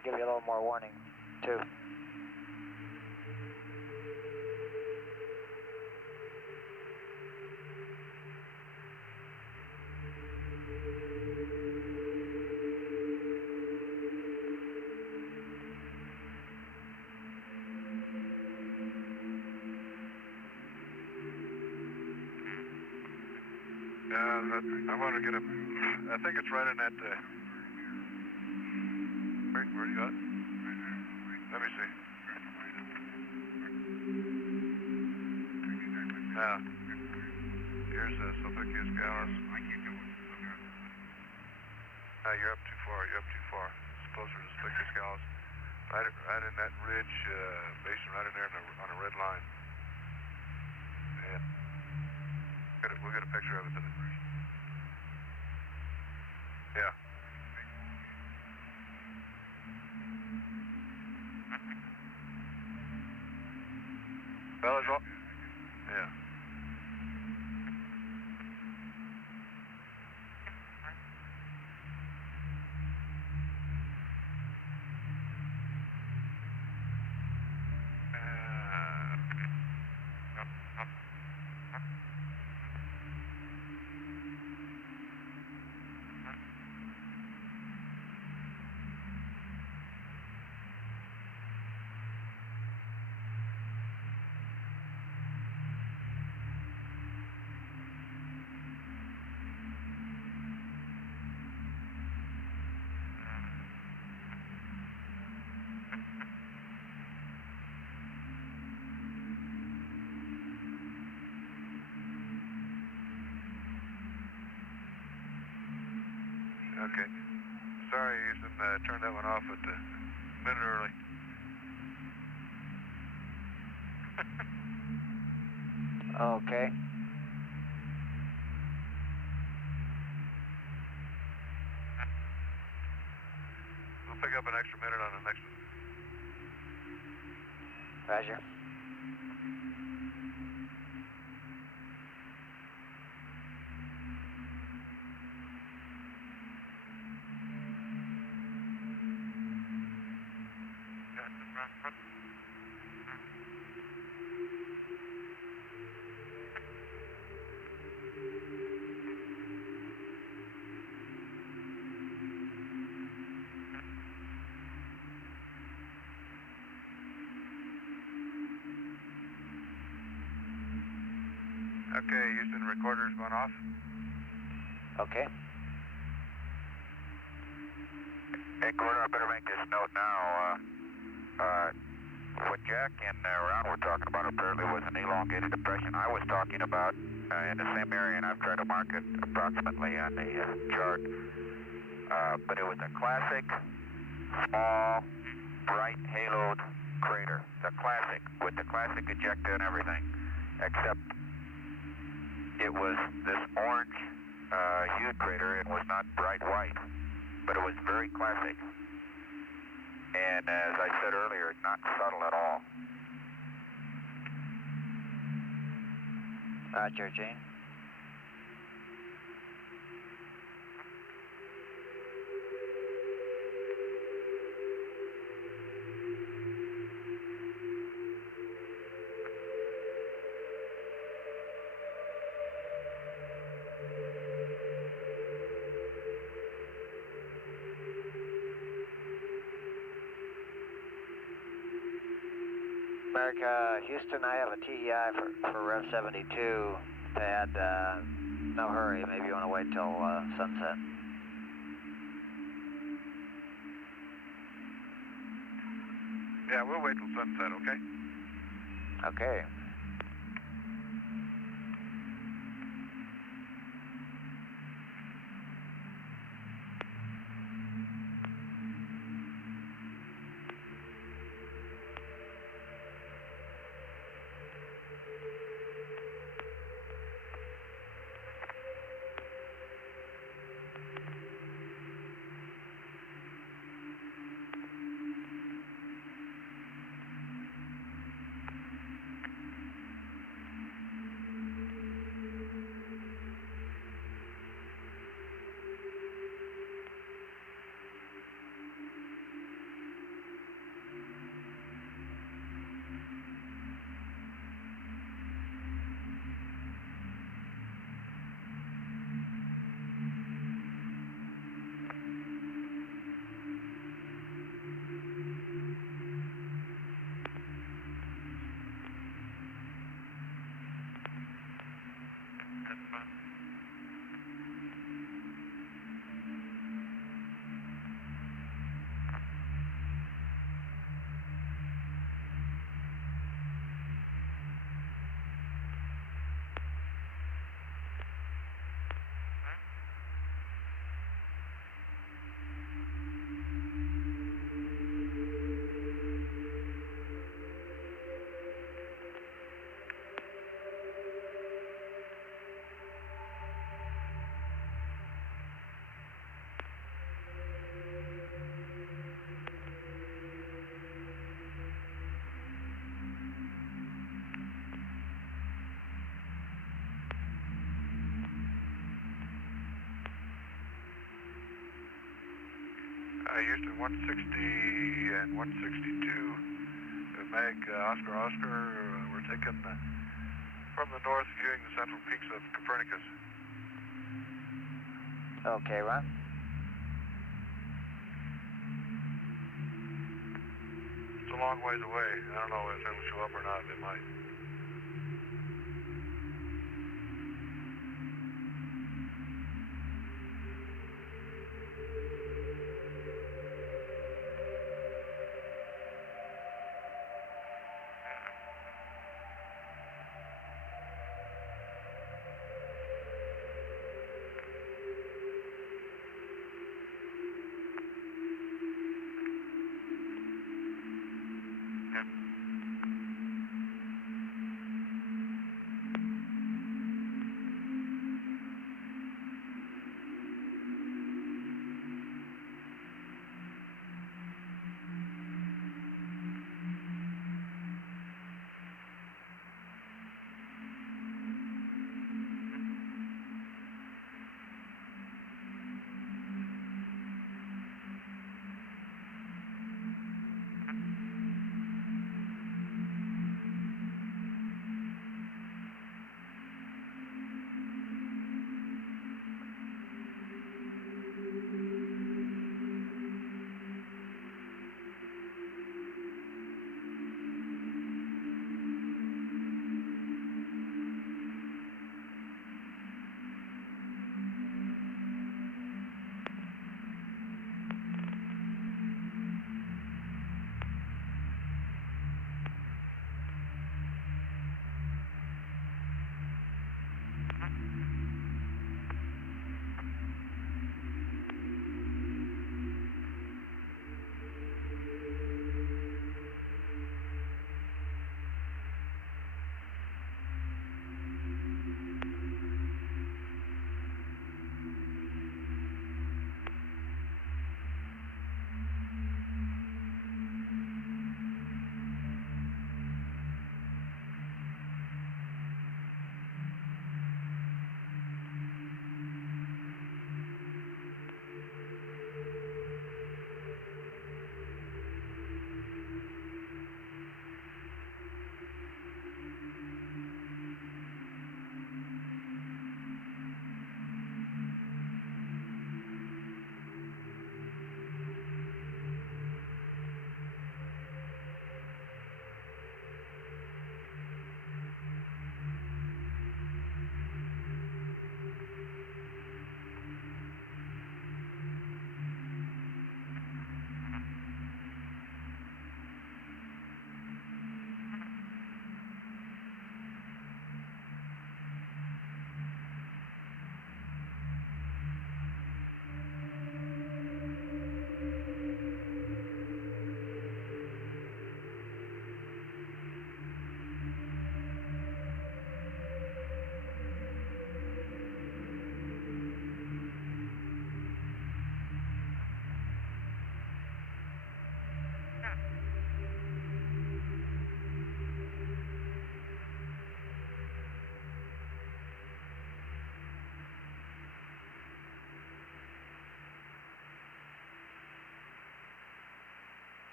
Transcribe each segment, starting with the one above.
and give you a little more warning, too. I want to get a, I think it's right in that, where do you got it? Let me see. Here's Sulpicius Gallus. You're up too far, It's closer to Sulpicius Gallus. Right in that ridge, basin right in there on a red line. And we'll get a picture of it today. Yeah. Well, it's all, yeah. Okay. Sorry, Houston, turned that one off at a minute early. Okay. We'll pick up an extra minute on the next one. Roger. Okay, Houston, recorder's going off. Okay. Hey, Gordon, I better make this note now. What Jack and Ron were talking about apparently was an elongated depression. I was talking about in the same area, and I've tried to mark it approximately on the chart. But it was a classic, small, bright haloed crater. The classic, with the classic ejecta and everything, except it was this orange hued crater and was not bright white, but it was very classic. And as I said earlier, not subtle at all. Roger, Gene. America, Houston, I have a TEI for Rev 72 pad. No hurry, maybe you want to wait till sunset. Yeah, we'll wait till sunset, okay? Okay. Houston 160 and 162, Mag Oscar Oscar, we're taking from the north viewing the central peaks of Copernicus. Okay, Ron. It's a long ways away. I don't know if it'll show up or not. It might.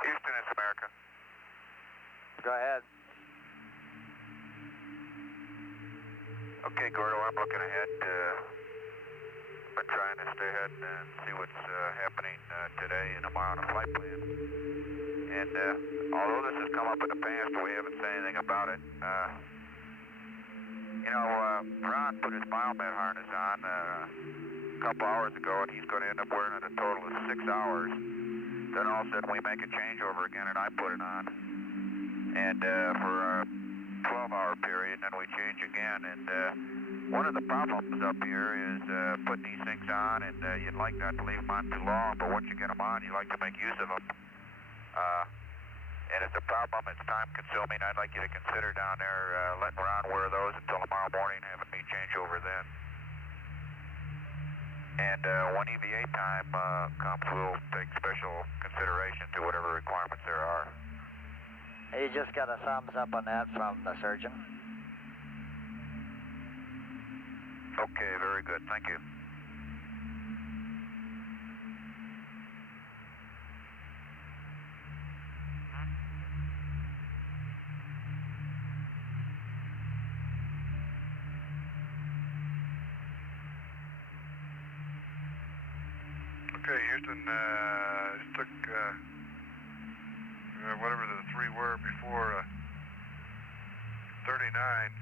Houston, it's America. Go ahead. Okay, Gordo, I'm looking ahead. Been trying to stay ahead and see what's happening today and tomorrow on the flight plan. And although this has come up in the past, we haven't said anything about it. Ron put his biomed harness on a couple hours ago, and he's going to end up wearing it a total of 6 hours. Then all of a sudden we make a changeover again, and I put it on. And for a 12-hour period, then we change again. And one of the problems up here is putting these things on, and you'd like not to leave them on too long, but once you get them on, you like to make use of them. And it's a problem, it's time-consuming. I'd like you to consider down there letting Ron wear those until tomorrow morning, having me change over then. And when EVA time comes, we'll take special consideration to whatever requirements there are. You just got a thumbs up on that from the surgeon? Okay, very good. Thank you. Okay, Houston, just took whatever the three were before 39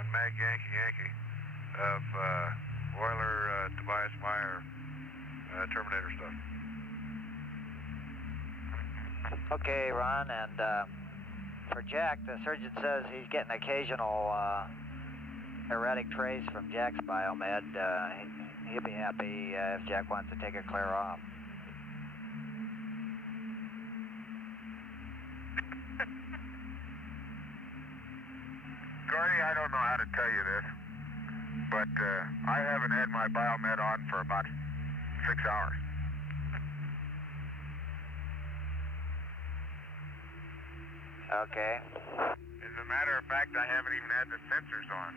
on Mag Yankee Yankee of Euler, Tobias Meyer, Terminator stuff. Okay, Ron, and for Jack, the surgeon says he's getting occasional erratic trace from Jack's biomed. He'll be happy if Jack wants to take a clear off. Gordy, I don't know how to tell you this, but I haven't had my biomed on for about 6 hours. Okay. As a matter of fact, I haven't even had the sensors on.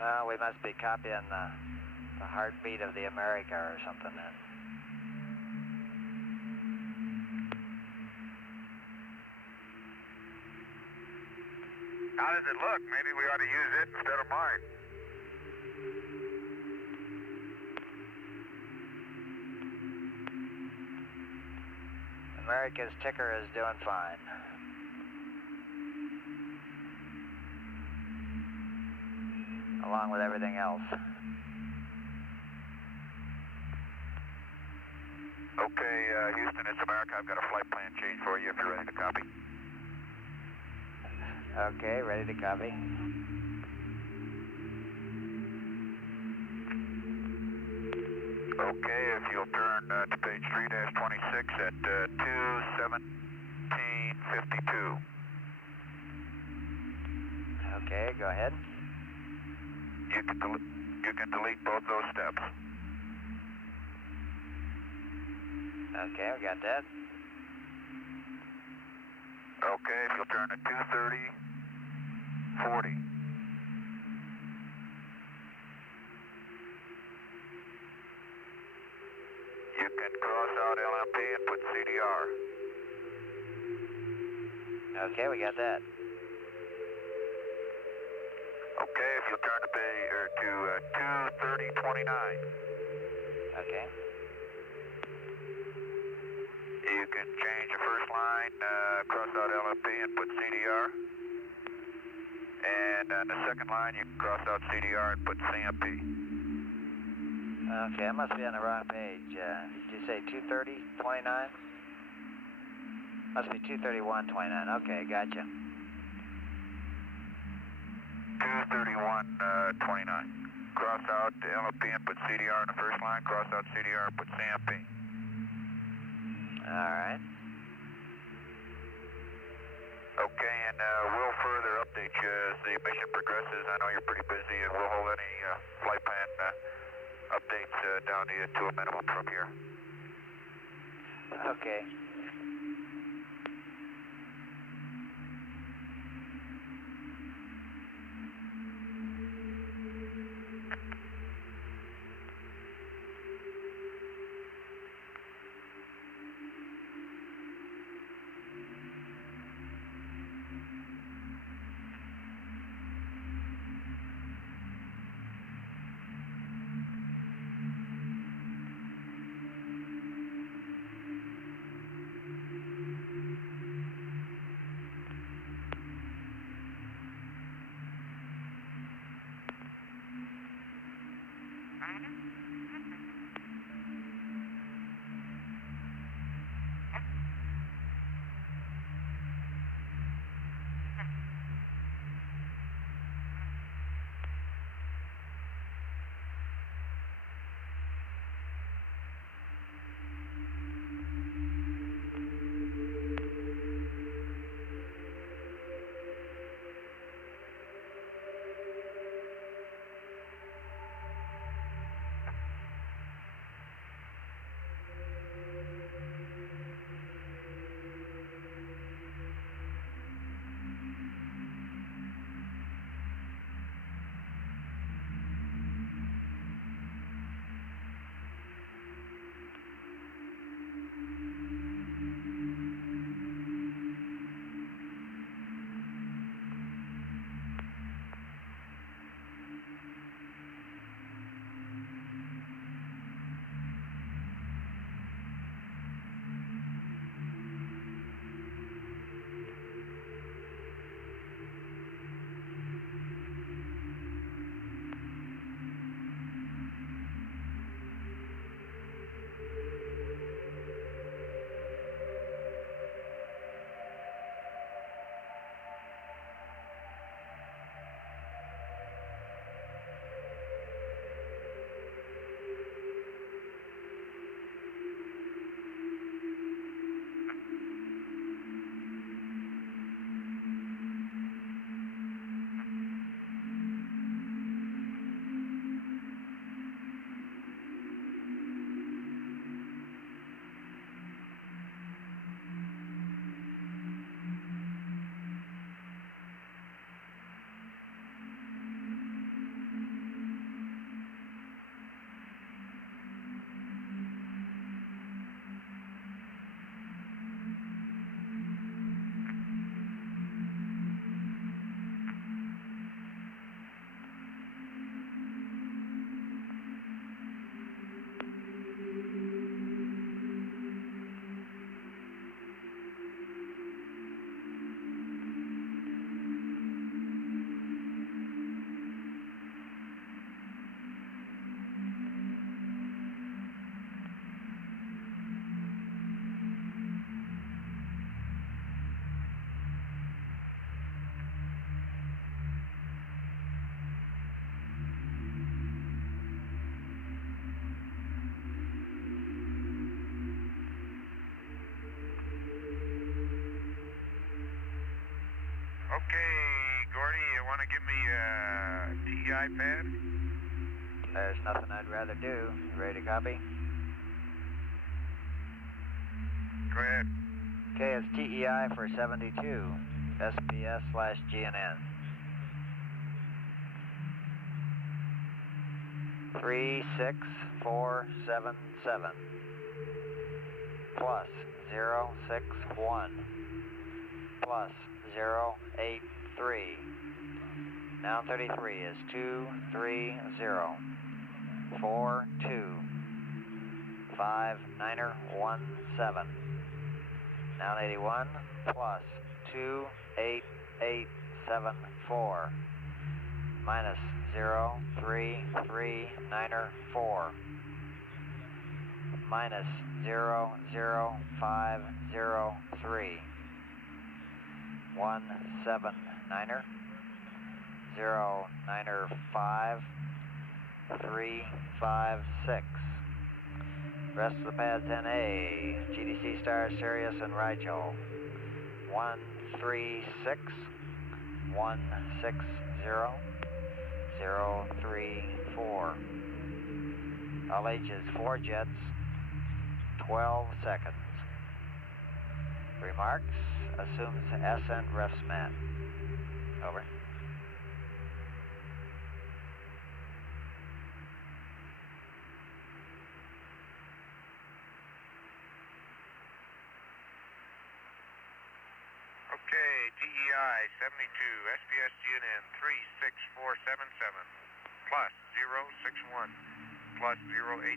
Well, we must be copying the heartbeat of the America or something then. How does it look? Maybe we ought to use it instead of mine. America's ticker is doing fine. Along with everything else. Okay, Houston, it's America. I've got a flight plan change for you if you're ready to copy. Okay, ready to copy. Okay, if you'll turn to page 3-26 at 2:17:52. Okay, go ahead. You can delete both those steps. Okay, we got that. Okay, if you'll turn to 2:30:40. You can cross out LMP and put CDR. Okay, we got that. Okay, if you'll turn to 2:30:29. Okay. You can change the first line, cross out LMP and put CDR. And on the second line, you can cross out CDR and put CMP. Okay, I must be on the wrong page. Did you say 2:30:29? Must be 2:31:29. Okay, gotcha. 2:31:29. Cross out the LMP and put CDR in the first line, cross out CDR and put CMP. All right. Okay, and we'll further update you as the mission progresses. I know you're pretty busy, and we'll hold any flight plan updates down to you to a minimum from here. Okay. give me a TEI pad? There's nothing I'd rather do. You ready to copy? Go ahead. Okay, it's TEI for 72, SPS/GNN. 36477 plus 061 plus 083. Now 33 is 2304259er17. Now 81 plus 28874 minus 0339er4 minus 00503 179er 09er5 356. Rest of the pads NA, GDC Star, Sirius, and Rigel. 136 160 034. All ages 4 jets, 12 seconds. Remarks, assumes ascent refs mat. Over. Okay, TEI 72, SPS GNN 36477 plus 061 plus 083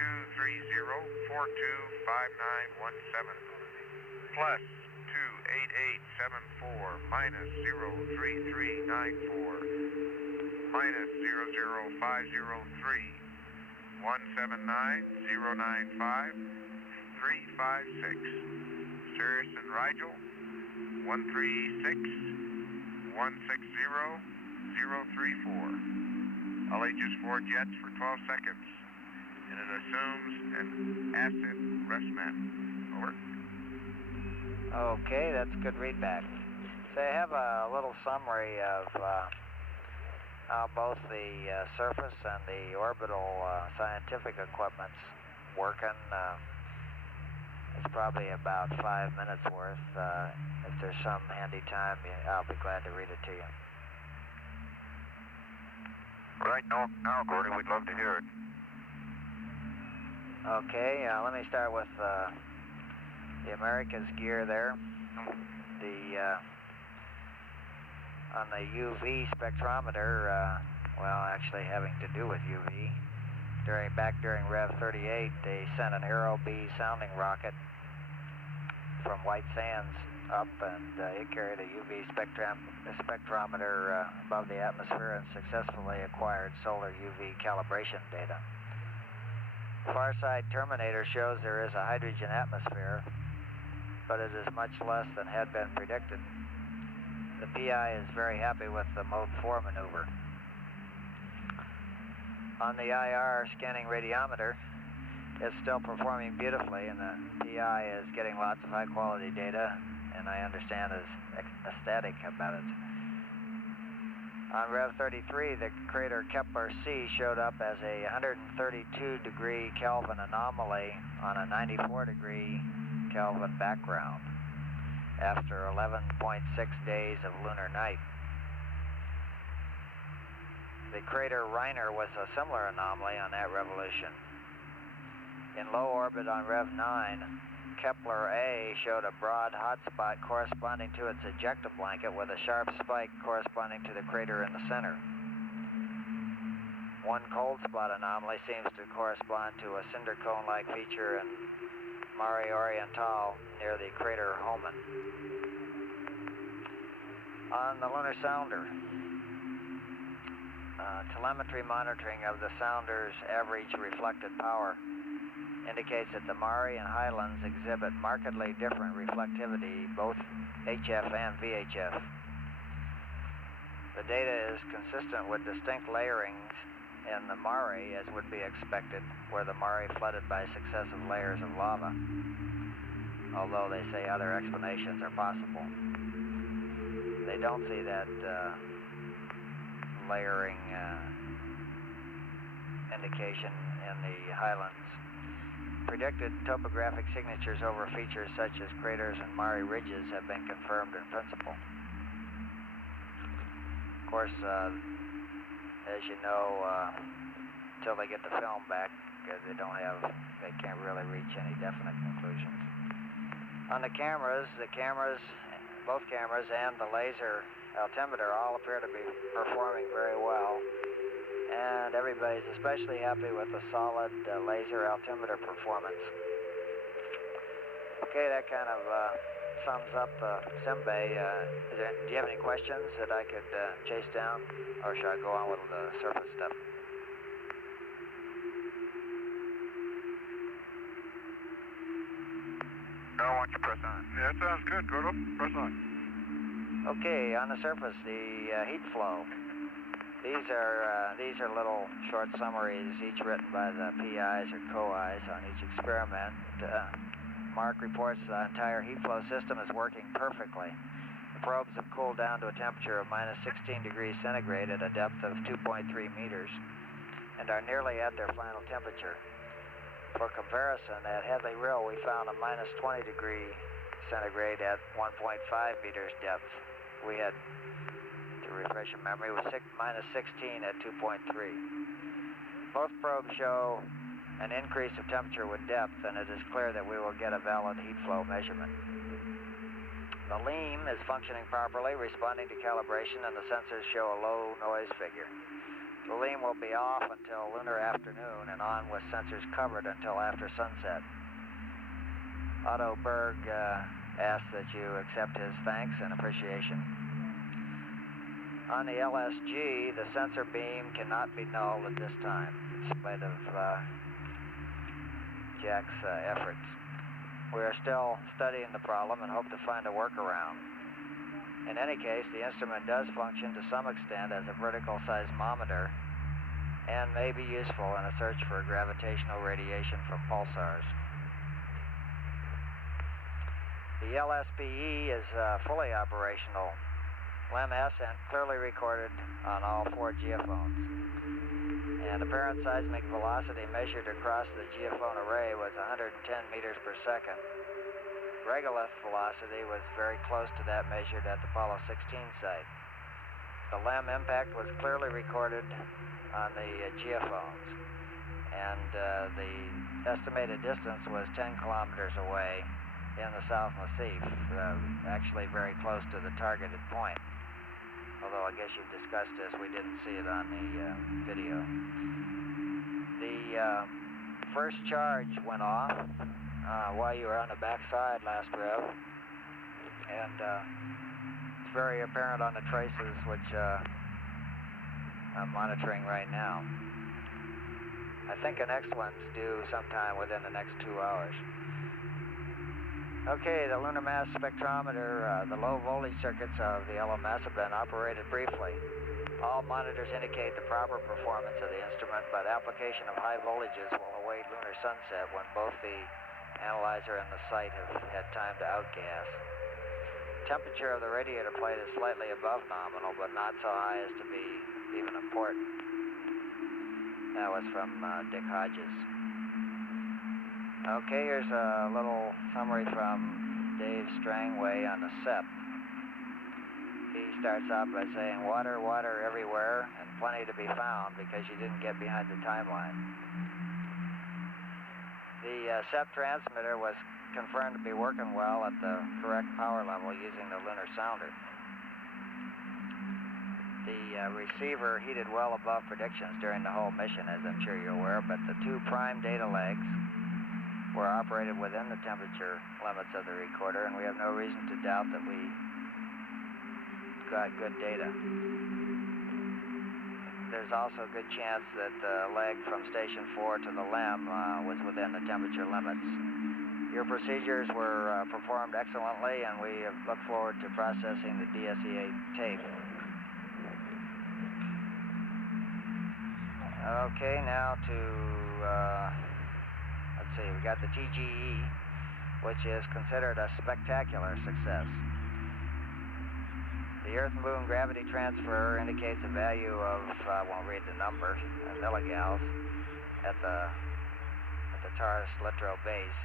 230425917 plus 28874 minus 03394 minus 00503 179095 356. Sirius and Rigel 136 160 034. All ages 4 jets for 12 seconds. And it assumes an acid rest mat. Over. Okay, that's a good readback. So I have a little summary of how both the surface and the orbital scientific equipment's working. It's probably about 5 minutes worth. If there's some handy time, I'll be glad to read it to you. Right now, Gordy, we'd love to hear it. Okay, let me start with the America's gear there. On the UV spectrometer, well, actually having to do with UV, back during Rev 38, they sent an Aero B sounding rocket from White Sands up, and it carried a UV spectrometer above the atmosphere and successfully acquired solar UV calibration data. Farside Terminator shows there is a hydrogen atmosphere, but it is much less than had been predicted. The PI is very happy with the Mode 4 maneuver. On the IR scanning radiometer, it's still performing beautifully, and the PI is getting lots of high-quality data, and I understand is ecstatic about it. On Rev 33, the crater Kepler-C showed up as a 132-degree Kelvin anomaly on a 94-degree Kelvin background after 11.6 days of lunar night. The crater Reiner was a similar anomaly on that revolution. In low orbit on Rev 9, Kepler-A showed a broad hotspot corresponding to its ejecta blanket with a sharp spike corresponding to the crater in the center. One cold spot anomaly seems to correspond to a cinder cone-like feature in Mare Orientale near the crater Hohmann. On the lunar sounder, telemetry monitoring of the sounder's average reflected power indicates that the Mare and Highlands exhibit markedly different reflectivity, both HF and VHF. The data is consistent with distinct layerings in the Mare, as would be expected, where the Mare flooded by successive layers of lava, although they say other explanations are possible. they don't see that layering indication in the highlands. Predicted topographic signatures over features such as craters and mare ridges have been confirmed in principle. Of course, as you know, until they get the film back, they can't really reach any definite conclusions. On the cameras, both cameras and the laser altimeter all appear to be performing very well. And everybody's especially happy with the solid laser altimeter performance. Okay, that kind of sums up the SimBay. Do you have any questions that I could chase down? Or should I go on with the surface stuff? No, why don't you press on? Yeah, that sounds good, Gordo. Press on. Okay, on the surface, the heat flow. These are little short summaries, each written by the PIs or co-Is on each experiment. Mark reports the entire heat flow system is working perfectly. The probes have cooled down to a temperature of minus 16 degrees centigrade at a depth of 2.3 meters and are nearly at their final temperature. For comparison, at Headley Rill, we found a minus 20 degree centigrade at 1.5 meters depth. We had, to refresh your memory, was minus 16 at 2.3. Both probes show an increase of temperature with depth, and it is clear that we will get a valid heat flow measurement. The LEAM is functioning properly, responding to calibration, and the sensors show a low noise figure. The LEAM will be off until lunar afternoon and on with sensors covered until after sunset. Otto Berg asks that you accept his thanks and appreciation. On the LSG, the sensor beam cannot be nulled at this time, in spite of Jack's efforts. We are still studying the problem and hope to find a workaround. In any case, the instrument does function to some extent as a vertical seismometer and may be useful in a search for gravitational radiation from pulsars. The LSPE is fully operational. LEM-S and clearly recorded on all 4 geophones. And apparent seismic velocity measured across the geophone array was 110 meters per second. Regolith velocity was very close to that measured at the Apollo 16 site. The LEM impact was clearly recorded on the geophones, and the estimated distance was 10 kilometers away in the South Massif, actually very close to the targeted point. Although I guess you've discussed this, we didn't see it on the video. The first charge went off while you were on the backside last rev, and it's very apparent on the traces, which I'm monitoring right now. I think the next one's due sometime within the next 2 hours. Okay, the lunar mass spectrometer, the low voltage circuits of the LMS have been operated briefly. All monitors indicate the proper performance of the instrument, but application of high voltages will await lunar sunset when both the analyzer and the site have had time to outgas. Temperature of the radiator plate is slightly above nominal, but not so high as to be even important. That was from Dick Hodges. Okay, here's a little summary from Dave Strangway on the SEP. He starts out by saying, water, water everywhere, and plenty to be found because you didn't get behind the timeline. The SEP transmitter was confirmed to be working well at the correct power level using the lunar sounder. The receiver heated well above predictions during the whole mission, as I'm sure you're aware, but the 2 prime data legs were operated within the temperature limits of the recorder, and we have no reason to doubt that we got good data. There's also a good chance that the leg from Station 4 to the LEM was within the temperature limits. Your procedures were performed excellently, and we look forward to processing the DSEA tape. Okay, now to let's see, we got the TGE, which is considered a spectacular success. The Earth-Moon gravity transfer indicates a value of, I won't read the number, milligals at the Taurus Littrow base,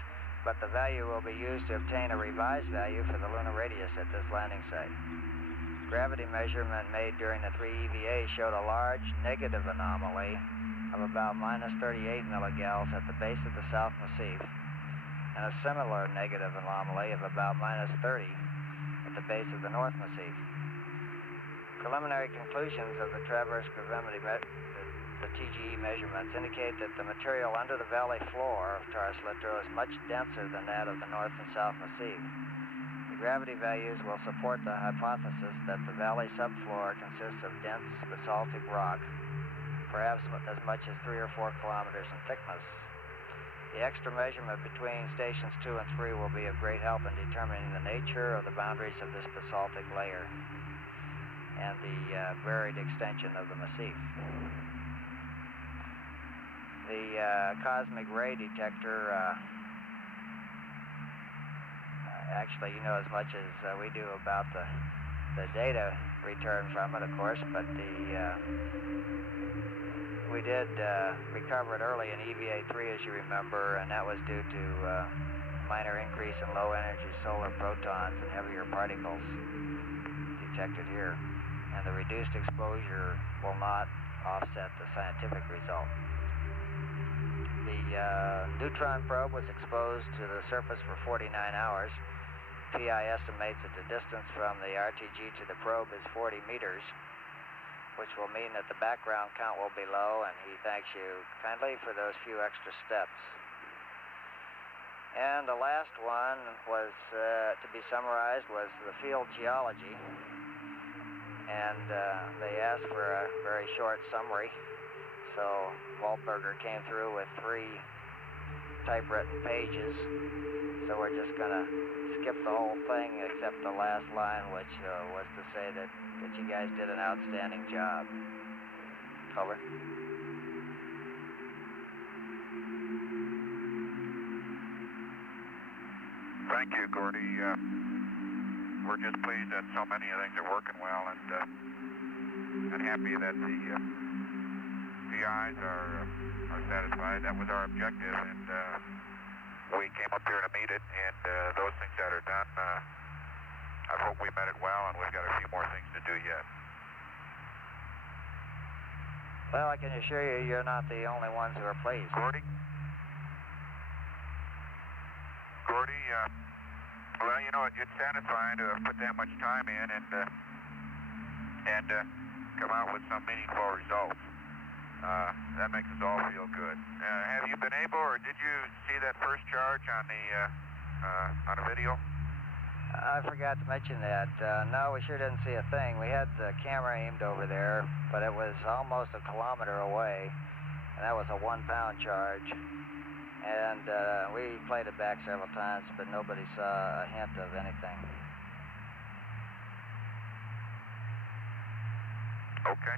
but the value will be used to obtain a revised value for the lunar radius at this landing site. Gravity measurement made during the 3 EVA showed a large negative anomaly of about minus 38 milligals at the base of the South Massif, and a similar negative anomaly of about minus 30 at the base of the North Massif. Preliminary conclusions of the transverse gravimetry, the TGE measurements, indicate that the material under the valley floor of Taurus Littrow is much denser than that of the North and South Massif. The gravity values will support the hypothesis that the valley subfloor consists of dense basaltic rock, perhaps as much as 3 or 4 kilometers in thickness. The extra measurement between stations 2 and 3 will be of great help in determining the nature of the boundaries of this basaltic layer and the varied extension of the massif. The cosmic ray detector, actually, you know as much as we do about the data returned from it, of course, but we did recover it early in EVA 3, as you remember, and that was due to minor increase in low-energy solar protons and heavier particles detected here. And the reduced exposure will not offset the scientific result. The neutron probe was exposed to the surface for 49 hours. PI estimates that the distance from the RTG to the probe is 40 meters, which will mean that the background count will be low, and he thanks you kindly for those few extra steps. And the last one was, to be summarized, was the field geology. And they asked for a very short summary, so Waltberger came through with 3 typewritten pages. So we're just going to skip the whole thing except the last line, which was to say that you guys did an outstanding job. Over. Thank you, Gordy. We're just pleased that so many things are working well, and happy that the PIs are satisfied. That was our objective, and we came up here to meet it, and those things that are done, I hope we met it well, and we've got a few more things to do yet. Well, I can assure you, you're not the only ones who are pleased. Gordy? Gordy, well, you know, it's satisfying to have put that much time in and come out with some meaningful results. That makes us all feel good. Have you been able, or did you see that first charge on a video? I forgot to mention that. No, we sure didn't see a thing. We had the camera aimed over there, but it was almost a kilometer away, and that was a 1-pound charge. And we played it back several times, but nobody saw a hint of anything. Okay.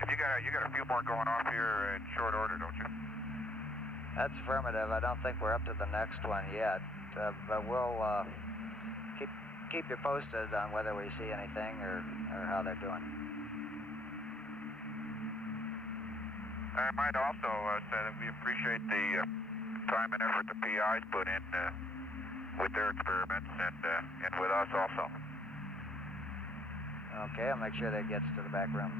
And you got a few more going off here in short order, don't you? That's affirmative. I don't think we're up to the next one yet, but we'll keep you posted on whether we see anything or how they're doing. I might also say that we appreciate the time and effort the PIs put in with their experiments and with us also. Okay, I'll make sure that gets to the back room.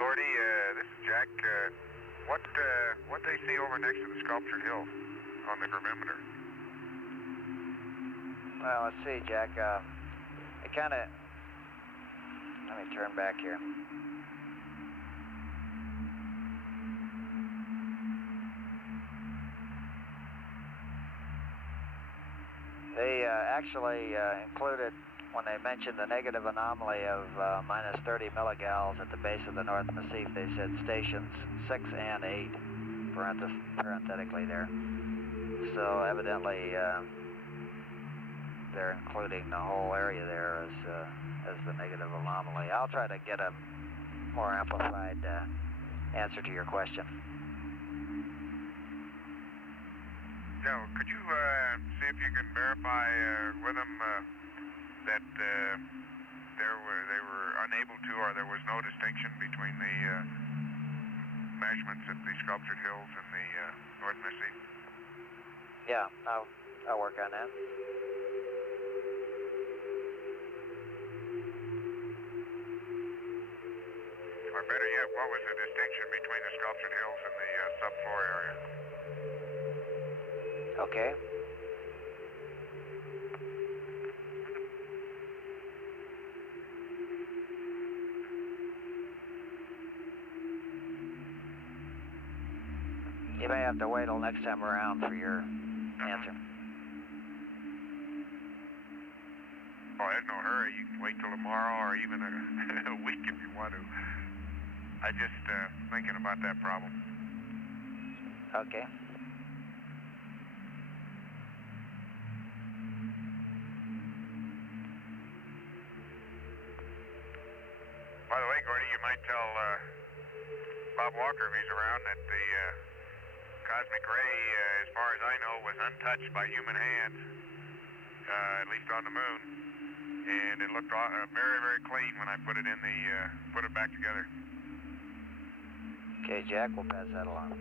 Gordy, this is Jack. What they see over next to the sculptured hill on the gravimeter? Well, let's see, Jack. It kind of... Let me turn back here. They actually included when they mentioned the negative anomaly of minus 30 milligals at the base of the North Massif, they said stations 6 and 8, parenthetically there. So evidently they're including the whole area there as the negative anomaly. I'll try to get a more amplified answer to your question. Yeah, could you see if you can verify with them that they were unable to, or there was no distinction between the measurements at the Sculptured Hills and the North Massif? Yeah, I'll work on that. Or better yet, what was the distinction between the Sculptured Hills and the subfloor area? Okay. You may have to wait till next time around for your answer. Oh, there's no hurry. You can wait till tomorrow or even a week if you want to. I just thinking about that problem. Okay. By the way, Gordy, you might tell Bob Walker, if he's around, that the cosmic ray, as far as I know, was untouched by human hands, at least on the moon, and it looked very, very clean when I put it back together. Okay, Jack, we'll pass that along.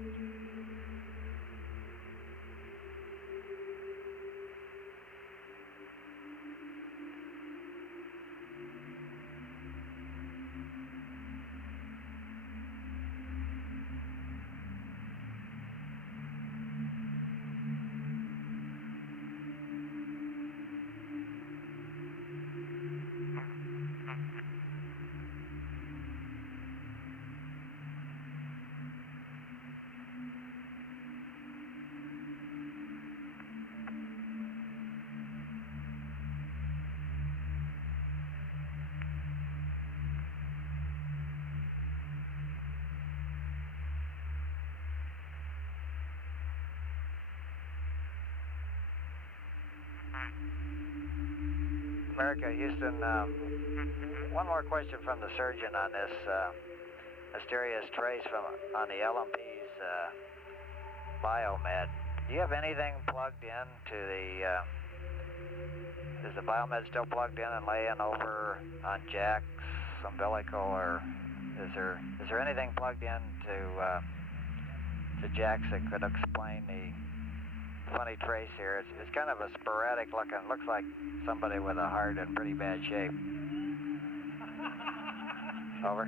America, Houston, one more question from the surgeon on this mysterious trace on the LMP's Biomed. Do you have anything plugged in to is the Biomed still plugged in and laying over on Jack's umbilical, or is there anything plugged in to Jack's that could explain the funny trace here? It's kind of a sporadic looking, looks like somebody with a heart in pretty bad shape. Over.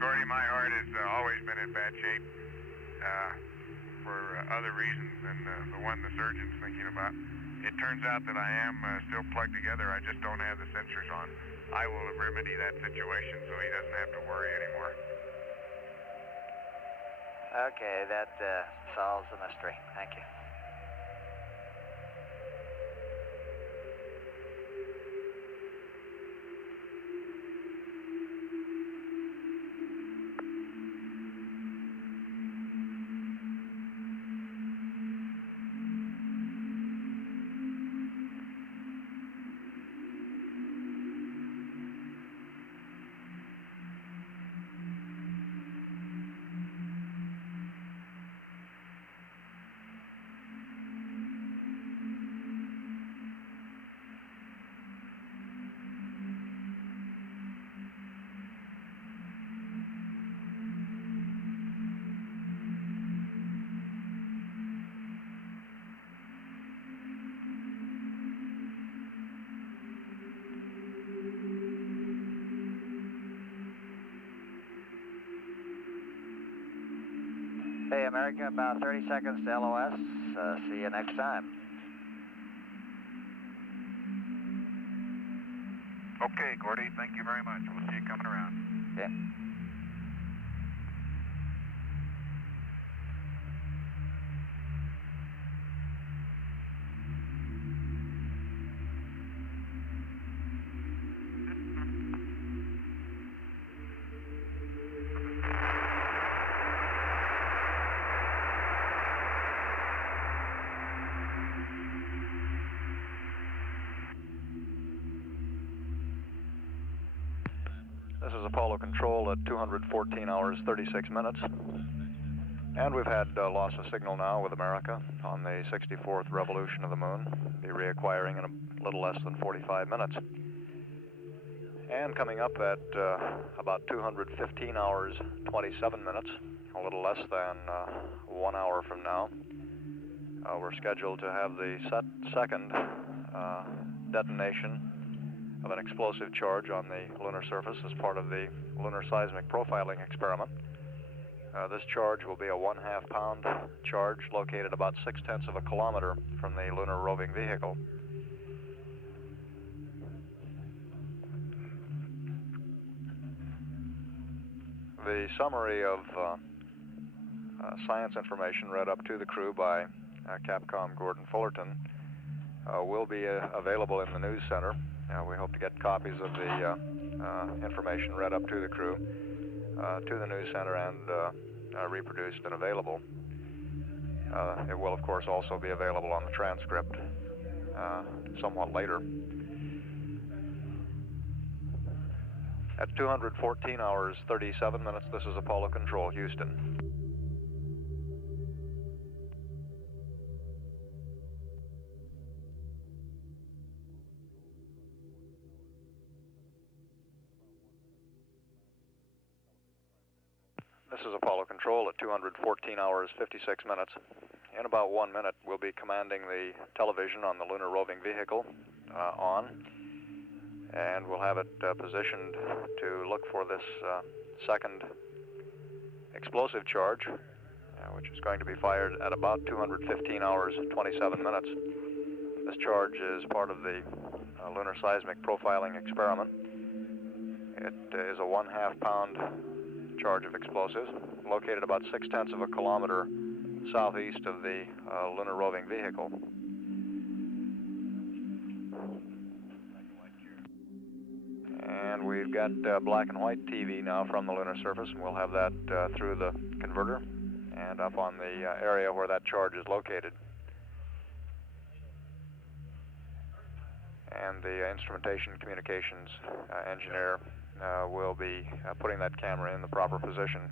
Gordy, my heart has always been in bad shape for other reasons than the one the surgeon's thinking about. It turns out that I am still plugged together. I just don't have the sensors on. I will remedy that situation so he doesn't have to worry anymore. Okay, that solves the mystery. Thank you. Hey, America, about 30 seconds to LOS. See you next time. Okay, Gordy, thank you very much. We'll see you coming around. Okay. is Apollo Control at 214 hours 36 minutes. And we've had loss of signal now with America on the 64th revolution of the moon. Be reacquiring in a little less than 45 minutes. And coming up at about 215 hours 27 minutes, a little less than 1 hour from now, we're scheduled to have the second detonation of an explosive charge on the lunar surface as part of the lunar seismic profiling experiment. This charge will be a 1/2 pound charge located about 0.6 of a kilometer from the lunar roving vehicle. The summary of science information read up to the crew by Capcom Gordon Fullerton will be available in the news center. We hope to get copies of the information read up to the crew to the news center and reproduced and available. It will, of course, also be available on the transcript somewhat later. At 214 hours 37 minutes, this is Apollo Control, Houston. This is Apollo Control at 214 hours 56 minutes. In about 1 minute, we'll be commanding the television on the lunar roving vehicle on, and we'll have it positioned to look for this second explosive charge, which is going to be fired at about 215 hours and 27 minutes. This charge is part of the lunar seismic profiling experiment. It is a 1/2 pound charge of explosives located about 0.6 of a kilometer southeast of the lunar roving vehicle. And we've got black and white TV now from the lunar surface, and we'll have that through the converter and up on the area where that charge is located. And the instrumentation communications engineer will be putting that camera in the proper position.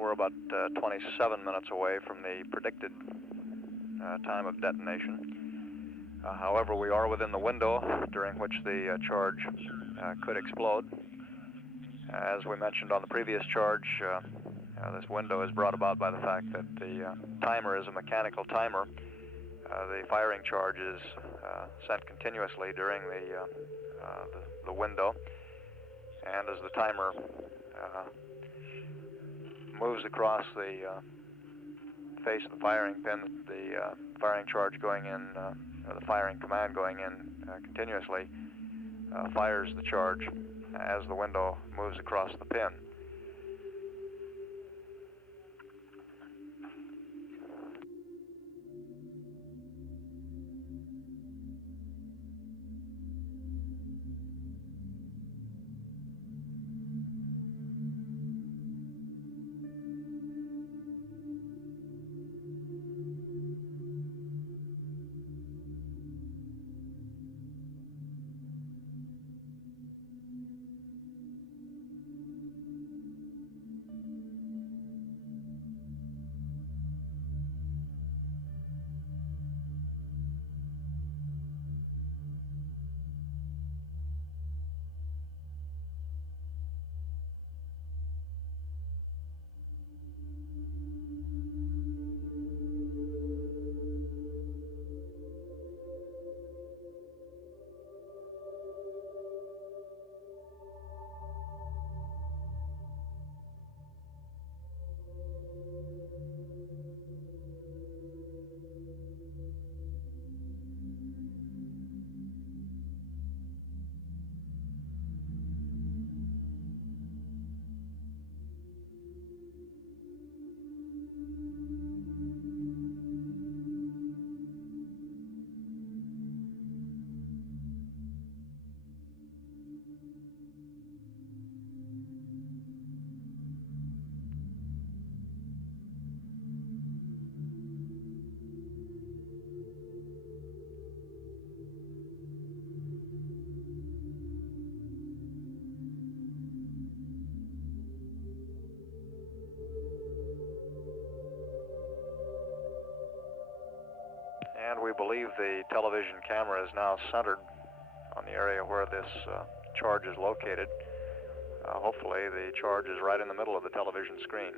we're about 27 minutes away from the predicted time of detonation. However, we are within the window during which the charge could explode. As we mentioned on the previous charge, this window is brought about by the fact that the timer is a mechanical timer. The firing charge is sent continuously during the window, and as the timer moves across the face of the firing pin, the firing charge going in, or the firing command going in continuously, fires the charge as the window moves across the pin. And we believe the television camera is now centered on the area where this charge is located. Hopefully the charge is right in the middle of the television screen.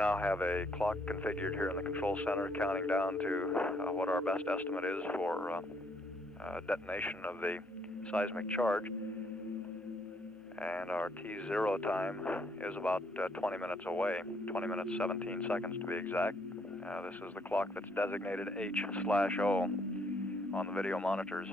now have a clock configured here in the control center counting down to what our best estimate is for detonation of the seismic charge. And our T0 time is about 20 minutes away, 20 minutes 17 seconds to be exact. This is the clock that's designated H/O on the video monitors.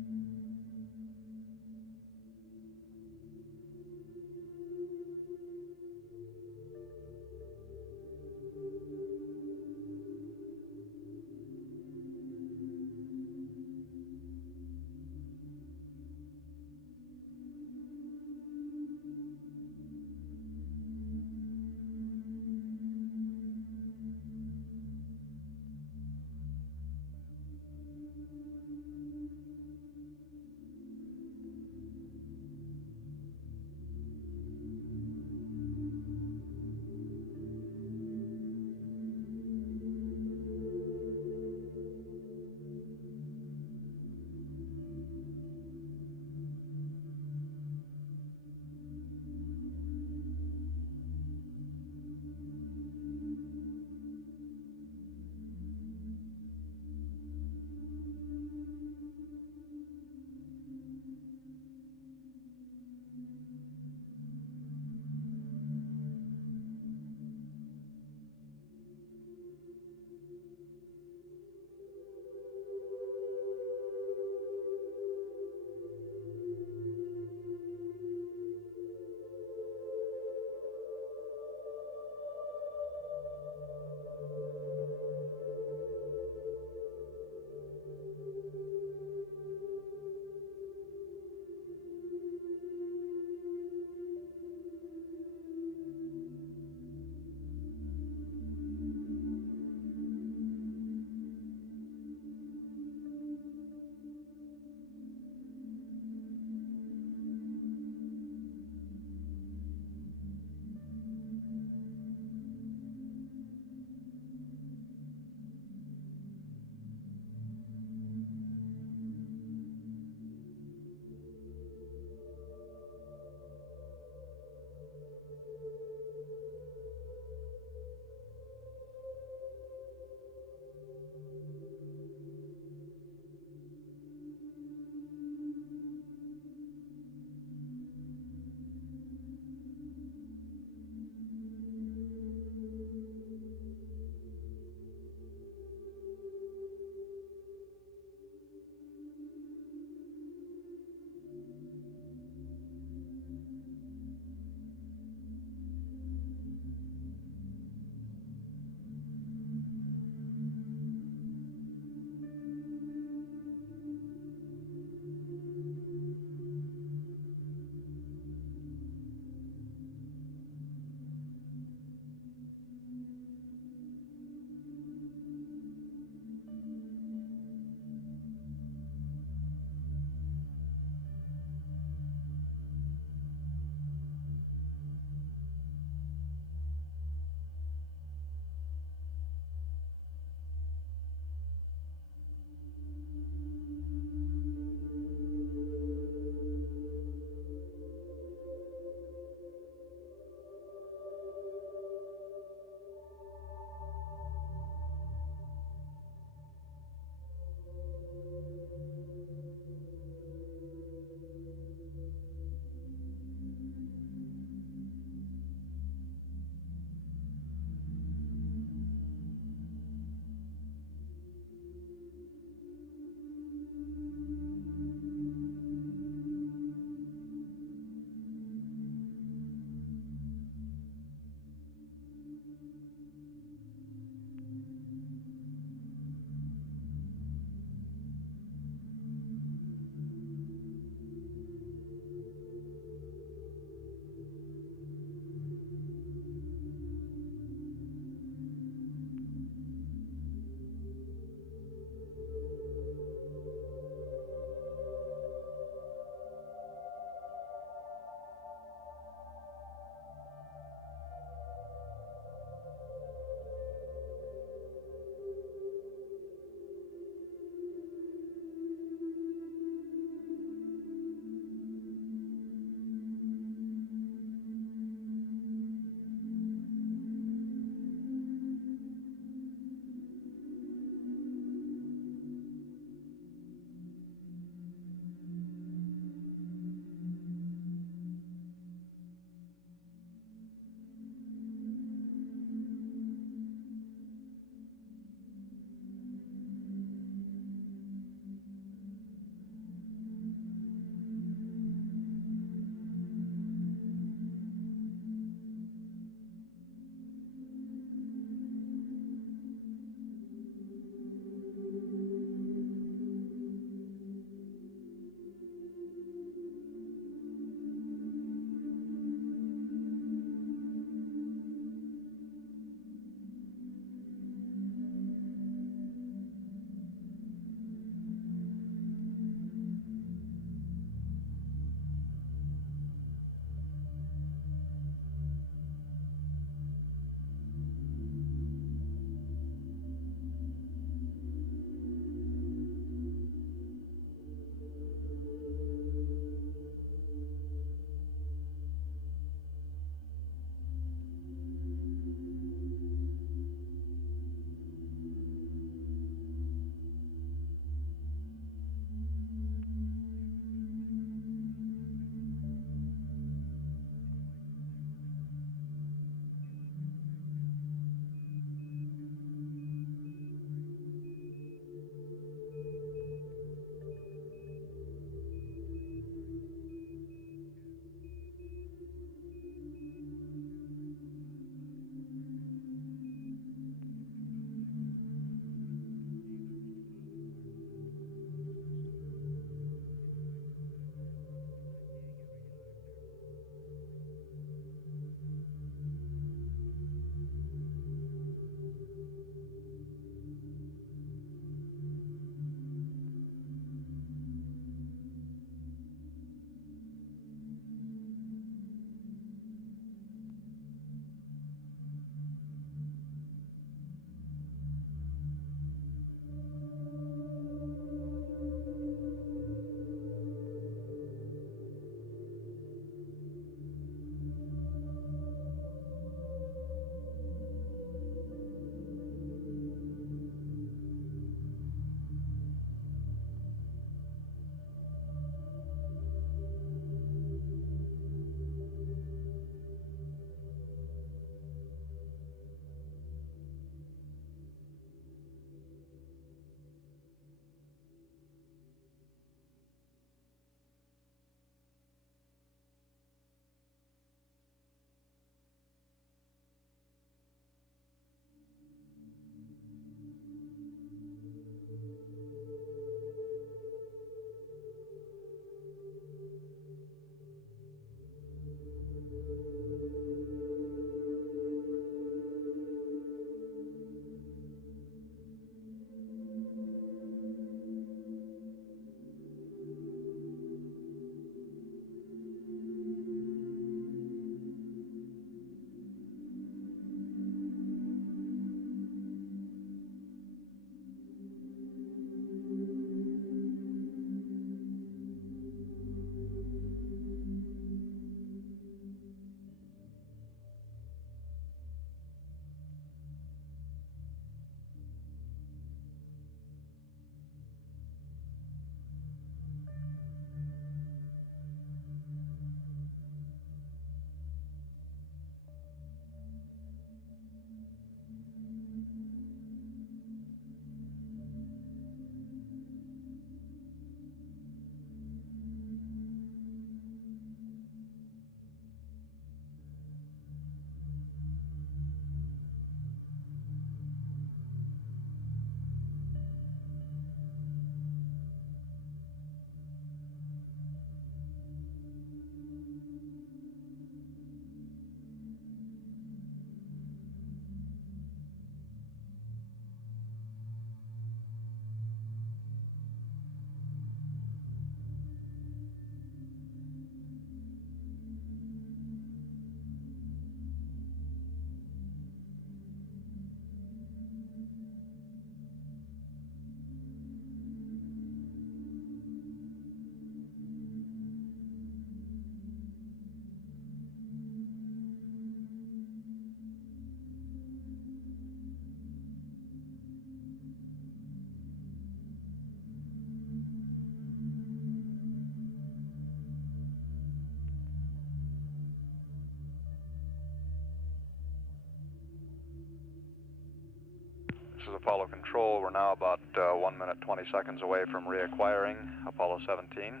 Apollo control, we're now about 1 minute 20 seconds away from reacquiring Apollo 17.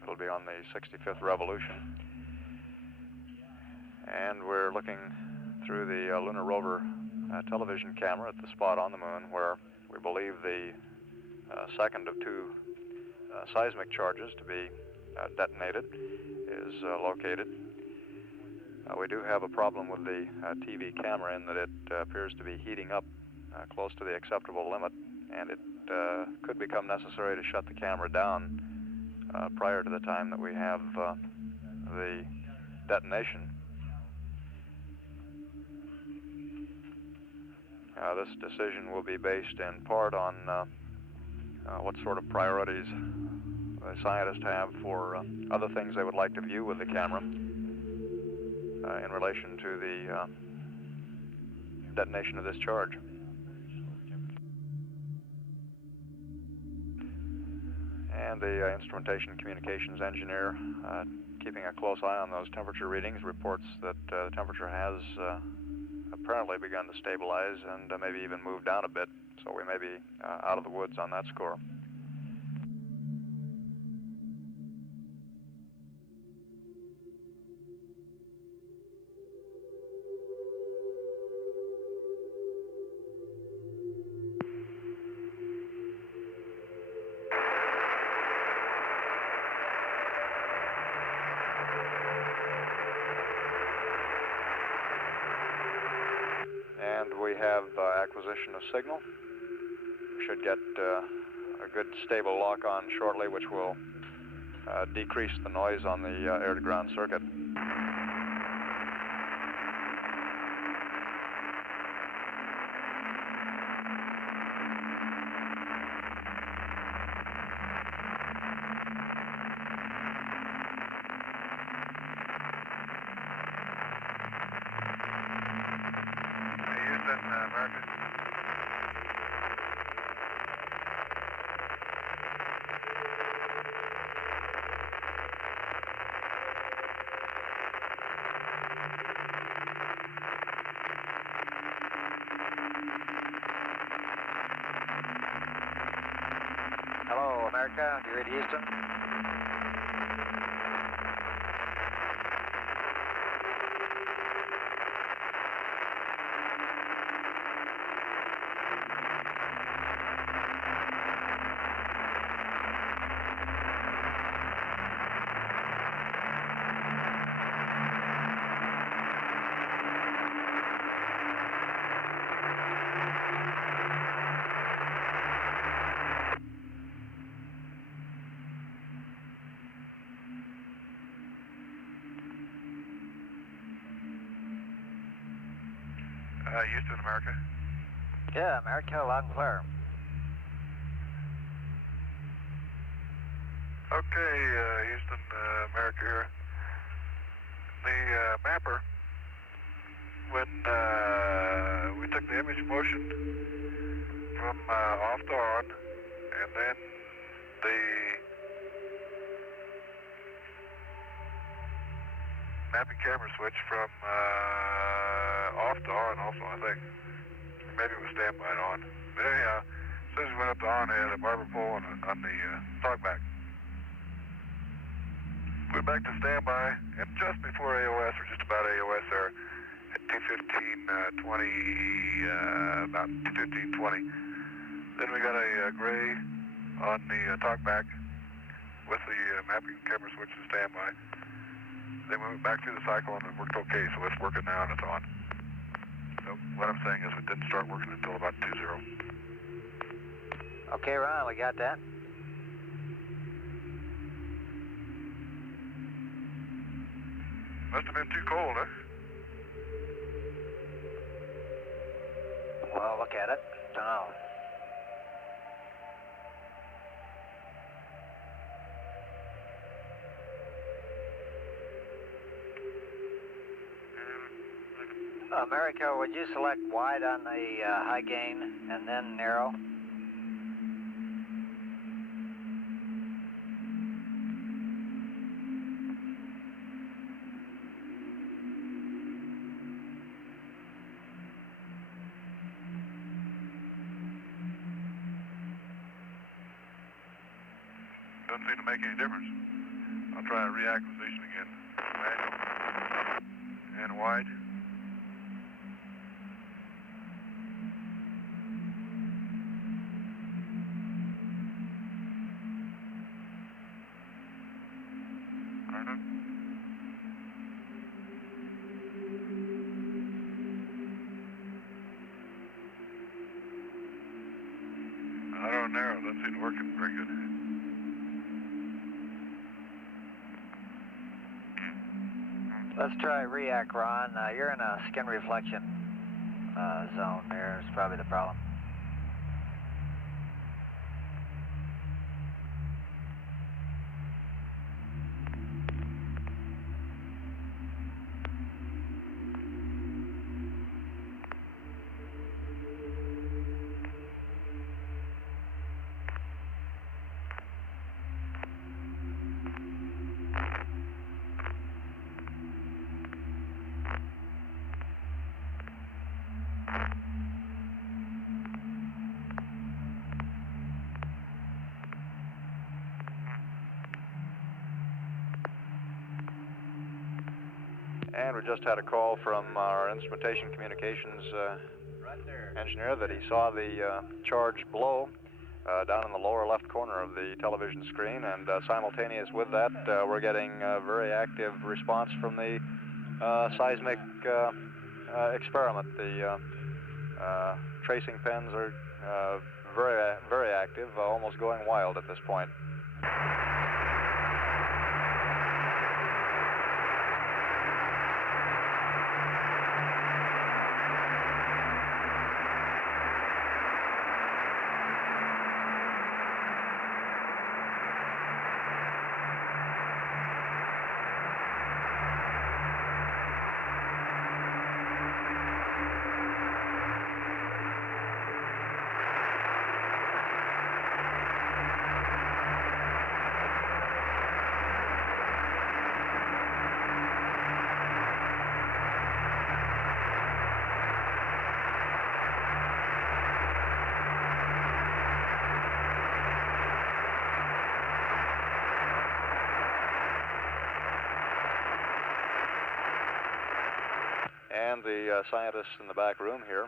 It'll be on the 65th revolution. And we're looking through the lunar rover television camera at the spot on the moon where we believe the second of two seismic charges to be detonated is located. We do have a problem with the TV camera in that it appears to be heating up close to the acceptable limit, and it could become necessary to shut the camera down prior to the time that we have the detonation. This decision will be based in part on what sort of priorities the scientists have for other things they would like to view with the camera in relation to the detonation of this charge. And the instrumentation communications engineer, keeping a close eye on those temperature readings, reports that the temperature has apparently begun to stabilize and maybe even move down a bit, so we may be out of the woods on that score. And we have acquisition of signal. We should get a good stable lock-on shortly, which will decrease the noise on the air-to-ground circuit. America. Hello, America. Do you read Houston? Houston, America. Yeah, America, loud and clear. Okay, Houston, America here. The mapper, when we took the image motion from off to on, and then the mapping camera switch from off to on also, I think. Maybe it was standby to on. But anyhow, as soon as we went up to on, I had a barber pole on the talkback. Went back to standby, and just before AOS, or just about AOS there, at 2:15:20, about 2:15:20. Then we got a gray on the talkback with the mapping camera switch to standby. Then we went back through the cycle and it worked okay, so it's working now and it's on. So what I'm saying is it didn't start working until about 2:0. Okay, Ron, we got that. Must have been too cold, huh? Well, look at it. Don't know. America, would you select wide on the high gain and then narrow? doesn't seem to make any difference. I'll try a reacquisition again. Manual. And wide. Auto narrow, doesn't seem to work very good. Let's try react, Ron. You're in a skin reflection zone there. Is probably the problem. And we just had a call from our instrumentation communications engineer that he saw the charge blow down in the lower left corner of the television screen, and simultaneous with that, we're getting a very active response from the seismic experiment. The tracing pens are very, very active, almost going wild at this point. And the scientists in the back room here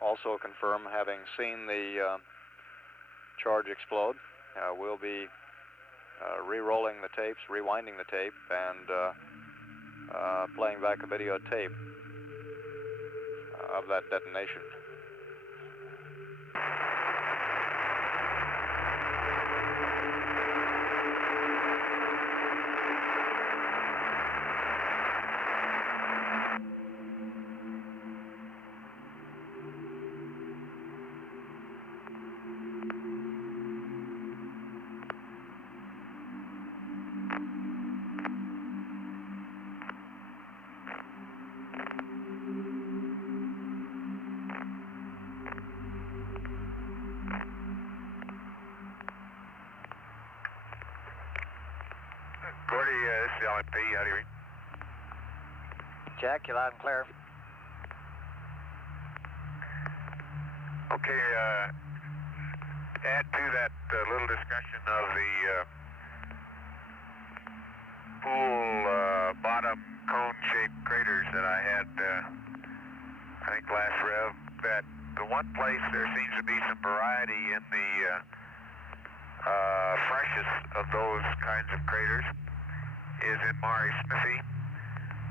also confirm having seen the charge explode. We'll be re-rolling the tapes, rewinding the tape, and playing back a videotape of that detonation. Gordy, this is LMP. How do you read? Jack, you're loud and clear. Okay, add to that little discussion of the pool bottom cone-shaped craters that I had, I think last rev, that the one place there seems to be some variety in the freshest of those kinds of craters is in Mare Smithy,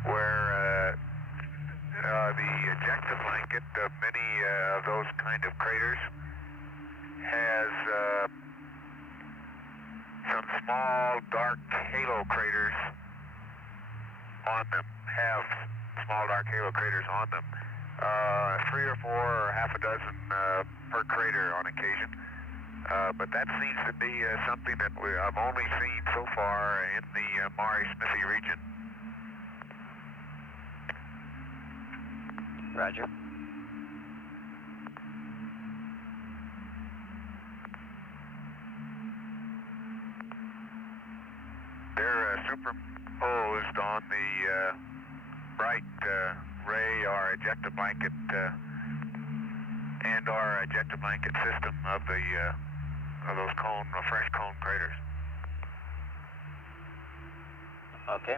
where the ejecta blanket of many of those kind of craters has some small dark halo craters on them, have small dark halo craters on them. 3 or 4 or half a dozen per crater on occasion. But that seems to be something that I've only seen so far in the Mare Smithy region. Roger. They're superimposed on the bright ray or ejecta blanket and our ejecta blanket system of the of those fresh cone craters. Okay.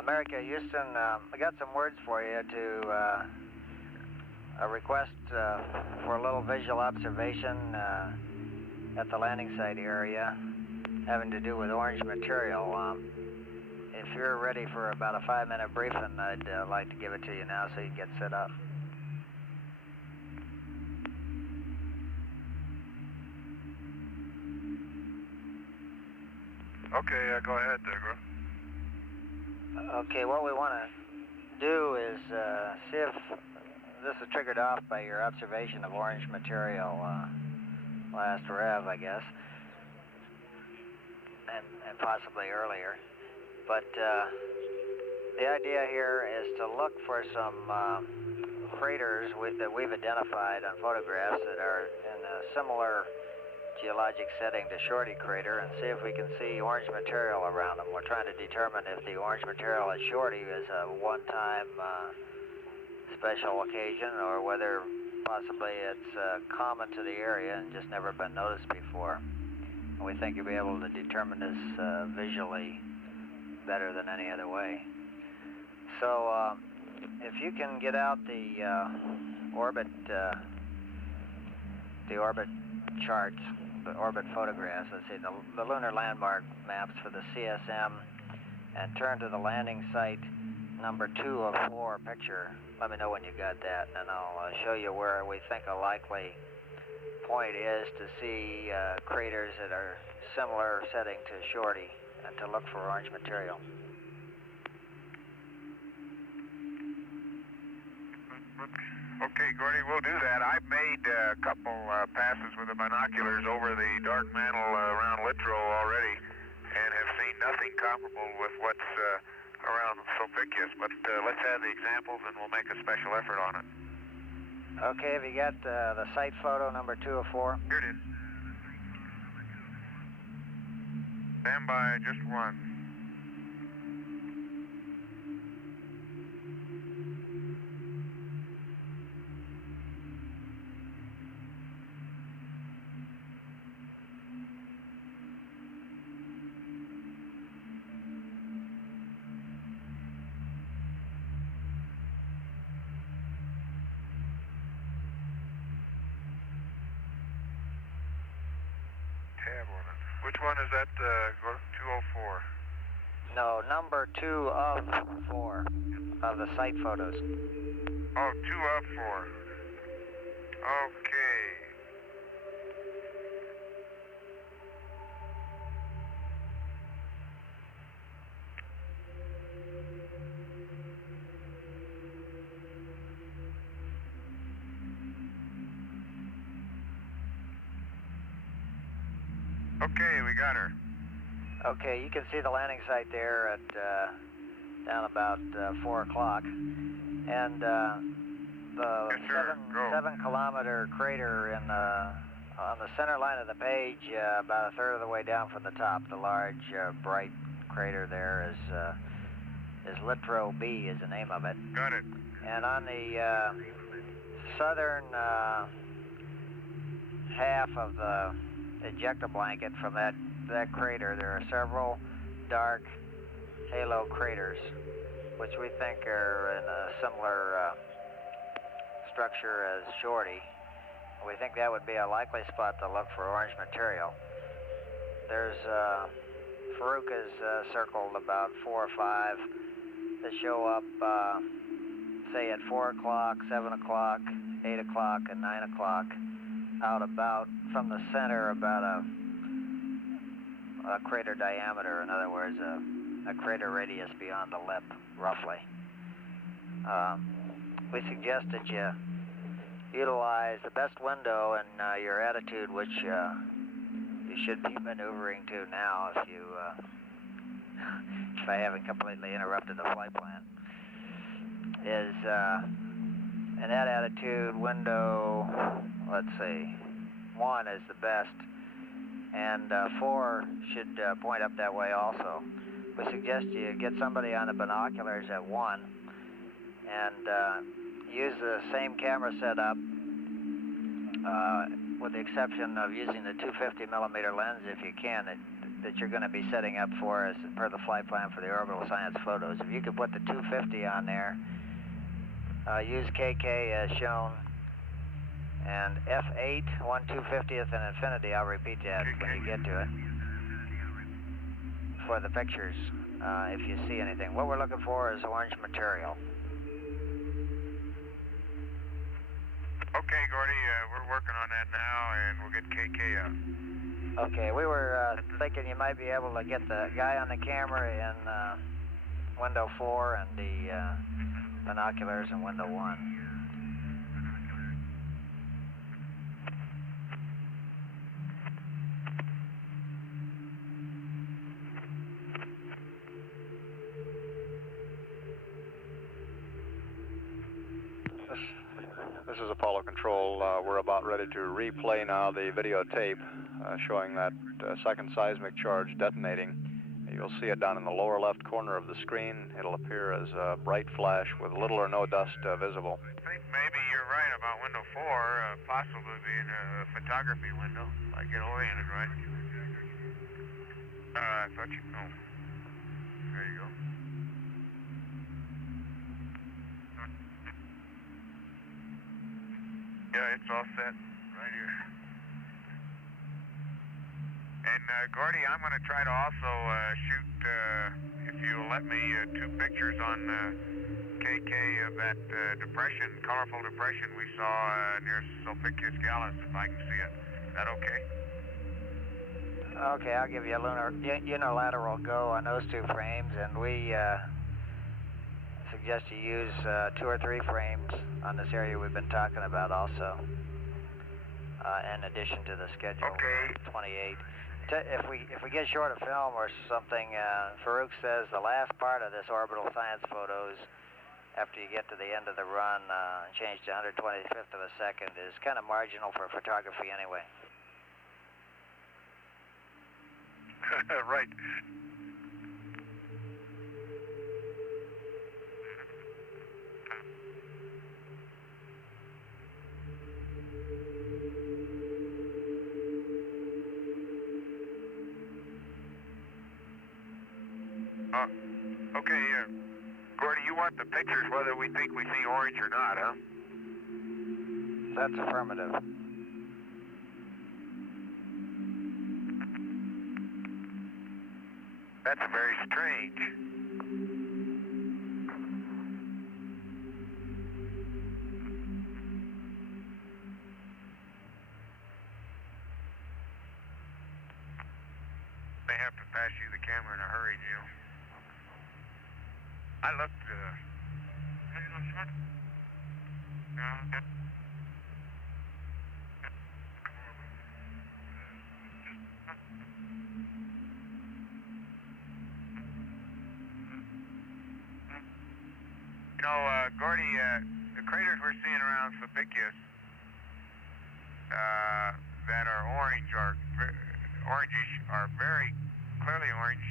America, Houston, I got some words for you to a request for a little visual observation at the landing site area having to do with orange material. If you're ready for about a 5-minute briefing, I'd like to give it to you now so you can get set up. Okay, go ahead, Degra. Okay, what we want to do is see if this is triggered off by your observation of orange material last rev, I guess, and possibly earlier. But the idea here is to look for some craters that we've identified on photographs that are in a similar geologic setting to Shorty crater and see if we can see orange material around them. We're trying to determine if the orange material at Shorty is a one-time special occasion or whether possibly it's common to the area and just never been noticed before. And we think you'll be able to determine this visually better than any other way. So if you can get out the orbit charts, the orbit photographs, let's see, the lunar landmark maps for the CSM, and turn to the landing site number 2 of 4 picture. Let me know when you got that, and I'll show you where we think a likely point is to see craters that are similar setting to Shorty and to look for orange material. Okay, Gordy, we'll do that. I've made a couple passes with the binoculars over the dark mantle around Littrow already and have seen nothing comparable with what's around Sulpicius, but let's have the examples and we'll make a special effort on it. Okay, have you got the site photo number 2 of 4? Here it is. Stand by, just one. Which one is that, 204? No, number 2 of 4 of the site photos. Oh, 2 of 4. Okay. Okay, we got her. Okay, you can see the landing site there at down about 4 o'clock. And the Yes, 7-kilometer crater on the center line of the page, about a third of the way down from the top, the large bright crater there is Littrow B is the name of it. Got it. And on the southern half of the ejecta blanket from that crater, there are several dark halo craters, which we think are in a similar structure as Shorty. We think that would be a likely spot to look for orange material. There's Farouk has circled about 4 or 5 that show up, say at 4 o'clock, 7 o'clock, 8 o'clock, and 9 o'clock, out about from the center about a crater diameter. In other words, a crater radius beyond the lip, roughly. we suggest that you utilize the best window and your attitude, which you should be maneuvering to now if I haven't completely interrupted the flight plan, is in that attitude window, let's see, 1 is the best, and 4 should point up that way also. We suggest you get somebody on the binoculars at 1 and use the same camera setup, with the exception of using the 250 millimeter lens if you can, that you're going to be setting up for as per the flight plan for the orbital science photos. If you could put the 250 on there, use KK as shown, and F8, 1/250th and infinity. I'll repeat that when you get to it for the pictures, if you see anything. What we're looking for is orange material. Okay, Gordy, we're working on that now, and we'll get KK out. Okay, we were thinking you might be able to get the guy on the camera in window 4 and the binoculars in window 1. This is Apollo Control. We're about ready to replay now the videotape showing that second seismic charge detonating. You'll see it down in the lower left corner of the screen. It'll appear as a bright flash with little or no dust visible. I think maybe you're right about window 4, possibly being a photography window, if I get oriented right. I thought you... Oh. There you go. Yeah, it's all set right here. And Gordy, I'm going to try to also shoot, if you'll let me, 2 pictures on KK of that depression, colorful depression we saw near Sulpicius Gallus, if I can see it. Is that okay? Okay, I'll give you a unilateral go on those 2 frames, and we suggest you use 2 or 3 frames on this area we've been talking about also, in addition to the schedule 28. If we get short of film or something, Farouk says the last part of this orbital science photos, after you get to the end of the run, change to 125th of a second, is kind of marginal for photography anyway. Right. Okay, Gordy, you want the pictures whether we think we see orange or not, huh? That's affirmative. That's very strange. They have to pass you the camera in a hurry, Neil. I looked, Gordy, the craters we're seeing around Sulpicius that are orange, orangish, are very clearly orange,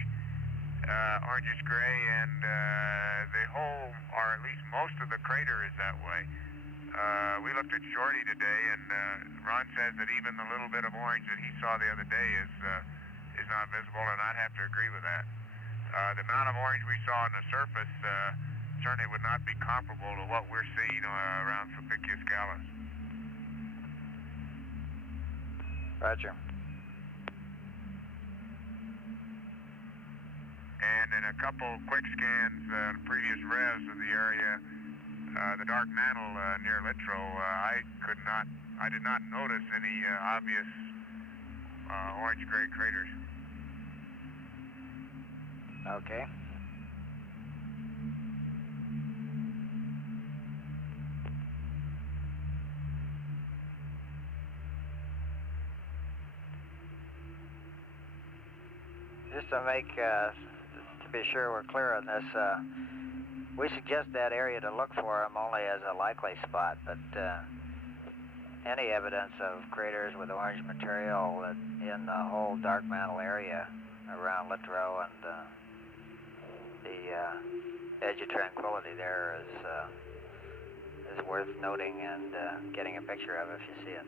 orangish gray, and the whole, or at least most of the crater is that way. We looked at Shorty today, and Ron says that even the little bit of orange that he saw the other day is not visible, and I'd have to agree with that. The amount of orange we saw on the surface certainly would not be comparable to what we're seeing around Sulpicius Gallus. Roger. And in a couple quick scans, previous revs of the area, the dark mantle near Littrow, I did not notice any obvious orange-gray craters. Okay. just to make, to be sure we're clear on this, we suggest that area to look for them only as a likely spot, but any evidence of craters with orange material in the whole dark mantle area around Littrow and the edge of tranquility there is worth noting and getting a picture of if you see it.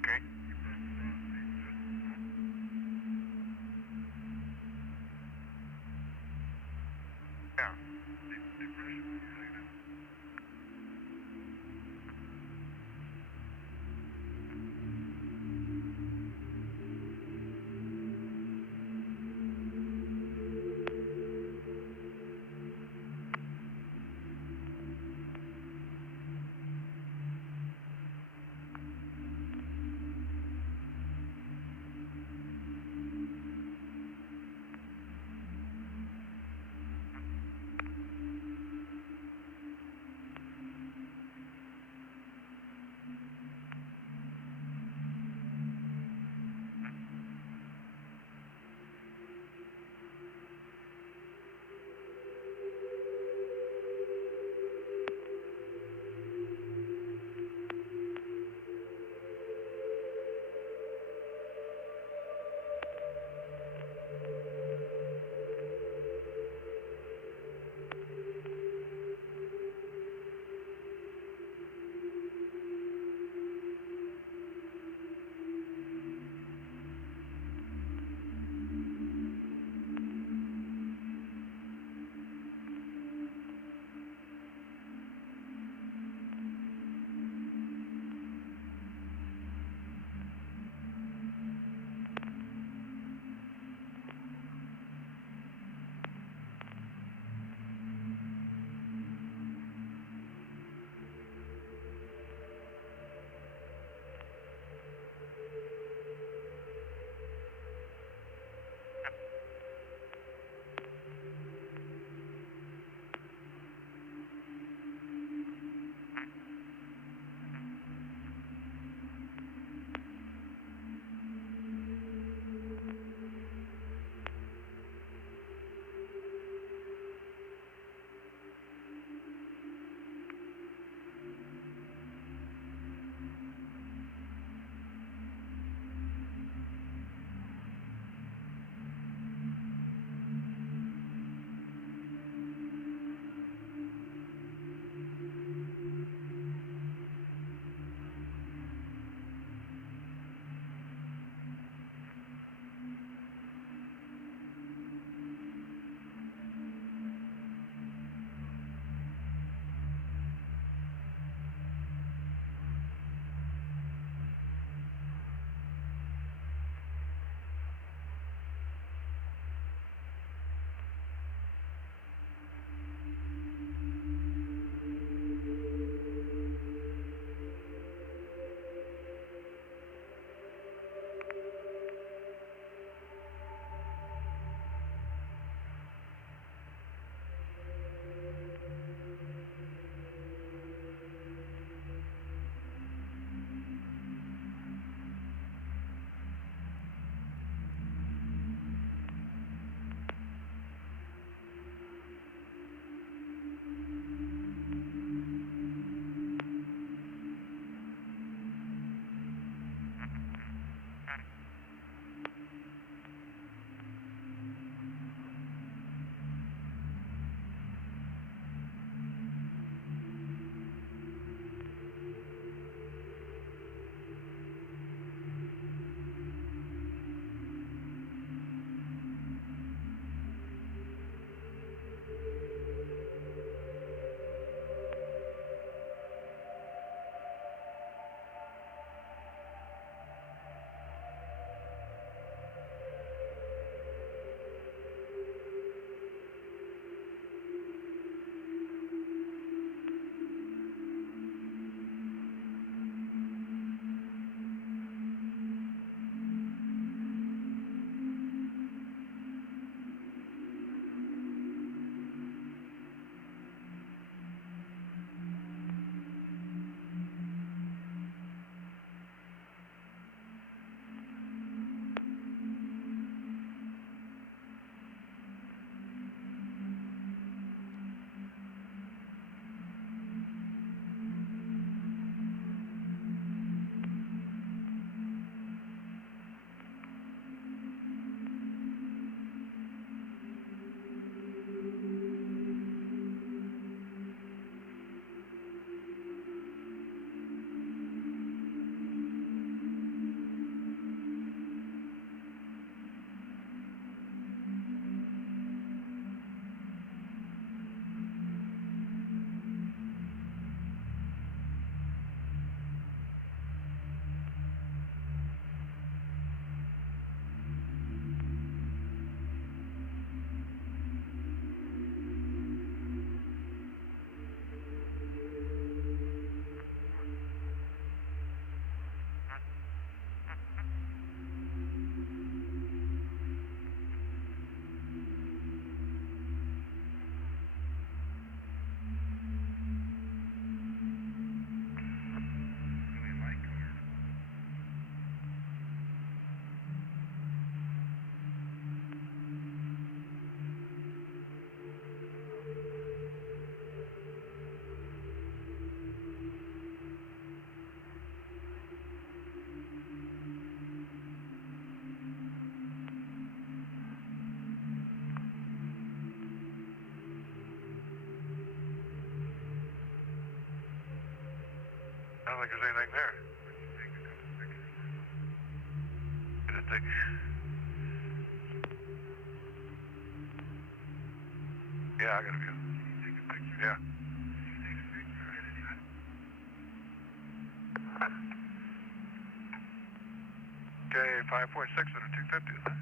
Okay. Yeah. don't think there's anything there. Get a stick. Yeah, I got a view. Yeah. Okay, 5.6 at a 250, isn't it?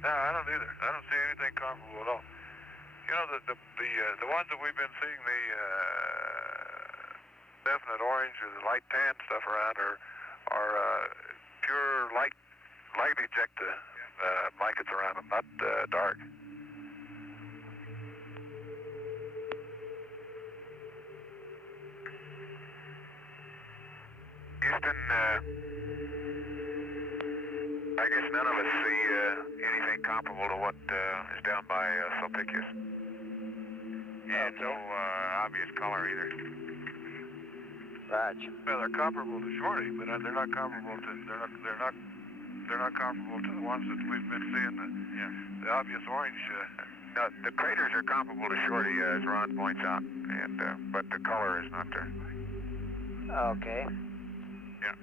No, I don't either. I don't see anything comparable at all. You know, the ones that we've been seeing, the definite orange or the light tan stuff around are pure light ejecta blankets around them, not dark. Houston, I guess none of us see anything comparable to what is down by Sulpicius. And no obvious color either. Raj. Well, they're comparable to Shorty, but they're not comparable to they're not comparable to the ones that we've been seeing. The obvious orange. No, the craters are comparable to Shorty, as Ron points out, and but the color is not there. Okay. Yeah.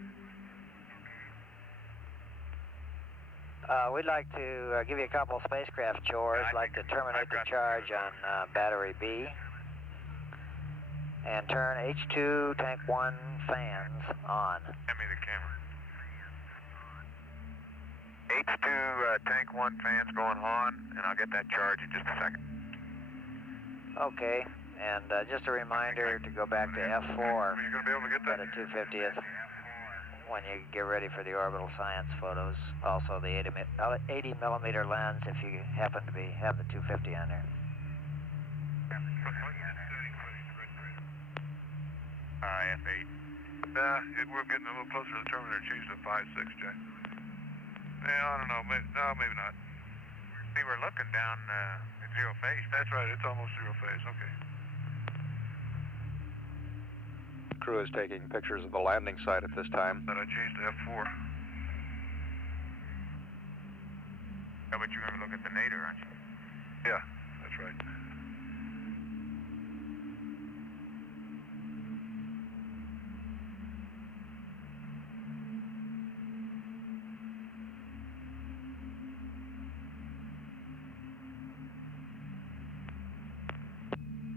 We'd like to give you a couple spacecraft chores. I'd like to terminate the charge on battery B and turn H2 tank 1 fans on. Hand me the camera. H2 tank 1 fans going on, and I'll get that charge in just a second. Okay, and just a reminder to go back to F4 Are you going to be able to get at that? a 250th when you get ready for the orbital science photos. Also the 80 millimeter lens if you happen to have the 250 on there. F8. We're getting a little closer to the terminator. Change to 5.6, Jack. Yeah, I don't know. Maybe not. See, we're looking down at zero phase. That's right. It's almost zero phase. Okay. Crew is taking pictures of the landing site at this time. Then I changed to F4. Oh, but you're going to look at the nadir, aren't you? Yeah, that's right.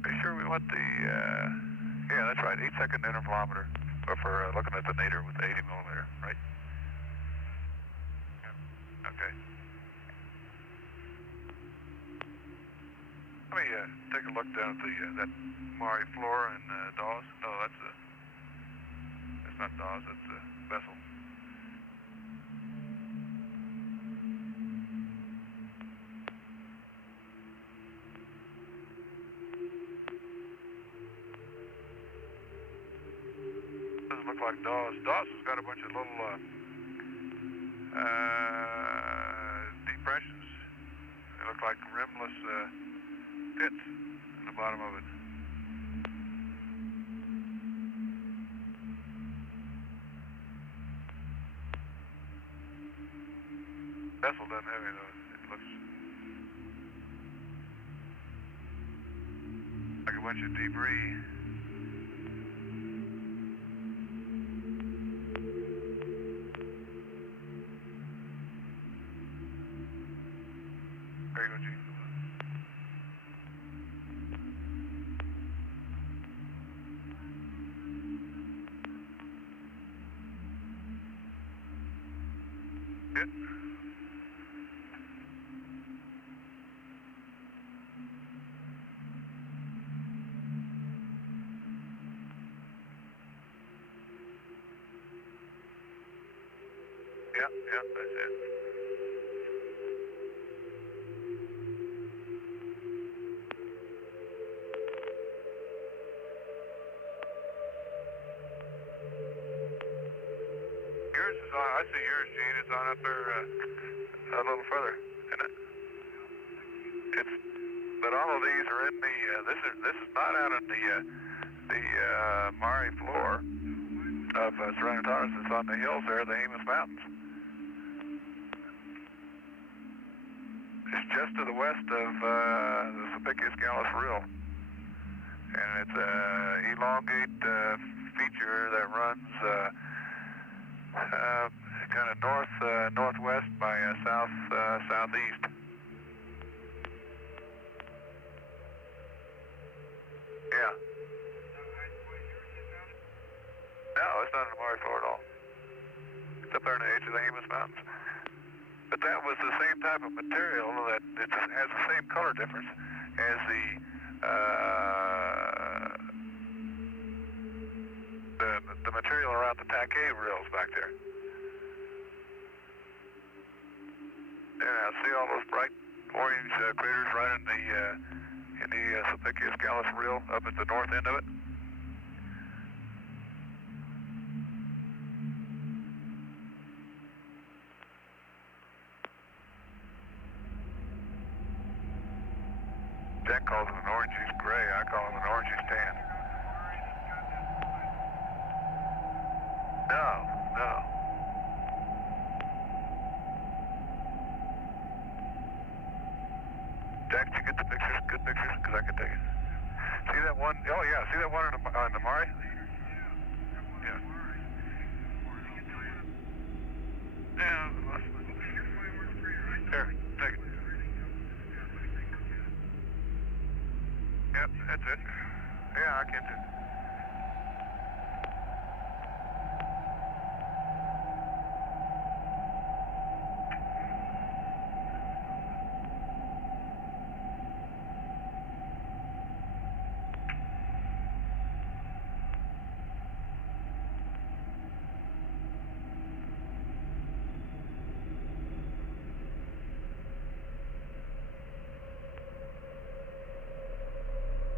Are you sure we want the, yeah, that's right, 8-second intervalometer for looking at the nadir with the 80 millimeter, right? Okay. Let me take a look down at that Mare Flora and Dawes. No, that's not Dawes, that's Bessel. Doesn't look like Dawes. Dawes has got a bunch of little depressions. They look like rimless pits in the bottom of it. Bessel doesn't have any of those. It looks like a bunch of debris. There you go, G. It. Yeah, that's it. yours is on. I see yours, Gene. It's on up there a little further, isn't it? But all of these are in the. This is not out in the Mare floor of Serenitatis. It's on the hills there, the Jemez Mountains. It's just to the west of the Sulpicius Gallus Rill, and it's a elongate feature that runs kind of northwest by southeast. Yeah. No, it's not in the Mare floor at all. It's up there in the edge of the Jemez Mountains. But that was the same type of material that it has the same color difference as the material around the Taquet rills back there. Yeah, now see all those bright orange craters right in the Sulpicius Gallus Rill up at the north end of it? Jack calls it an orangish gray. I call it an orangish tan. No. Jack, did you get the pictures? Good pictures? Because I can take it. See that one? Oh, yeah. See that one on the Mare? Yeah. Yeah. Here, take it. Yep, that's it. Yeah, I can do it.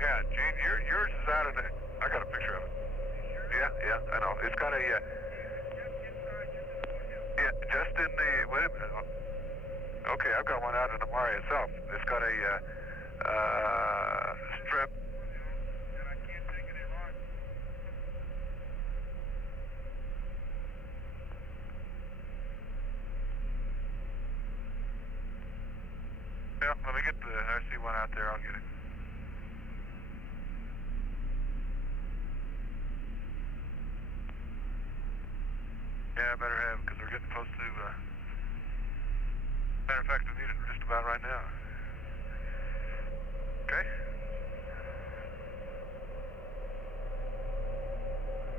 Yeah, Gene, yours is out of the... I got a picture of it. Yeah, I know. It's got a... yeah, just in the... Wait a minute. Okay, I've got one out in the Mare itself. It's got a strip. And I can't take it wrong. Yeah, let me get the... I see one out there. I'll get it. Yeah, I better have, because we're getting close to, matter of fact, I need it just about right now. Okay?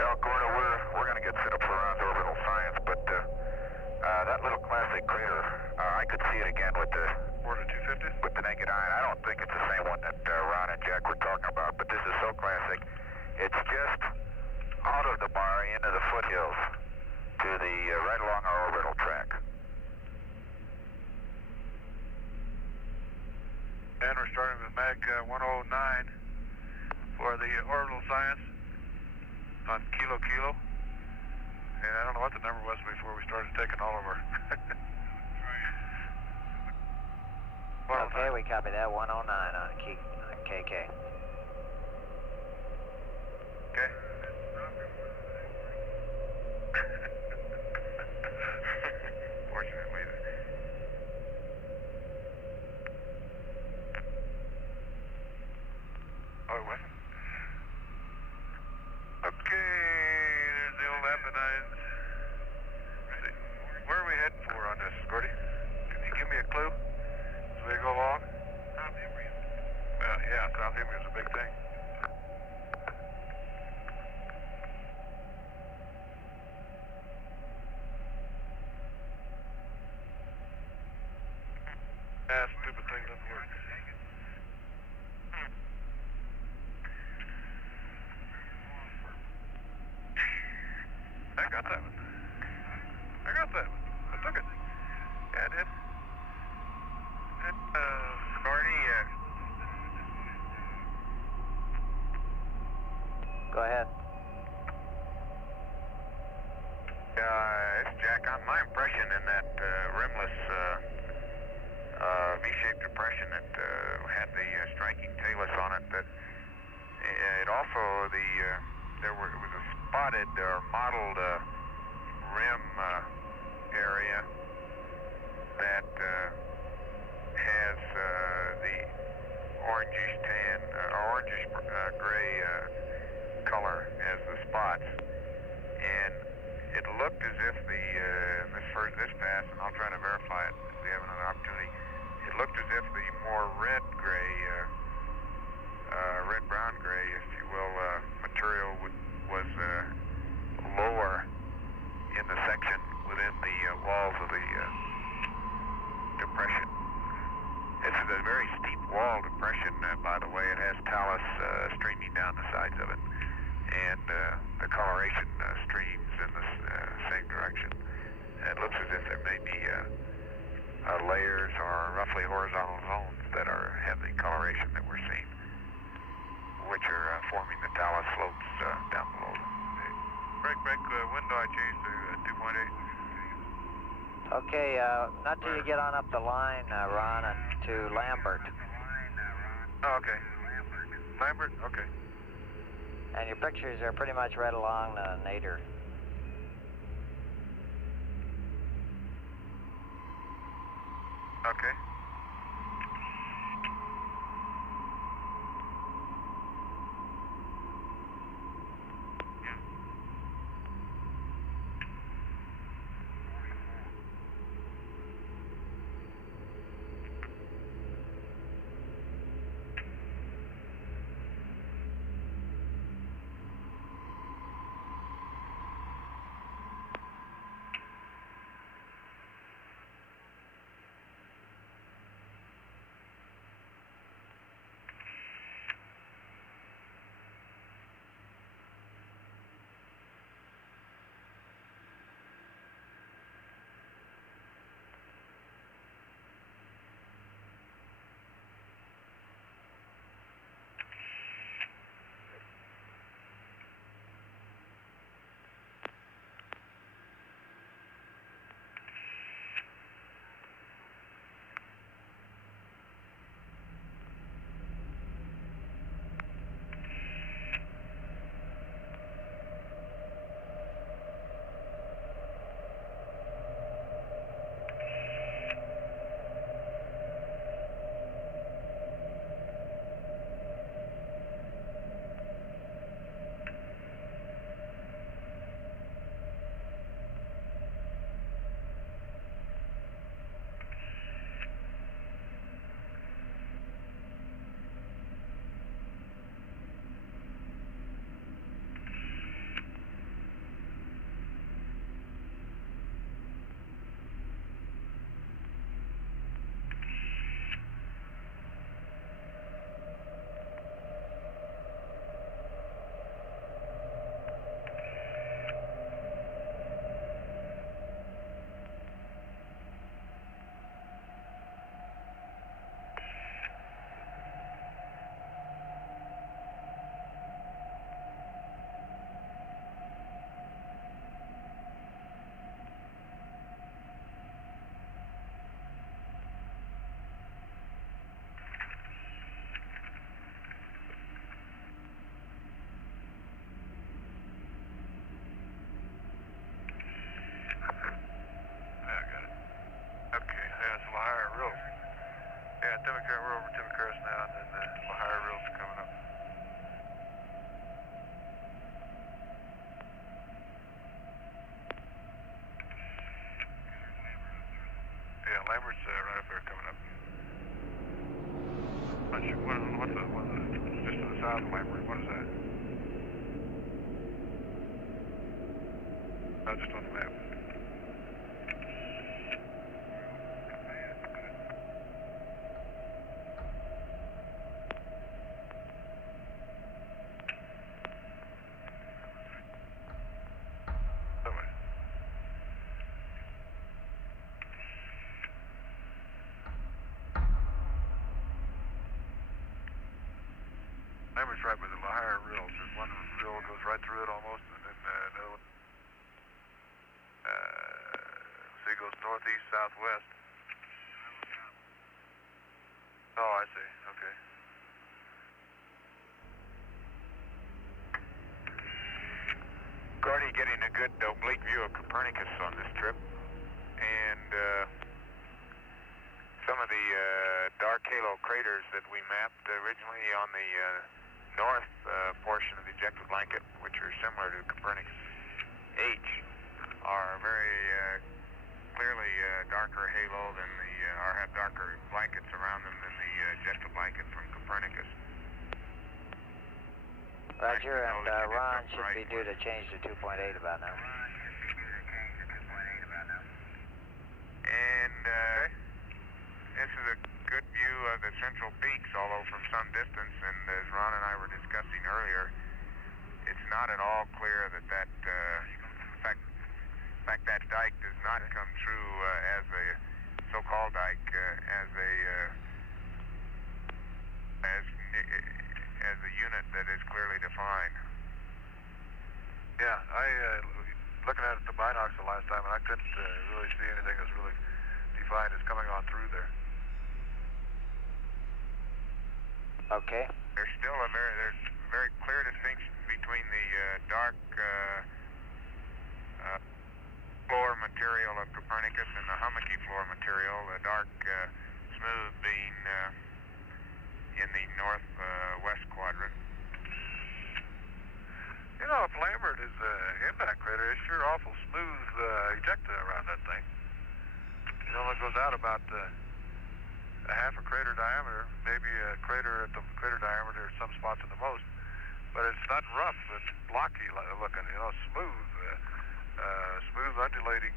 Well, Gordo, we're going to get set up for Ron's orbital science, but that little classic crater, I could see it again with the... Order 250? With the naked eye. I don't think it's the same one that Ron and Jack were talking about, but this is so classic. It's just out of the Mare into the foothills to the right along our orbital track. And we're starting with Mag 109 for the orbital science on Kilo. And I don't know what the number was before we started taking all of our... Okay, we copy that. 109 on KK. Okay. Fortunately. Oh, it wasn't? Okay, there's the old Apennines. Where are we heading for on this, Gordy? Can you give me a clue as we go along? South Imbrium. Yeah, South Imbrium's a big thing. Stupid thing doesn't work. I got that one. I took it. Yeah, I did. Gordy, Go ahead. it's Jack. my impression in that rimless V-shaped depression that had the striking talus on it, that it also it was a spotted or mottled rim area that has the orangish tan, orangish gray color as the spots, and it looked as if this pass, and I'll try to verify it if we have another opportunity, it looked as if the more red-gray, red-brown-gray, if you will, material was lower in the section within the walls of the depression. This is a very steep wall depression, by the way. It has talus streaming down the sides of it, and the coloration streams in the same direction. It looks as if there may be layers or roughly horizontal zones that have the coloration that we're seeing, which are forming the talus slopes down below. Break window I changed to 2.8. Okay, not till you get on up the line, Ron, and to Lambert. Oh, okay. Lambert, okay. And your pictures are pretty much right along the nadir. Okay. We're over Timothy's now, and then the higher rills are coming up. Yeah, Lambert's right up there coming up. What's just to the south of Lambert? What is that? Oh, just on the map. Lambert's right by the higher rills. There's one rill goes right through it almost, and then another one. northeast, southwest. Oh, I see. Okay. Gordy, getting a good oblique view of Copernicus on this trip, and some of the dark halo craters that we mapped originally on the north portion of the ejecta blanket, which are similar to Copernicus H, are very clearly darker halo than or have darker blankets around them than the ejecta blanket from Copernicus. Roger, and Ron should be due to change to 2.8 about now. And this is a good view of the central peaks, although from some distance, and as Ron and I were discussing earlier, it's not at all clear that in fact that dike does not come through as a so-called dike, as a unit that is clearly defined. Yeah, looking at it the binocs the last time, and I couldn't really see anything that's really defined as coming on through there. Okay. There's still there's very clear distinction between the dark floor material of Copernicus and the hummocky floor material, the dark smooth being in the northwest quadrant. You know, if Lambert is impact crater, it's sure awful smooth ejecta around that thing. It only goes out about a half a crater diameter, maybe a crater at the crater diameter at some spots at the most, but it's not rough, it's blocky looking, you know, smooth, smooth undulating.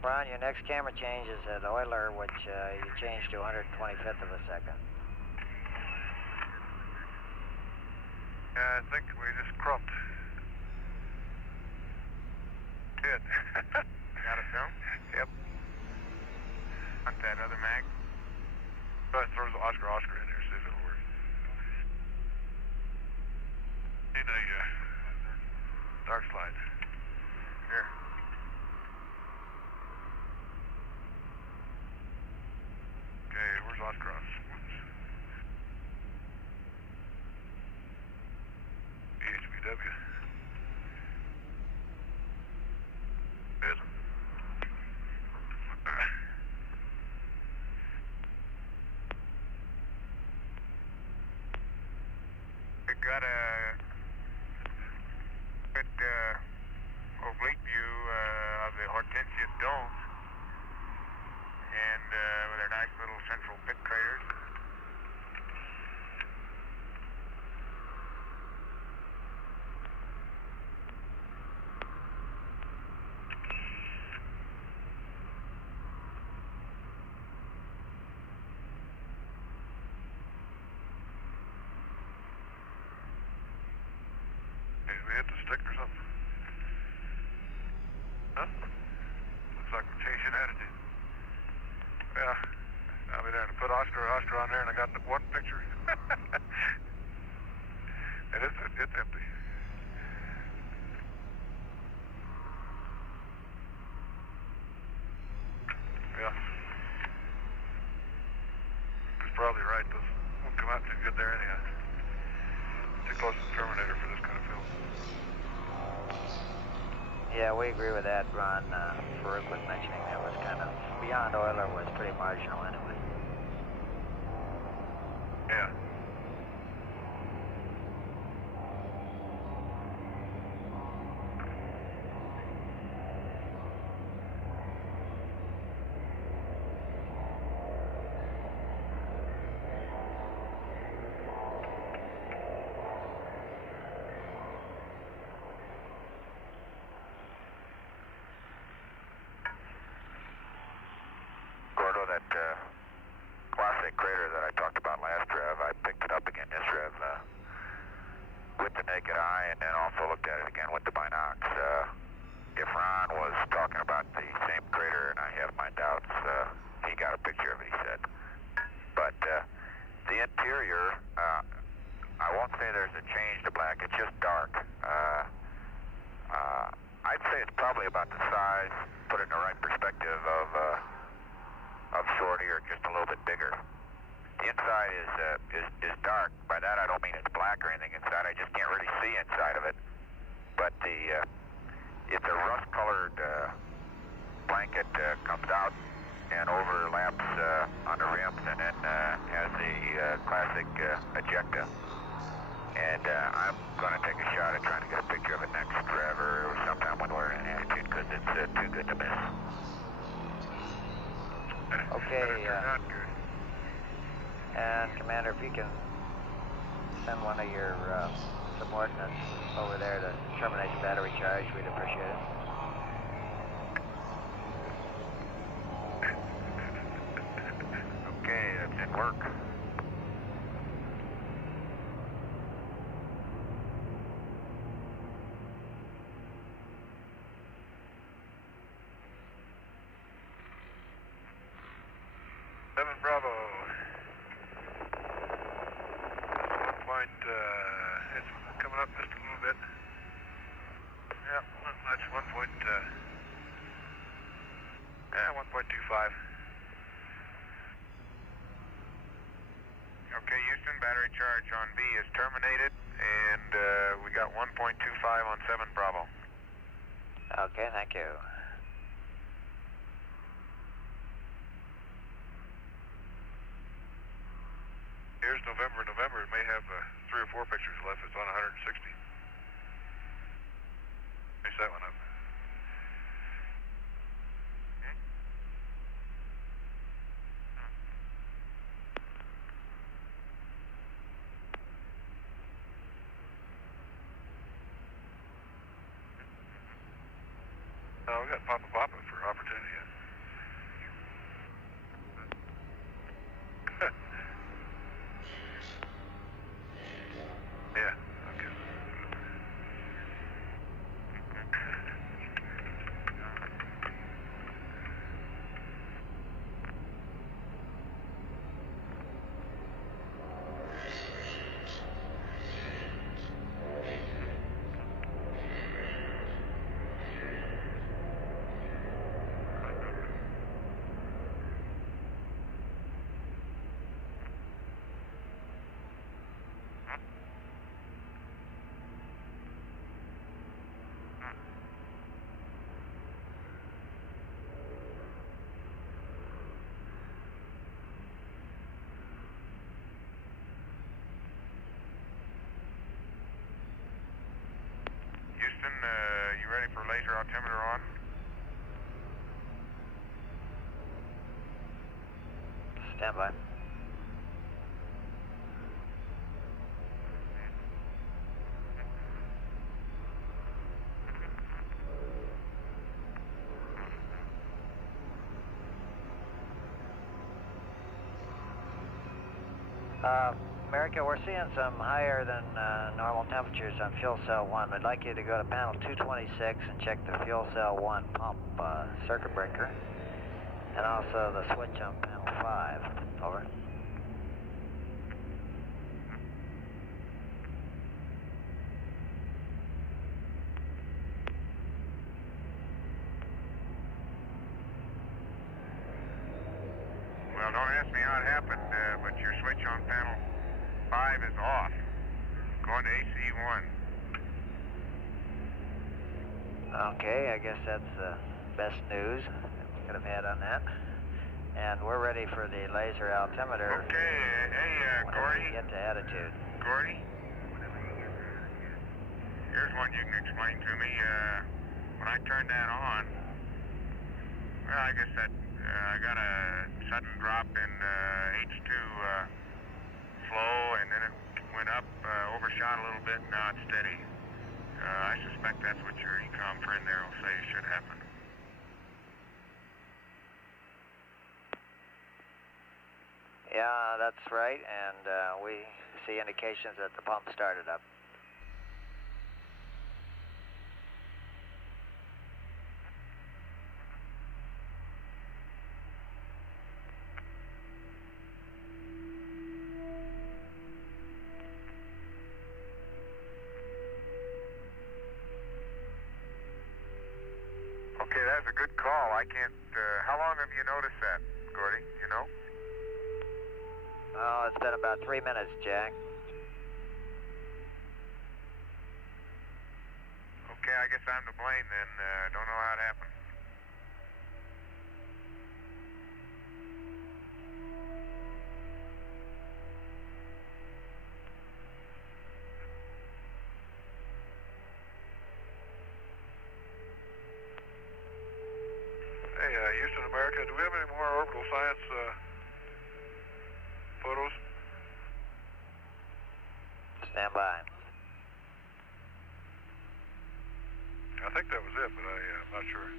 Ron, your next camera change is at Euler, which you changed to 125th of a second. Yeah, I think we just crumped. Did. Got a film? Yep. Want that other mag? Go ahead, throw Oscar in there, see if it'll work. Need a dark slide. Here. Okay, where's Oscar? EHBW. Yes. We got a good oblique view of the Hortensia domes, and with their nice little central pit craters. Did we hit the stick or something? Huh? Looks like we're changing attitude. Yeah. I'll be there to put Oscar on there, and I got one picture. And it's empty. Yeah. He's probably right. Those won't come out too good there anyhow. Too close to the Terminator for this kind of film. Yeah, we agree with that, Ron. Farouk was mentioning that was kind of, beyond Euler was pretty marginal anyway. Yeah. Gordo, that classic crater that I talked about last rev, I again with the binocs. If Ron was talking about the same crater, and I have my doubts, he got a picture of it, he said. But the interior, I won't say there's a change to black, it's just dark. I'd say it's probably about the size, put it in the right perspective, of Shorty, or just a little bit bigger. The inside is dark. By that I don't mean it's black or anything inside, I just can't really see inside of it. But it's a rust-colored blanket comes out and overlaps on the rims, and then has the classic ejecta. And I'm going to take a shot at trying to get a picture of it next, Trevor, or sometime when we're in altitude, because it's too good to miss. Okay, Not good. and Commander, if you can send one of your subordinates over there to terminate the battery charge, we'd appreciate it. Okay, that's in work. Bravo. Point, it's coming up just a little bit. Yeah, not much. 1.25. Okay, Houston, battery charge on B is terminated, and we got 1.25 on 7 Bravo. Okay, thank you. Here's November. It may have 3 or 4 pictures left. It's on 160. Finish that one up. Oh, we got Papa for opportunity. Yeah, okay. Houston, you ready for laser altimeter on? Stand by. America, we're seeing some higher than normal temperatures on fuel cell 1. We'd like you to go to panel 226 and check the fuel cell 1 pump circuit breaker, and also the switch on panel 5. Over. Well, don't ask me how it happened, but your switch on panel 5 is off. Going to ACE1. Okay, I guess that's the best news we could have had on that. And we're ready for the laser altimeter. Okay, hey, whenever Gordy. you get to attitude. Gordy? Here's one you can explain to me. When I turned that on, well, I guess that I got a sudden drop in H2 flow, and then it went up, overshot a little bit, and now it's steady. I suspect that's what your ecom friend there will say should happen. Yeah, that's right, and we see indications that the pump started up. That's a good call. I can't, how long have you noticed that, Gordy? You know? Oh, it's been about 3 minutes, Jack. Okay, I guess I'm to blame then. Don't know how it happened. Hey, Houston, America, do we have any more orbital science photos? Stand by. I think that was it, but I'm not sure.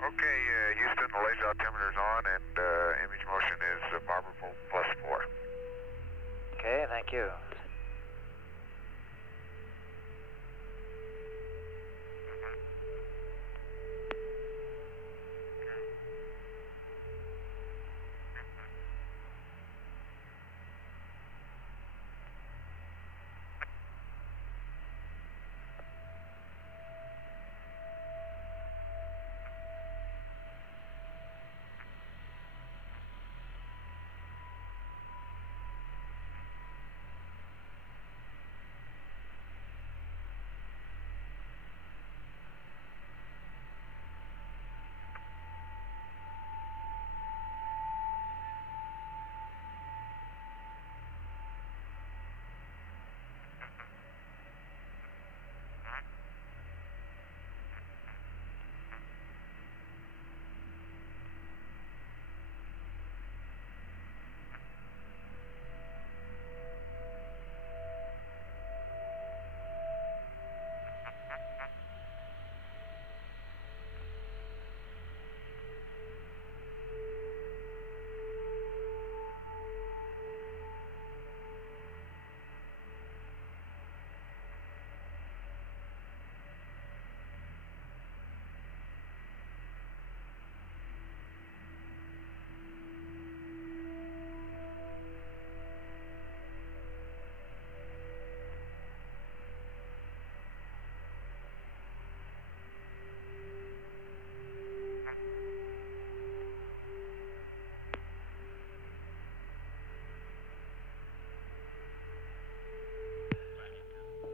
Okay, Houston, the laser altimeter's on and image motion is Barber +4. Okay, thank you.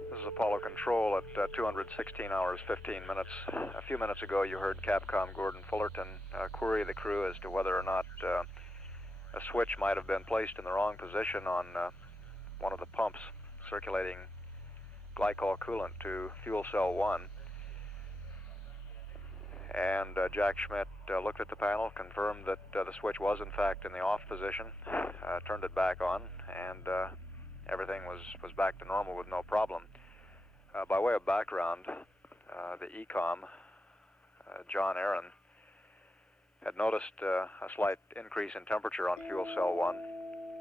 This is Apollo Control at 216 hours, 15 minutes. A few minutes ago, you heard Capcom Gordon Fullerton query the crew as to whether or not a switch might have been placed in the wrong position on one of the pumps circulating glycol coolant to fuel cell 1. And Jack Schmidt looked at the panel, confirmed that the switch was in fact in the off position, turned it back on, and everything was back to normal with no problem. By way of background, the ECOM, John Aaron, had noticed a slight increase in temperature on fuel cell 1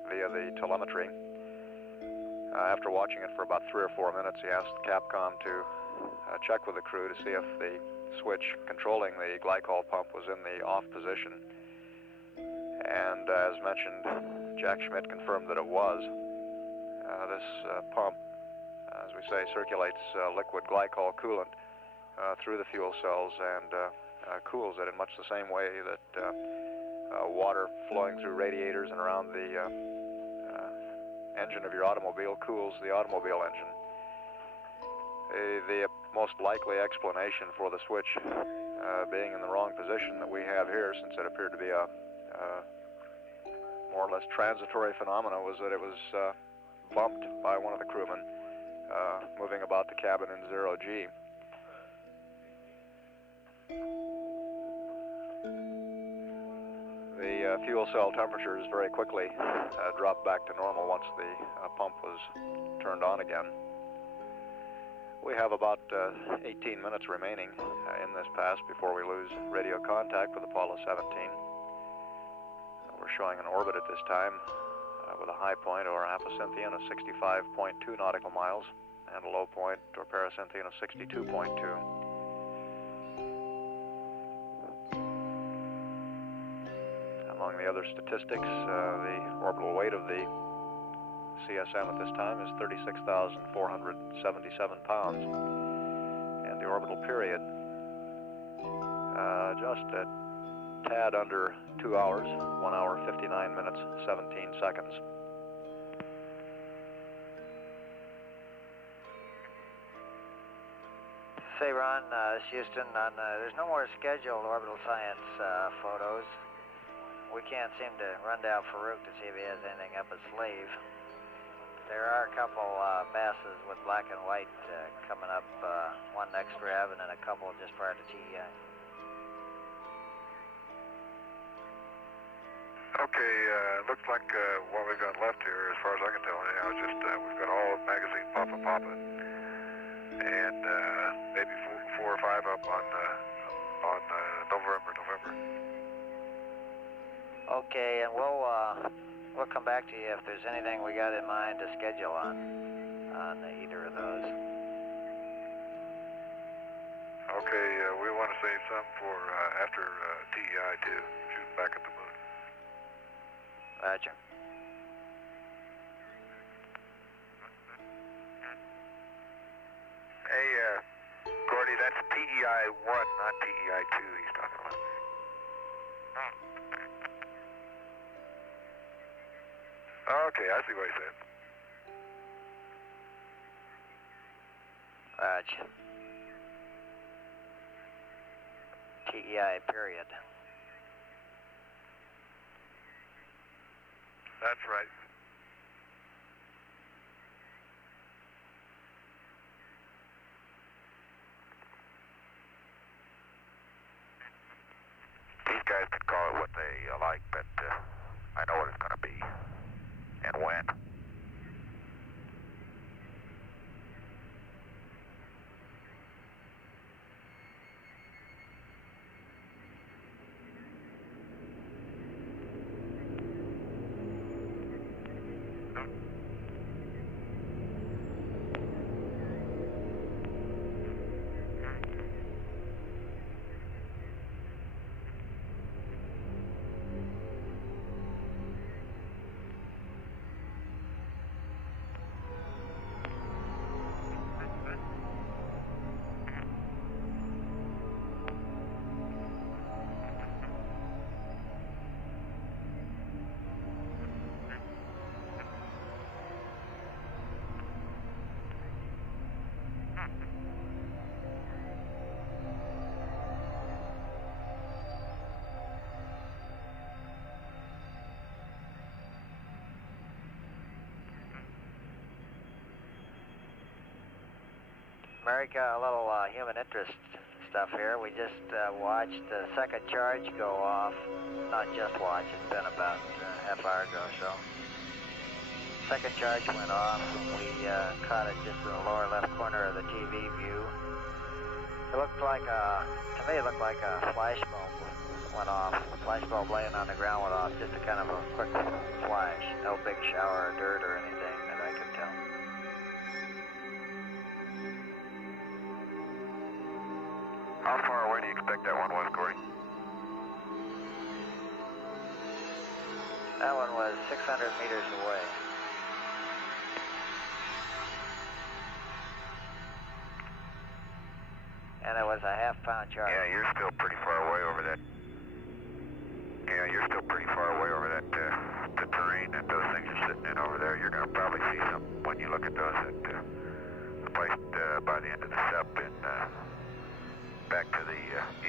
via the telemetry. After watching it for about 3 or 4 minutes, he asked Capcom to check with the crew to see if the switch controlling the glycol pump was in the off position. And as mentioned, Jack Schmidt confirmed that it was. This pump, as we say, circulates liquid glycol coolant through the fuel cells and cools it in much the same way that water flowing through radiators and around the engine of your automobile cools the automobile engine. The most likely explanation for the switch being in the wrong position that we have here, since it appeared to be a more or less transitory phenomena, was that it was bumped by one of the crewmen moving about the cabin in 0G. The fuel cell temperatures very quickly dropped back to normal once the pump was turned on again. We have about 18 minutes remaining in this pass before we lose radio contact with Apollo 17. We're showing an orbit at this time with a high point or apocynthion of 65.2 nautical miles and a low point or pericynthion of 62.2. Among the other statistics, the orbital weight of the CSM at this time is 36,477 pounds, and the orbital period just a tad under 2 hours, 1 hour 59 minutes 17 seconds. Say, Ron, this is Houston. There's no more scheduled orbital science photos. We can't seem to run down Farouk to see if he has anything up his sleeve. There are a couple masses with black and white coming up, one next Rev and then a couple just prior to TEI. Okay, looks like what we've got left here, as far as I can tell anyhow, is just we've got all of magazine Papa, and maybe four or five up on November. Okay, and we'll come back to you if there's anything we got in mind to schedule on either of those. Okay, we want to save some for after TEI too, shoot back at the moon. Roger. Hey, Gordy, that's TEI 1, not TEI 2 he's talking about. Okay, I see what he said. Roger. TEI period. That's right. These guys can call it what they like, but I know what it's going to be and when. America, a little human interest stuff here. We just watched the second charge go off. Not just watch, it's been about half hour ago or so. Second charge went off. We caught it just in the lower left corner of the TV view. It looked like to me it looked like a flash bulb went off. A flash bulb laying on the ground went off. Just a kind of a quick flash. No big shower of dirt or anything that I could tell. How far away do you expect that one was, Gordy? That one was 600 meters away. And it was a half-pound charge. Yeah, you're still pretty far away over that. Yeah, you're still pretty far away over that the terrain that those things are sitting in over there. You're going to probably see some when you look at those at the place by the end of the SUP and back to the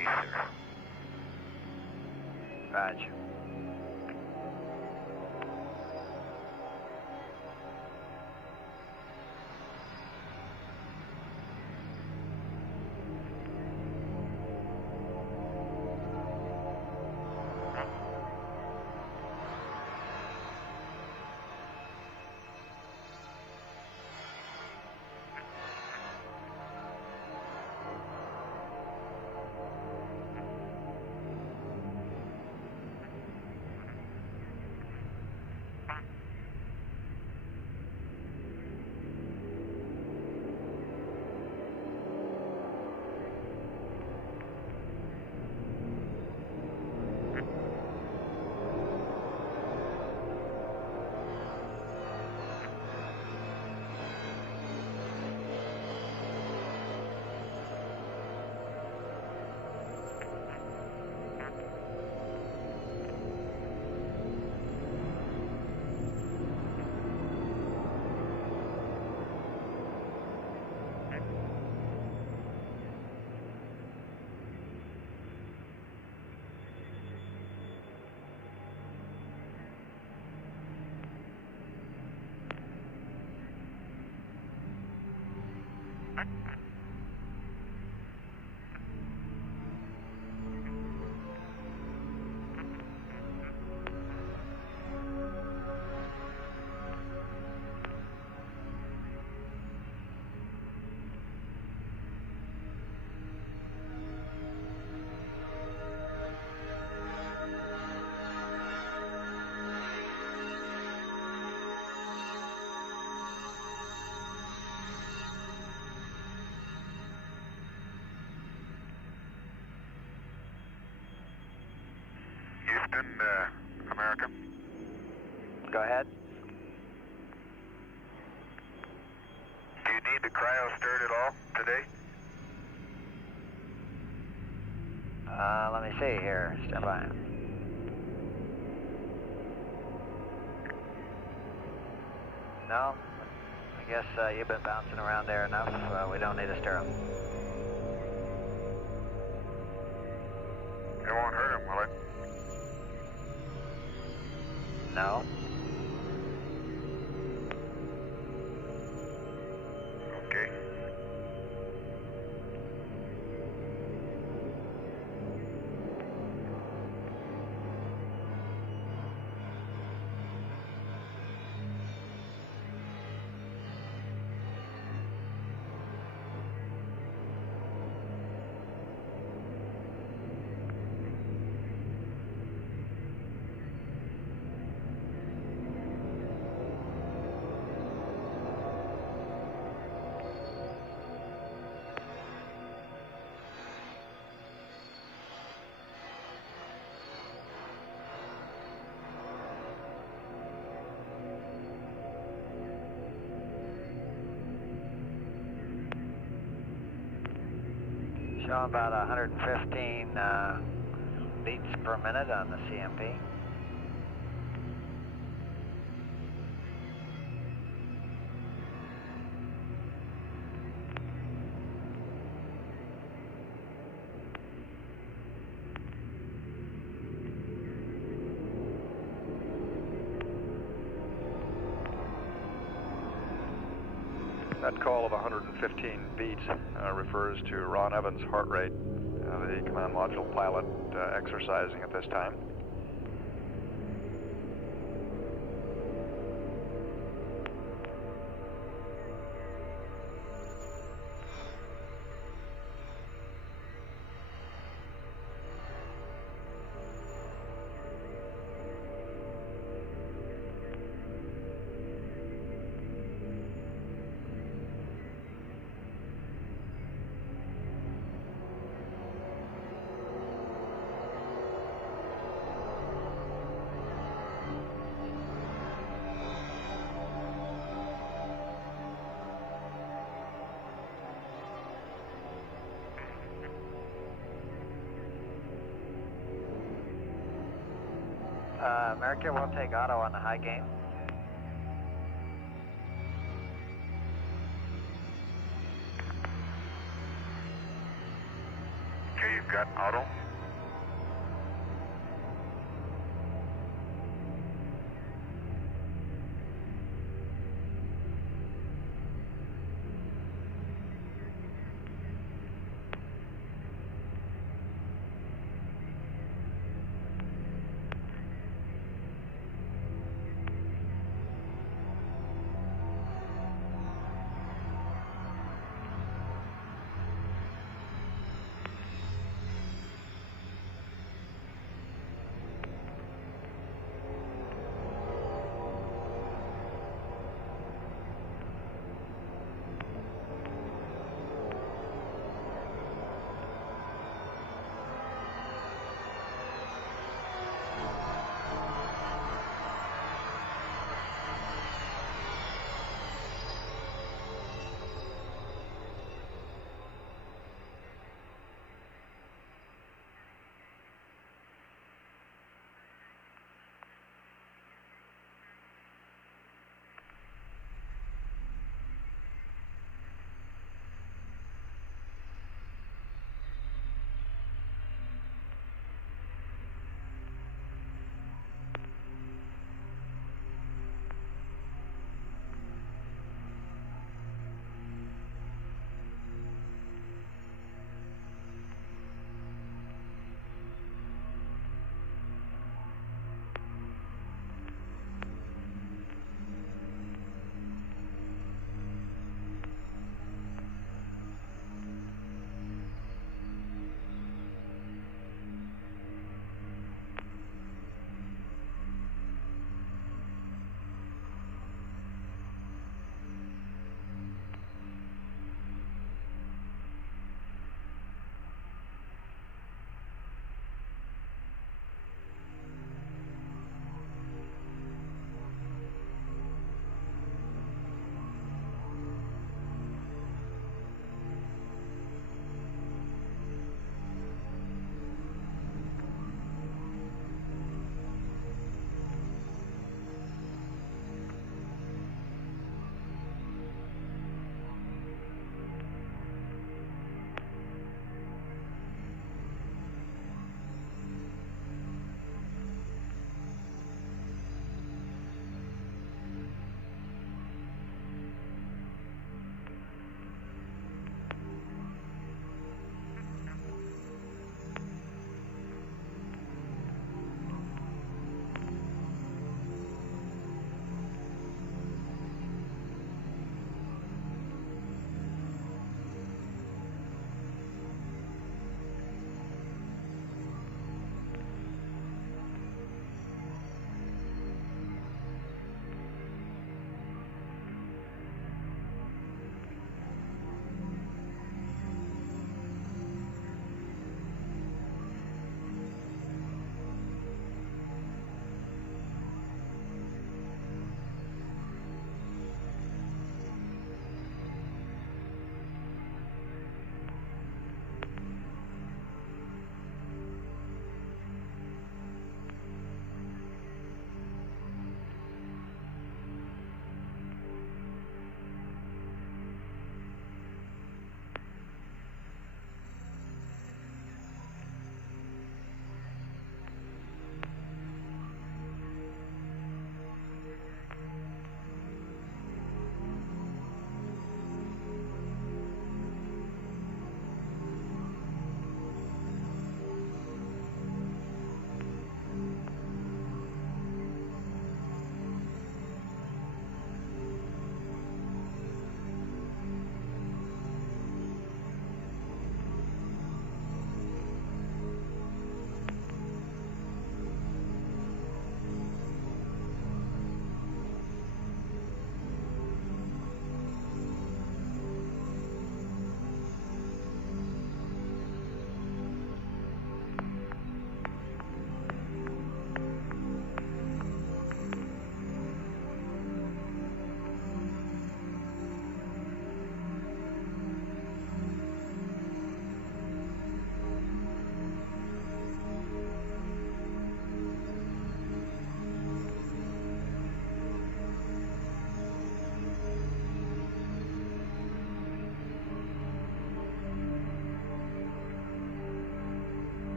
east there. Roger. Houston, America. Go ahead. Do you need the cryo stirred at all today? Let me see here. Stand by. No? I guess you've been bouncing around there enough. We don't need to stir them. It won't hurt him, will it? No? Okay. Showing about 115 beats per minute on the CMP. That call of 115 beats refers to Ron Evans' heart rate, the command module pilot exercising at this time. American, we'll take auto on the high gain. Okay, you've got auto.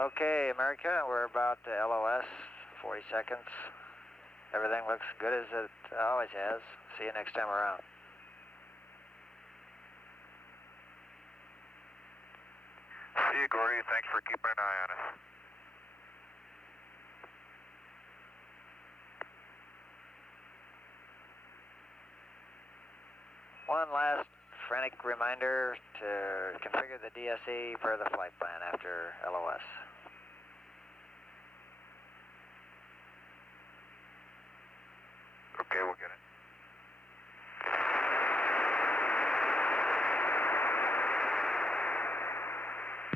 Okay, America, we're about to LOS, 40 seconds. Everything looks good as it always has. See you next time around. See you, Gordy. Thanks for keeping an eye on us. One last frantic reminder to configure the DSE per the flight plan after LOS. Okay, we'll get it.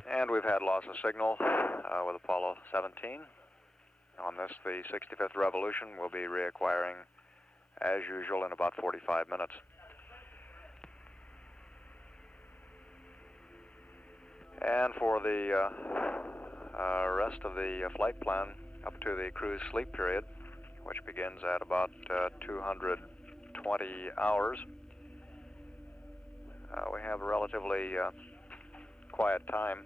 And we've had loss of signal with Apollo 17. On this, the 65th revolution will be reacquiring as usual in about 45 minutes. And for the rest of the flight plan up to the cruise sleep period, which begins at about 220 hours, we have a relatively quiet time,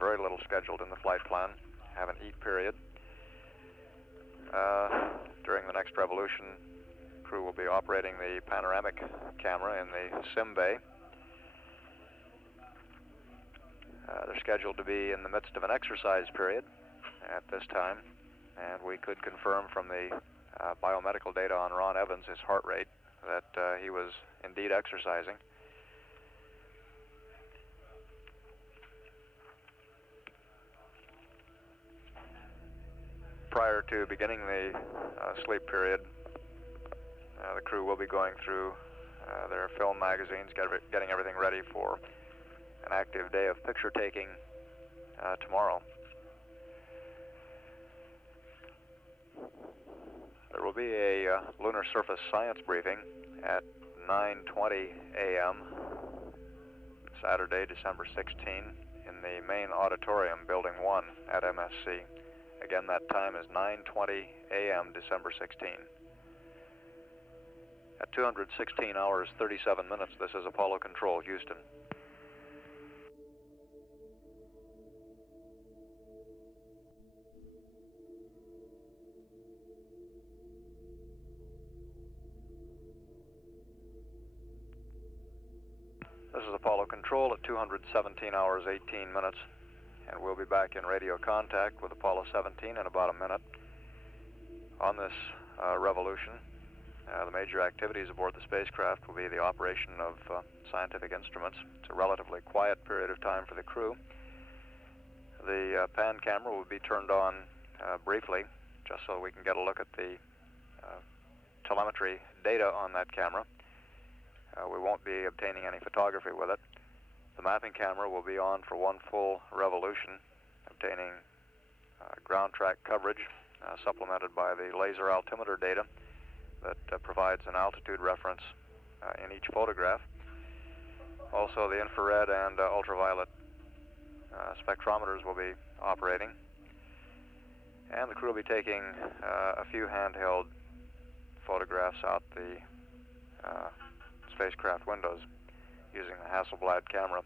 very little scheduled in the flight plan, have an eat period. During the next revolution, crew will be operating the panoramic camera in the sim bay. They're scheduled to be in the midst of an exercise period at this time, and we could confirm from the biomedical data on Ron Evans, his heart rate, that he was indeed exercising. Prior to beginning the sleep period, the crew will be going through their film magazines, getting everything ready for an active day of picture taking tomorrow. There will be a lunar surface science briefing at 9:20 a.m. Saturday, December 16, in the main auditorium, Building 1 at MSC. Again, that time is 9:20 a.m. December 16. At 216 hours, 37 minutes, this is Apollo Control, Houston. This is Apollo Control at 217 hours, 18 minutes. And we'll be back in radio contact with Apollo 17 in about a minute. On this revolution, the major activities aboard the spacecraft will be the operation of scientific instruments. It's a relatively quiet period of time for the crew. The pan camera will be turned on briefly, just so we can get a look at the telemetry data on that camera. We won't be obtaining any photography with it. The mapping camera will be on for one full revolution, obtaining ground track coverage, supplemented by the laser altimeter data that provides an altitude reference in each photograph. Also, the infrared and ultraviolet spectrometers will be operating. And the crew will be taking a few handheld photographs out the spacecraft windows using the Hasselblad camera.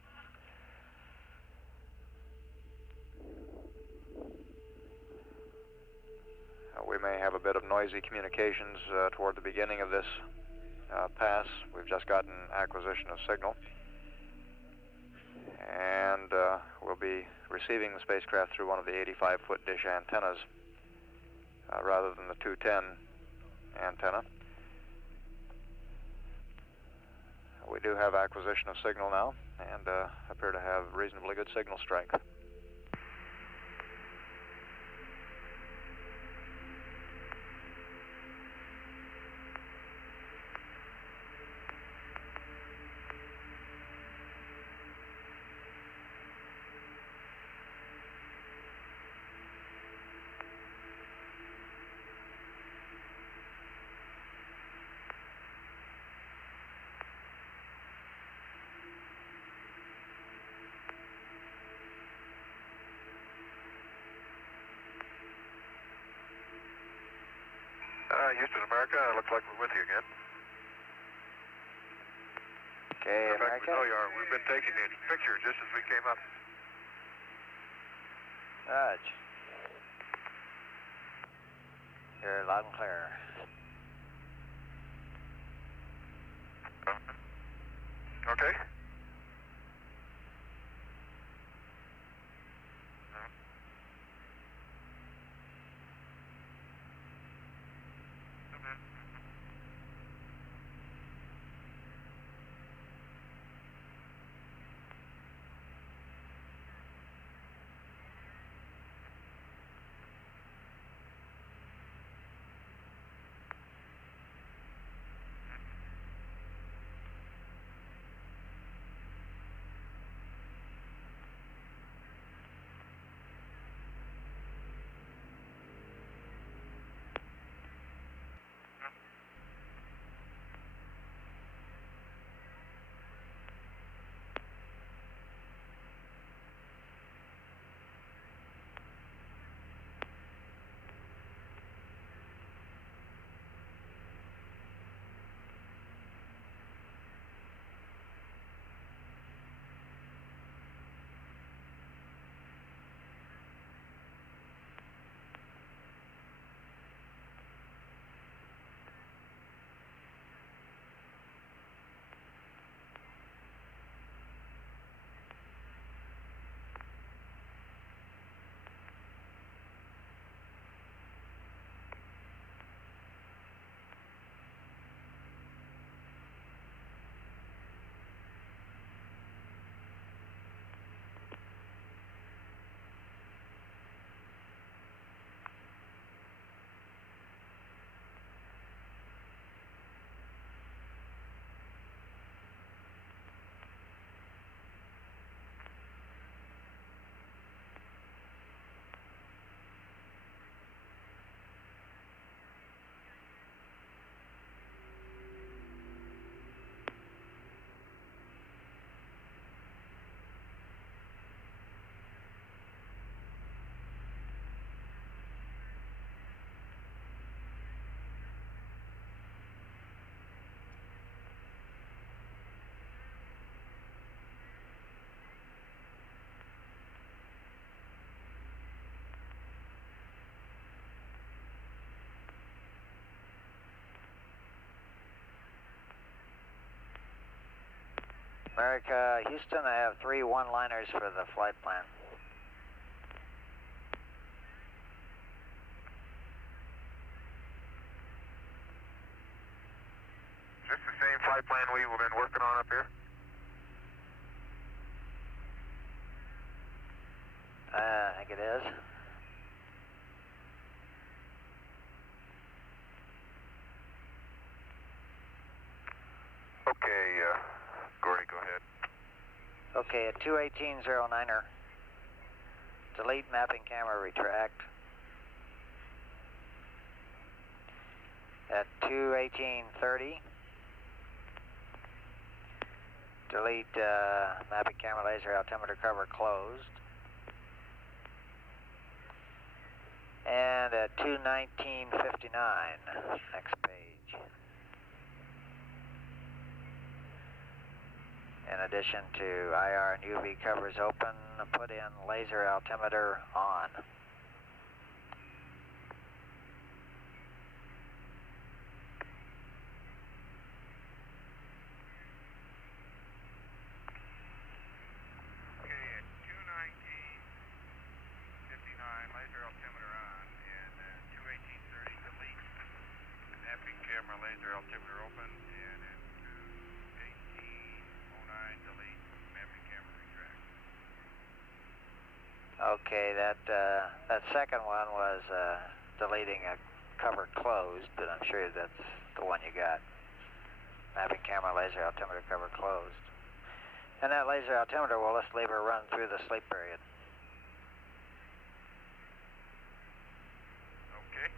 We may have a bit of noisy communications toward the beginning of this pass. We've just gotten acquisition of signal. And we'll be receiving the spacecraft through one of the 85-foot dish antennas rather than the 210 antenna. We do have acquisition of signal now and appear to have reasonably good signal strength. Houston, America, looks like we're with you again. Okay, In fact, America. we know you are. We've been taking the picture just as we came up. Roger. You're loud and clear. Okay. America, Houston, I have 3 one-liners for the flight plan. Is this the same flight plan we've been working on up here? I think it is. Okay, Gordy, go ahead. Okay, at 21809er, delete mapping camera, retract. At 21830, delete mapping camera, laser altimeter cover, closed. And at 21959, next page. In addition to IR and UV covers open, put in laser altimeter on. Okay, at 21959, laser altimeter on, and 21830, delete mapping camera, laser altimeter open, and at 21809, delete mapping camera, retract. Okay, that second one was deleting a cover closed, but I'm sure that's the one you got. Mapping camera, laser altimeter cover closed. And that laser altimeter, we'll just leave her run through the sleep period. Okay.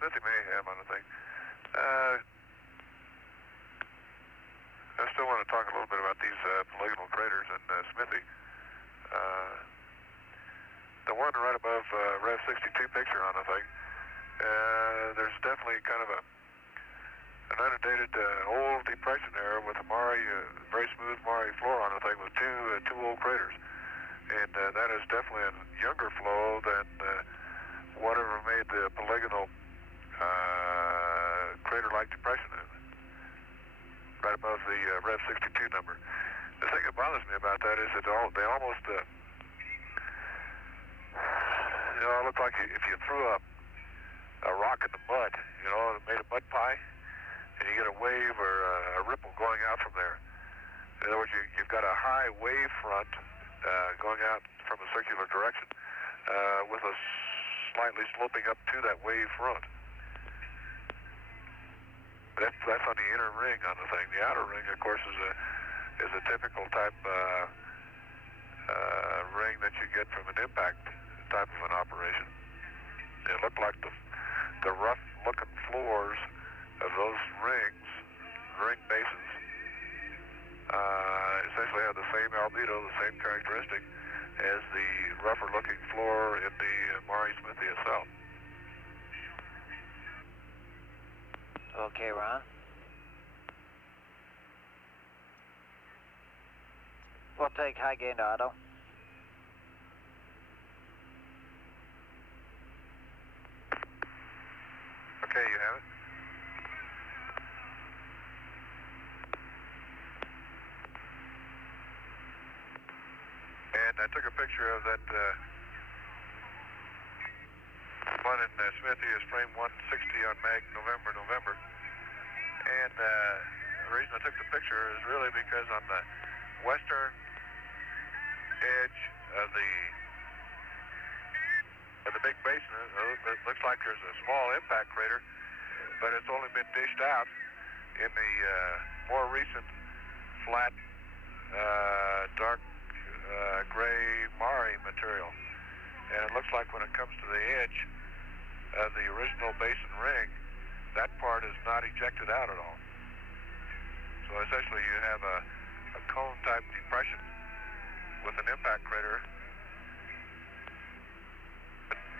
Smithy may have on the thing. I still want to talk a little bit about these polygonal craters in Smithy. The one right above Rev 62 picture on the thing, there's definitely kind of an undated old depression there with a very smooth Mare floor on the thing with two old craters. And that is definitely a younger flow than whatever made the polygonal crater-like depression right above the Rev 62 number. The thing that bothers me about that is that they almost, look like if you threw a rock in the mud, and made a mud pie, and you get a wave or a ripple going out from there. In other words, you've got a high wave front going out from a circular direction with a slightly sloping up to that wave front. That's on the inner ring on the thing. The outer ring, of course, is a typical type ring that you get from an impact type of an operation. It looked like the rough-looking floors of those ring bases, essentially have the same albedo, the same characteristic as the rougher-looking floor in the Mare Smithy itself. Okay, Ron. We'll take high gain to auto. Okay, you have it. And I took a picture of that one in Smithy is frame 160 on mag November. And the reason I took the picture is really because on the western edge of the big basin, it looks like there's a small impact crater, but it's only been dished out in the more recent flat, dark gray Mare material. And it looks like when it comes to the edge of the original basin ring, that part is not ejected out at all. So essentially you have a cone-type depression with an impact crater.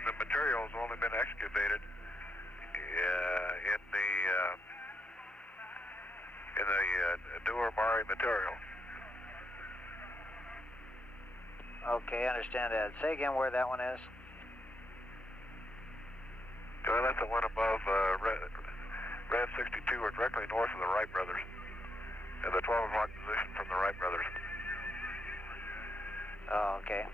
The material has only been excavated in the newer Mare material. Okay, I understand that. Say again where that one is. Well, that's the one above Rev 62, or directly north of the Wright brothers, in the 12 o'clock position from the Wright brothers. Oh, okay.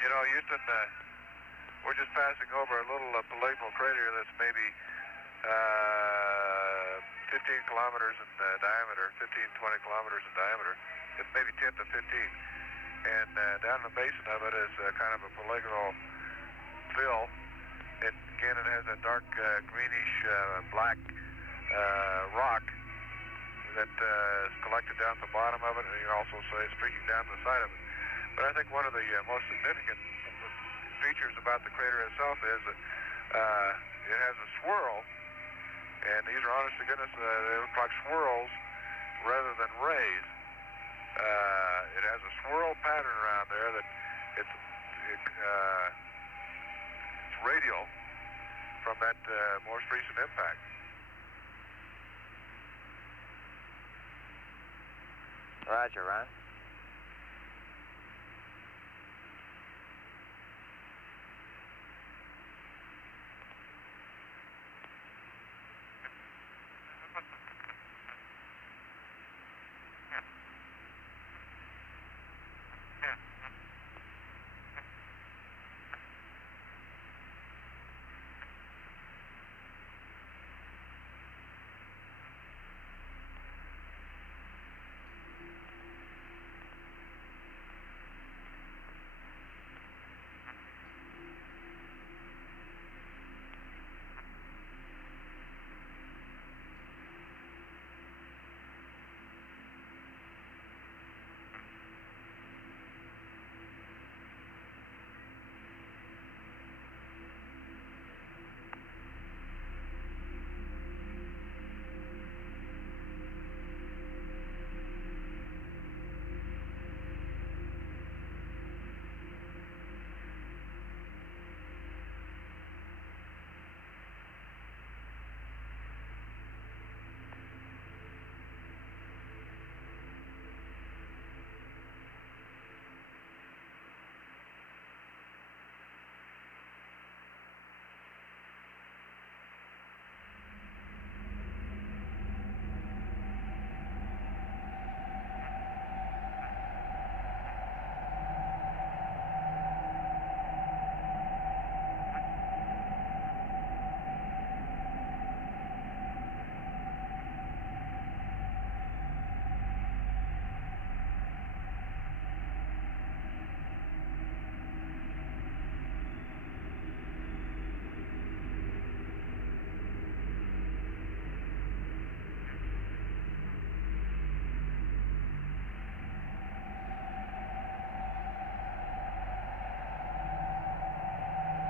You know, Houston, we're just passing over a little polygonal crater that's maybe 15 kilometers in diameter, 15, 20 kilometers in diameter. It's maybe 10 to 15. And down the basin of it is kind of a polygonal fill. And again, it has that dark greenish black rock that is collected down at the bottom of it, and you also say streaking down the side of it. But I think one of the most significant features about the crater itself is that it has a swirl, and these are honest to goodness, they look like swirls rather than rays. It has a swirl pattern around there that it's radial from that most recent impact. Roger, Ron.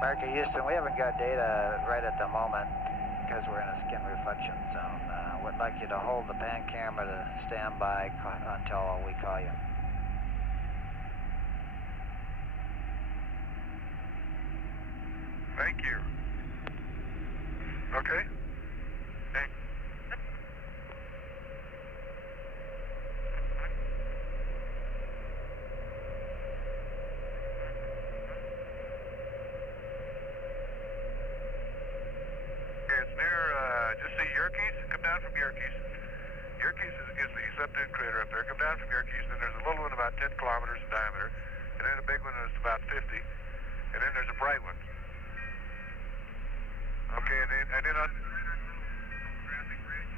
Mark, Houston, we haven't got data right at the moment because we're in a skin reflection zone. Would like you to hold the pan camera to stand by until we call you. Thank you. Okay. Thanks. It's near, just see Yerkes, come down from Yerkes. Yerkes is the subdued crater up there. Come down from Yerkes, and there's a little one about 10 kilometers in diameter, and then a big one that's about 50, and then there's a bright one. Okay, and then on,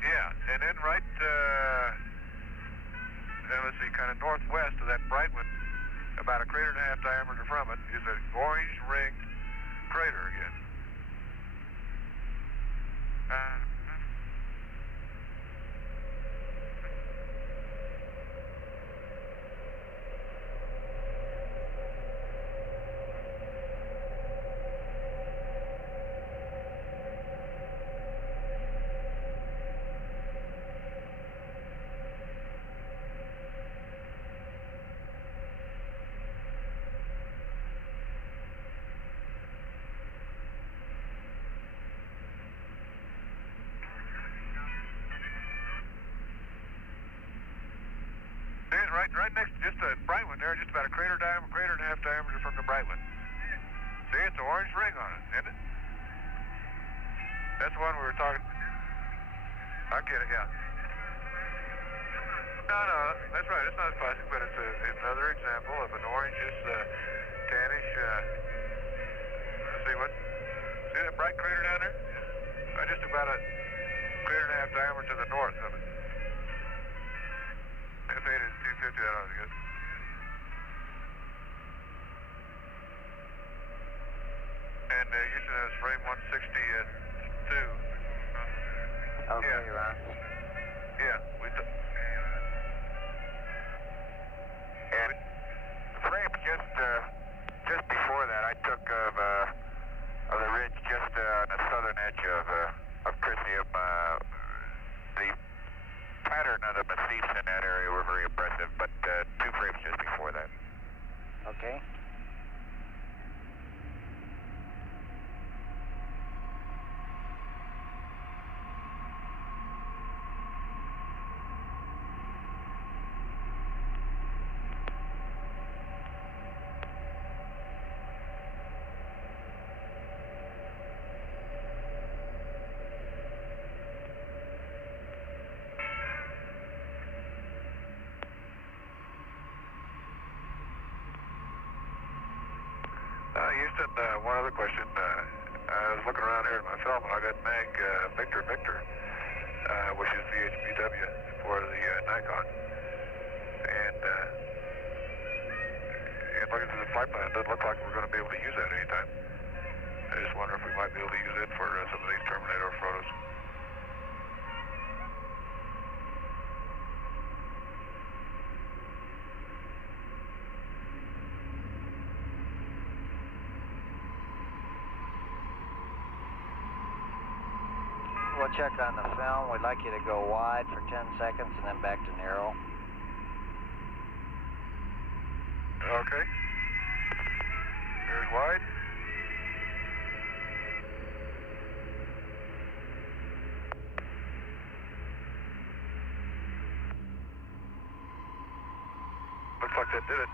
yeah, and then right, let's see, kind of northwest of that bright one, about a crater and a half diameter from it, is an orange ringed crater again. Right next to just a bright one there, just about a crater and a half diameter from the bright one. See, it's an orange ring on it, isn't it? That's the one we were talking. I get it, yeah. No, that's right. It's not plastic, but it's another example of an orangish Canish. Let's see what. See that bright crater down there? Just about a crater and a half diameter to the north of it. F8 is 250, that ought to be good. And Houston has frame 162. Okay, Yeah. Ron. Yeah, And frame just before that, I took of the ridge just on the southern edge of Tritium. The pattern of the massifs in that area were very impressive, but 2 frames just before that. Okay. Houston, one other question. I was looking around here at my film and I got MAG Victor, which is VHBW for the Nikon. And looking through the flight plan, it doesn't look like we're going to be able to use that anytime. I just wonder if we might be able to use it for some of these Terminator photos. We'll check on the film. We'd like you to go wide for 10 seconds and then back to narrow. Okay. Here's wide. Looks like that did it.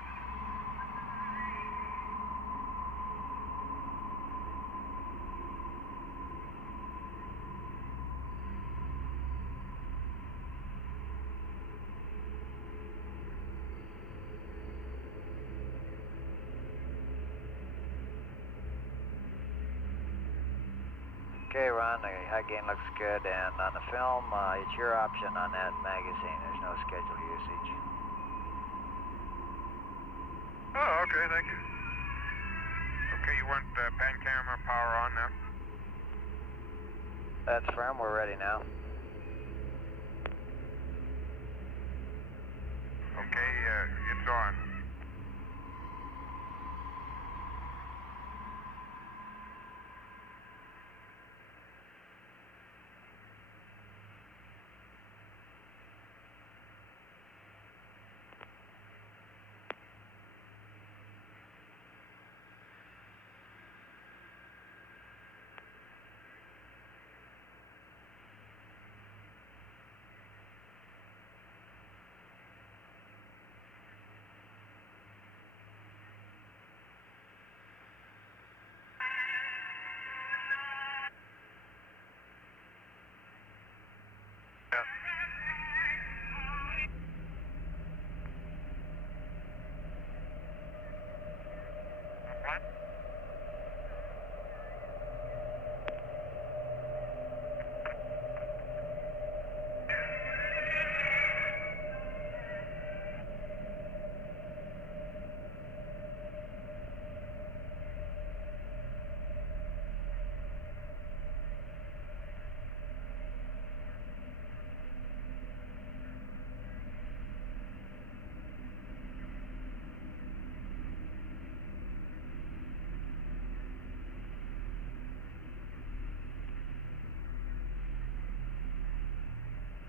Okay, Ron, the high gain looks good, and on the film, it's your option on that magazine. There's no scheduled usage. Oh, okay, thank you. Okay, you want pan camera power on now? That's firm. We're ready now. Okay, it's on.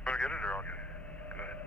Want to get it or okay? Go ahead.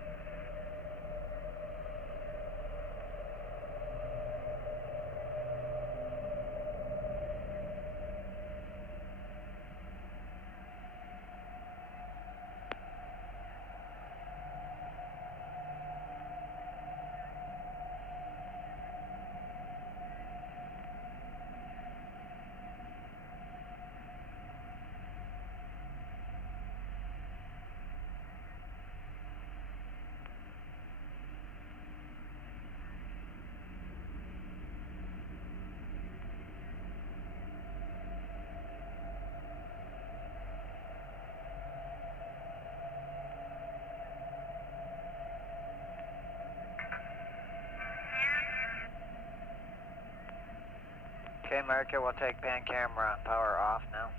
Okay, America, we'll take pan camera power off now.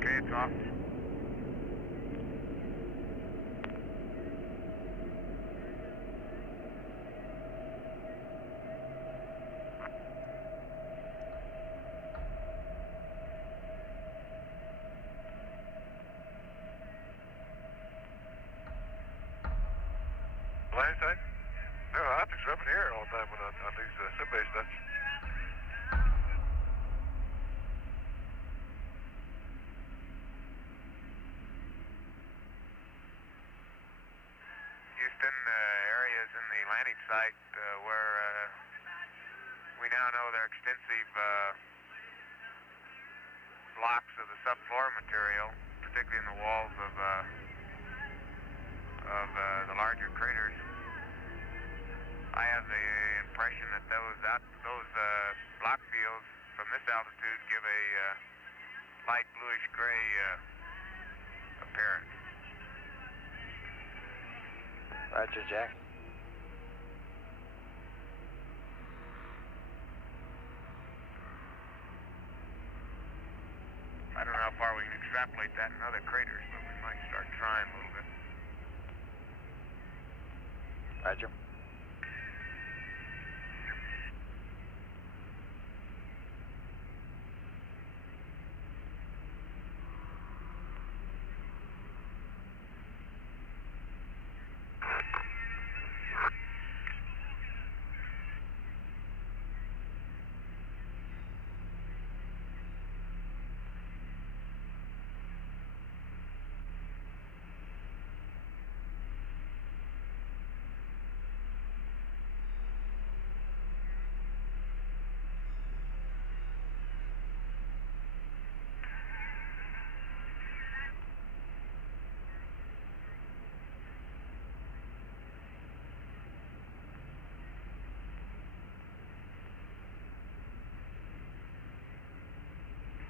Okay, it's off. Landing side? No, optics are up in the air all the time on these sim-based stuff. Houston, areas in the landing site where we now know there are extensive blocks of the subfloor material, particularly in the walls of the larger craters. I have the impression that those block fields from this altitude give a light bluish gray appearance. Roger, Jack. I don't know how far we can extrapolate that in other craters, but we might start trying a little bit. Roger.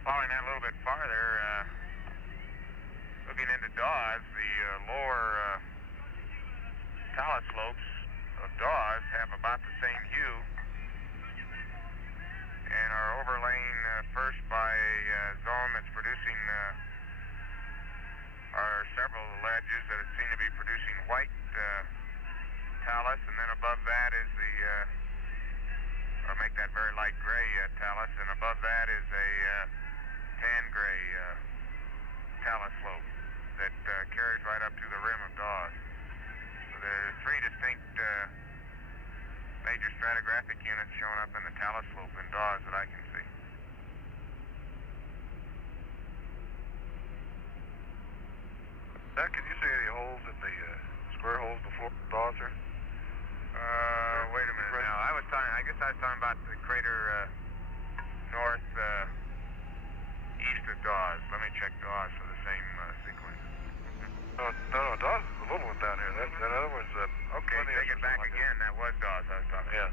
Following that a little bit farther, looking into Dawes, the lower talus slopes of Dawes have about the same hue and are overlain first by a zone that's producing, are several ledges that seem to be producing white talus, and then above that is the, or make that very light gray talus, and above that is a tan gray talus slope that carries right up to the rim of Dawes. So there are three distinct major stratigraphic units showing up in the talus slope in Dawes that I can see. Now, can you see any holes in the square holes before Dawes, sir? Wait a minute now. I guess I was talking about the crater north east of Dawes. Let me check Dawes for the same sequence. No, Dawes is the little one down here. That other one's okay, take it back again. That was Dawes I was talking about. Yeah.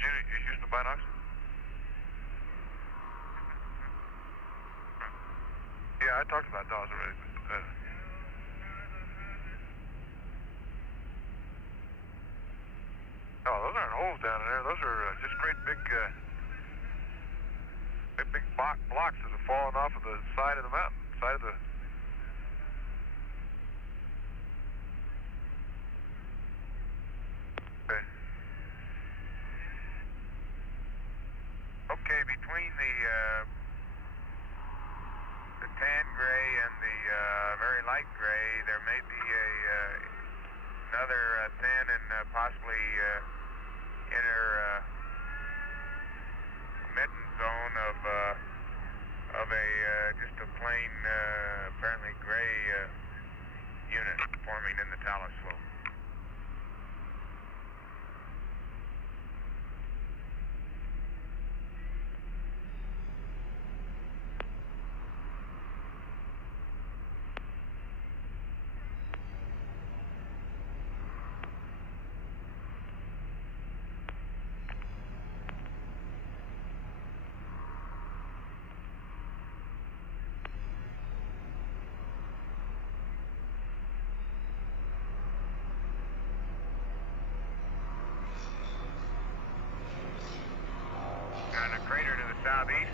You using the binocs? Yeah, I talked about Dawes already. No, those aren't holes down in there. Those are just great big blocks that have fallen off of the side of the mountain, side of the... Okay. Okay, between the tan gray and the very light gray, there may be another thin and possibly inner mitten zone of just a plain, apparently gray unit forming in the talus slope.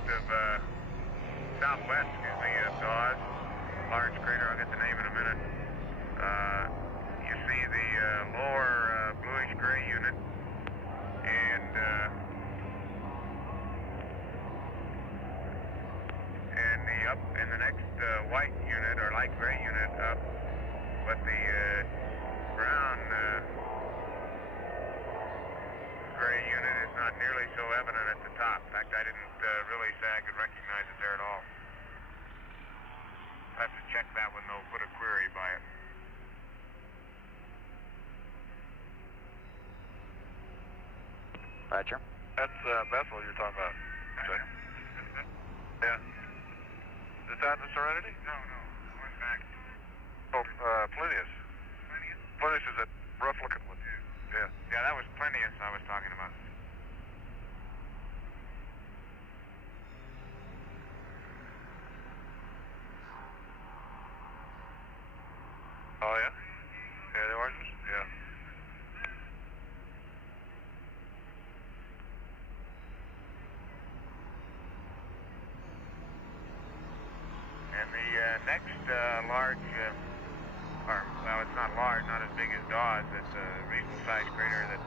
of southwest, of Dawes, large crater. I'll get the name in a minute. You see the lower bluish gray unit, and the next white unit or light gray unit up, but the brown gray unit is not nearly so evident at the top. In fact, I didn't really say I could recognize it there at all. I have to check that one though, put a query by it. Roger. That's Bethel you're talking about. Okay. Yeah. Is that the Serenity? No. Went back. Oh, Plinius. Plinius is that rough looking one. Yeah. Yeah, that was Plinius I was talking about. Oh, yeah? Yeah, the oranges? Yeah. And the next large, well, it's not large, not as big as Dawes. It's a reasonable sized crater that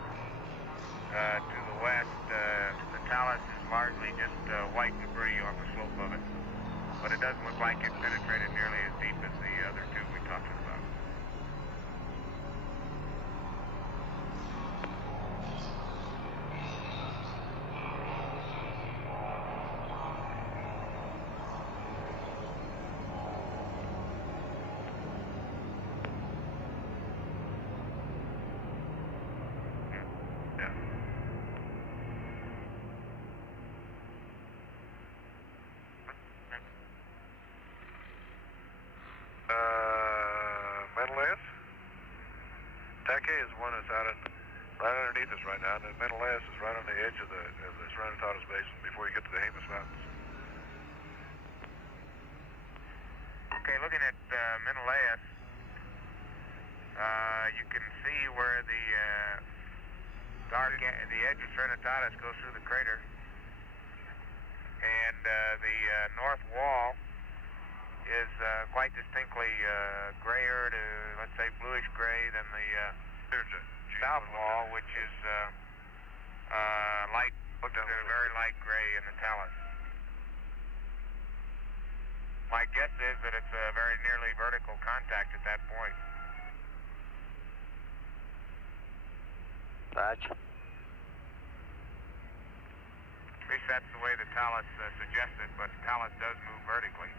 to the west, the talus is largely just white debris on the slope of it. But it doesn't look like it penetrated nearly as deep as the other two we talked about. Menelaus? Take is one that's out right underneath us right now, and then Menelaus is right on the edge of the Serenitatis Basin before you get to the Jemez Mountains. Okay, looking at Menelaus, you can see where the the edge of Serenitatis goes through the crater, and the north wall is quite distinctly grayer to, let's say, bluish gray than the south wall, which is very light gray in the talus. My guess is that it's a very nearly vertical contact at that point. Roger. At least that's the way the talus suggests it, but the talus does move vertically.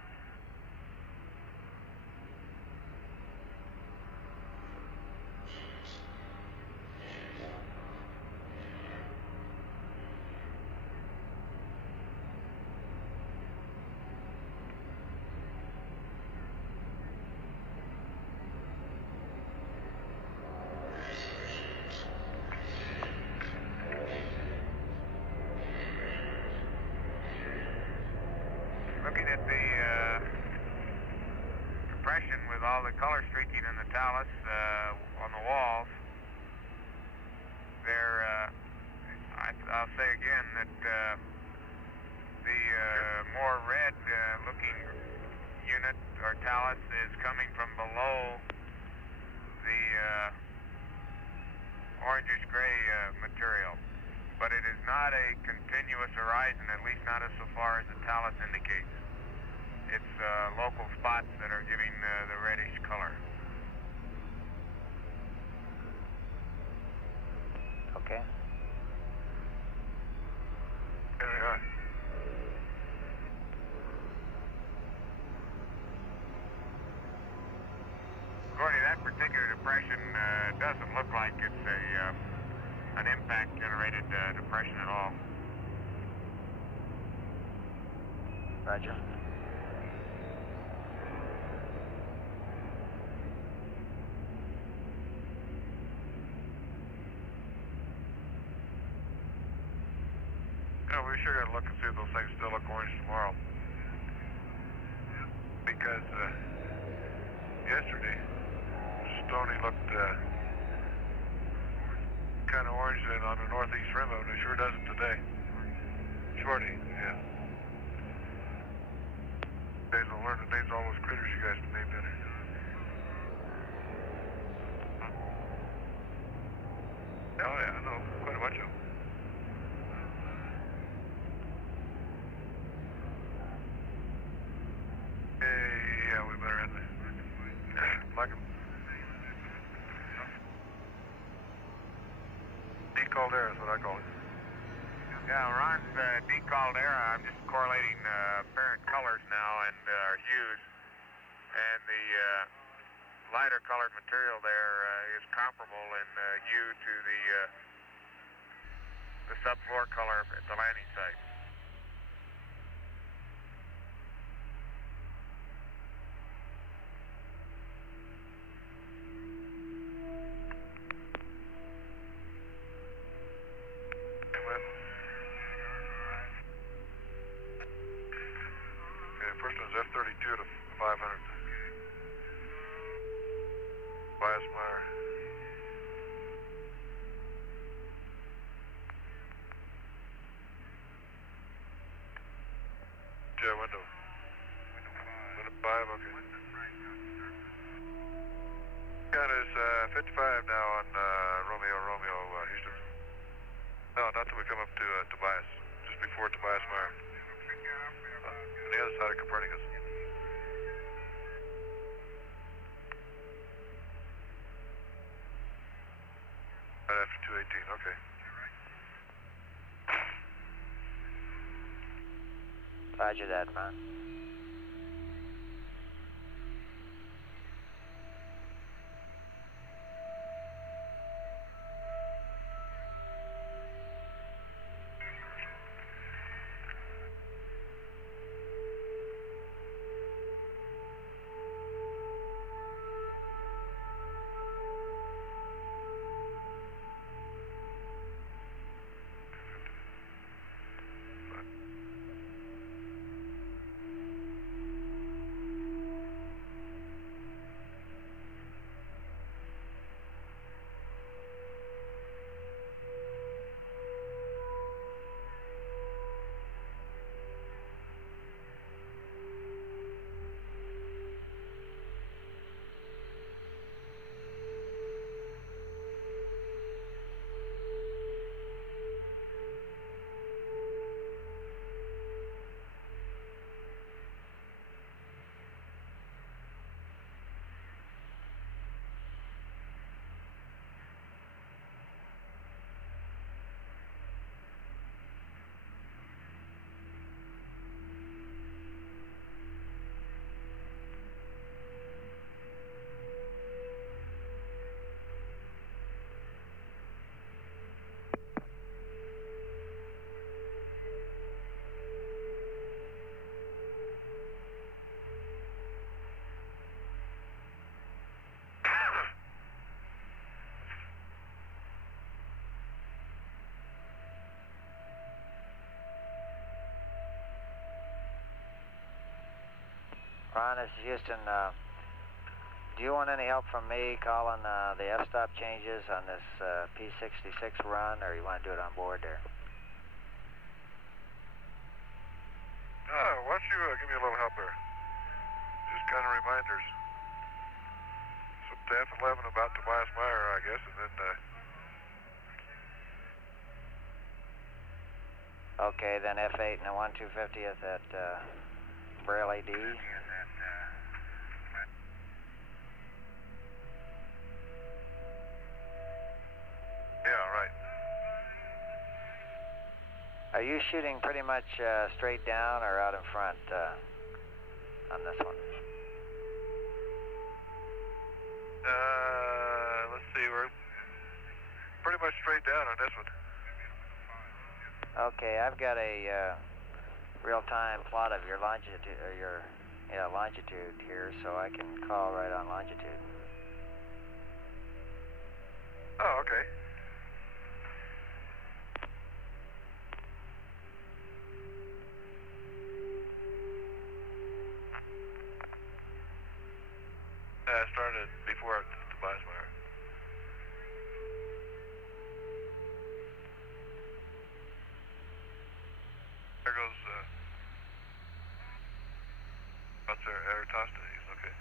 Looking at the depression with all the color streaking in the talus on the walls, I'll say again that the more red looking unit or talus is coming from below the orangish gray material. But it is not a continuous horizon, at least not as so far as the talus indicates. It's local spots that are giving the reddish color. Okay. There we are. Gordy, that particular depression doesn't look like it's an impact-generated depression at all. Roger. Yeah, we sure got to look and see if those things still look orange tomorrow. Because yesterday, Stony looked kind of orange then on the northeast rim of it. It sure doesn't today. Shorty, yeah. Guys will learn the names of all those critters you guys named in it. Oh yeah, I know quite a bunch of them. Yeah, we better end it. Like them. Decaldera is what I call it. Yeah, Ron's decaldera. I'm just correlating apparent colors now and hues. And the lighter colored material there is comparable in hue to the subfloor color at the landing site. First one's F32 to 500. Biasmeyer. Yeah, window. Window 5, okay. Got us 55 now on Romeo, Houston. No, not till we come up to Tobias. Just before Tobias Meyer. On the other side of Copernicus. Right after 218, okay. Roger that, Ron. Ron, this is Houston. Do you want any help from me calling the f-stop changes on this P66 run, or you want to do it on board there? Why don't you give me a little help there? Just kind of reminders. So to F11 about Tobias Meyer, I guess, and then... Okay, then F8 and the 1/250th at Braille AD. Yeah, right. Are you shooting pretty much straight down or out in front on this one? Let's see, we're pretty much straight down on this one. Okay, I've got a real-time plot of your longitude, longitude here, so I can call right on longitude. Oh, okay. I started before Tobias Meyer. There goes Eratosthenes, okay.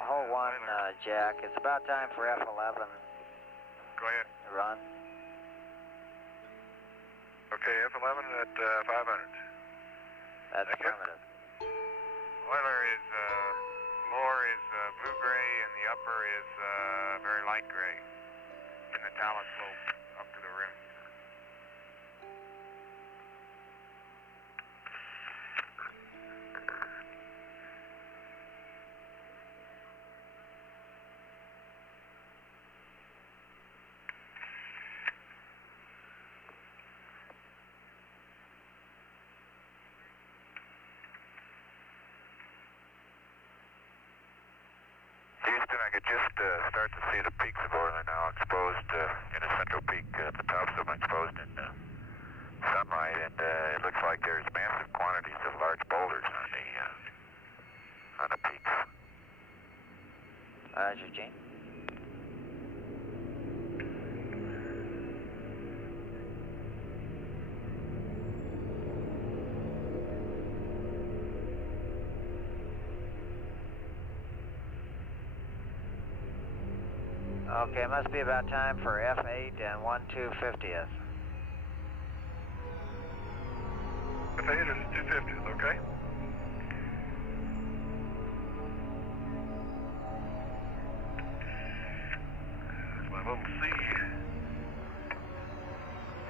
Hole 1, Jack. It's about time for F11. Go ahead. Run. Okay, F11 at 500. That's Thank you. affirmative. Oiler is, lower is blue-gray, and the upper is very light gray in the talus slope up to the rim. Houston, I could just start to see the peaks of Orbital now exposed in a central peak at the top of them exposed in sunlight, and it looks like there's massive quantities of large boulders on the peaks. Roger, Gene. Okay, it must be about time for F8 and 1/250th. F8 is 250th, okay? There's my little C.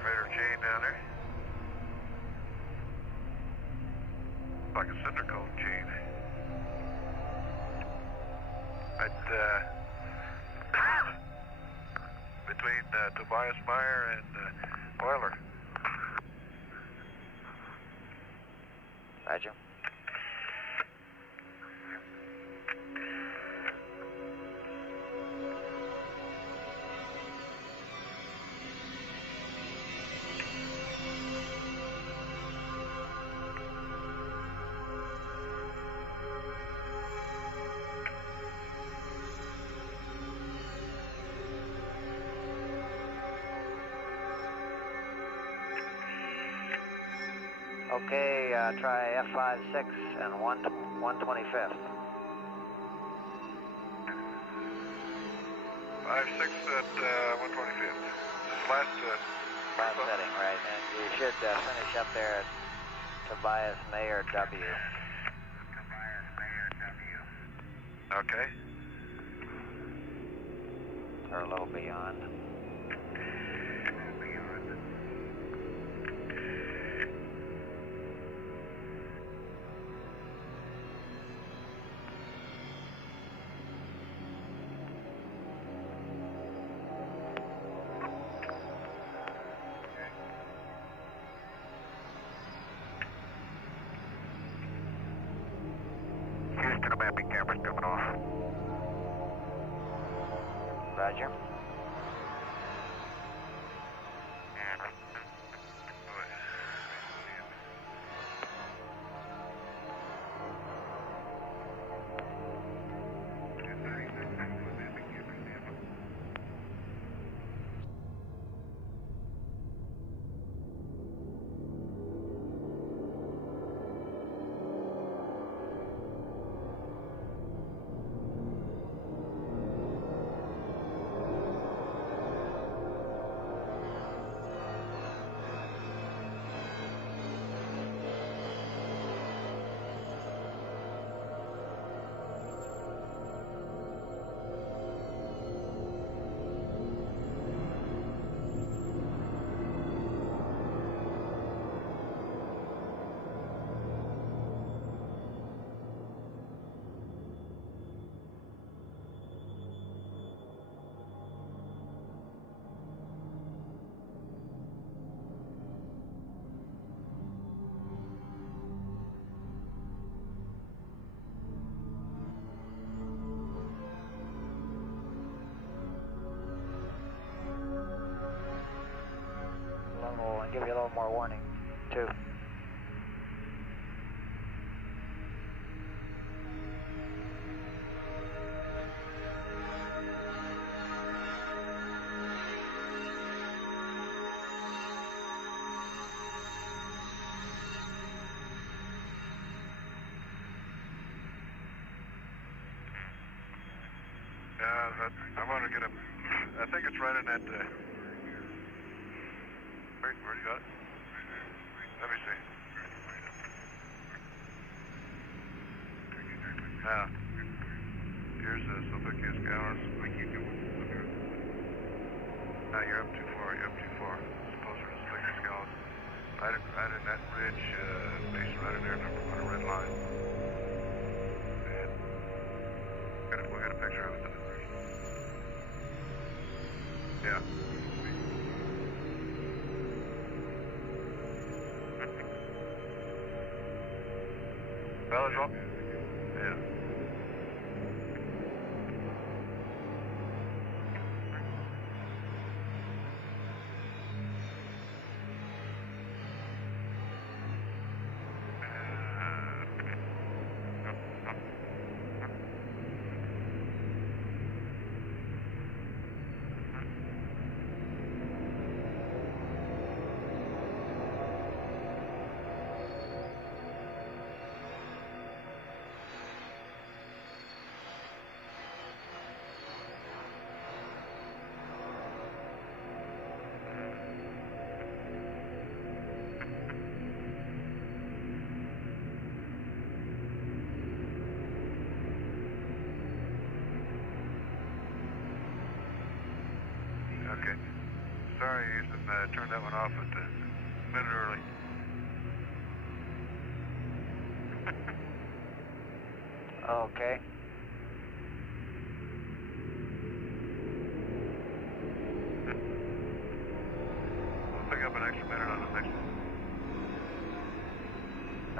Radar chain down there. Like a cinder cone chain. I'd between Tobias Meyer and Euler. Roger. Okay, try F56 and 125th. 5-6 at 125th. This last Setting, right? And you should finish up there at Tobias Mayer W. Okay. Or a little beyond. Houston, the mapping camera's coming off. Roger. We'll give you a little more warning, too. I want to get him. I think it's right in that. Where do you got it? Let me see. Now, here's Sulpicius Gallus. Now you're up too far. You're up too far. It's closer to Sulpicius Gallus. Right in that ridge, basin right in there, on a red line. And we got a picture of it. Yeah. Fellas, yeah. Okay. Sorry, Houston, turned that one off at a minute early. Okay.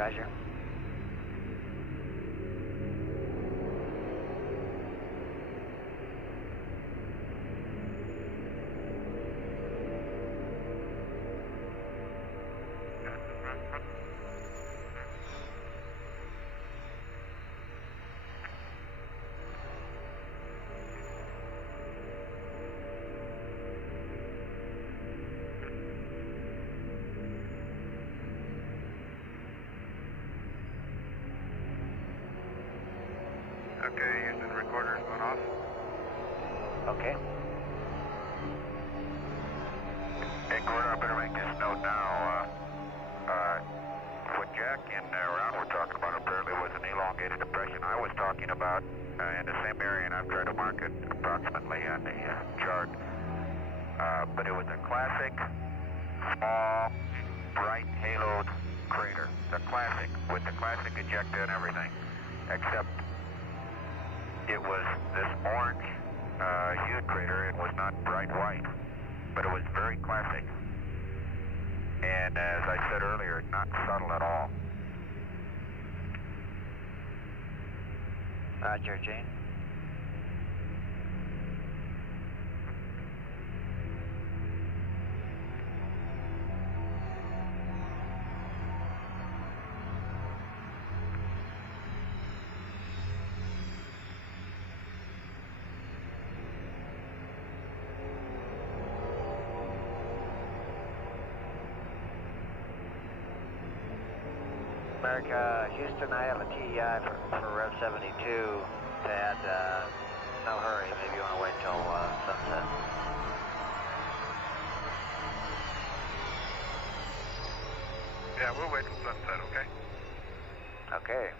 Roger. Okay, Houston, recorder's going off. Okay. Hey, Gordon, I better make this note now. When Jack and Ron were talking about apparently was an elongated depression, I was talking about in the same area, and I've tried to mark it approximately on the chart. But it was a classic, small, bright haloed crater. The classic, with the classic ejecta and everything, except it was this orange hued crater. It was not bright white, but it was very classic. And as I said earlier, not subtle at all. Roger, Gene. America, Houston, I have a TEI for Rev 72 to add, no hurry, maybe you want to wait till sunset. Yeah, we'll wait till sunset, okay? Okay.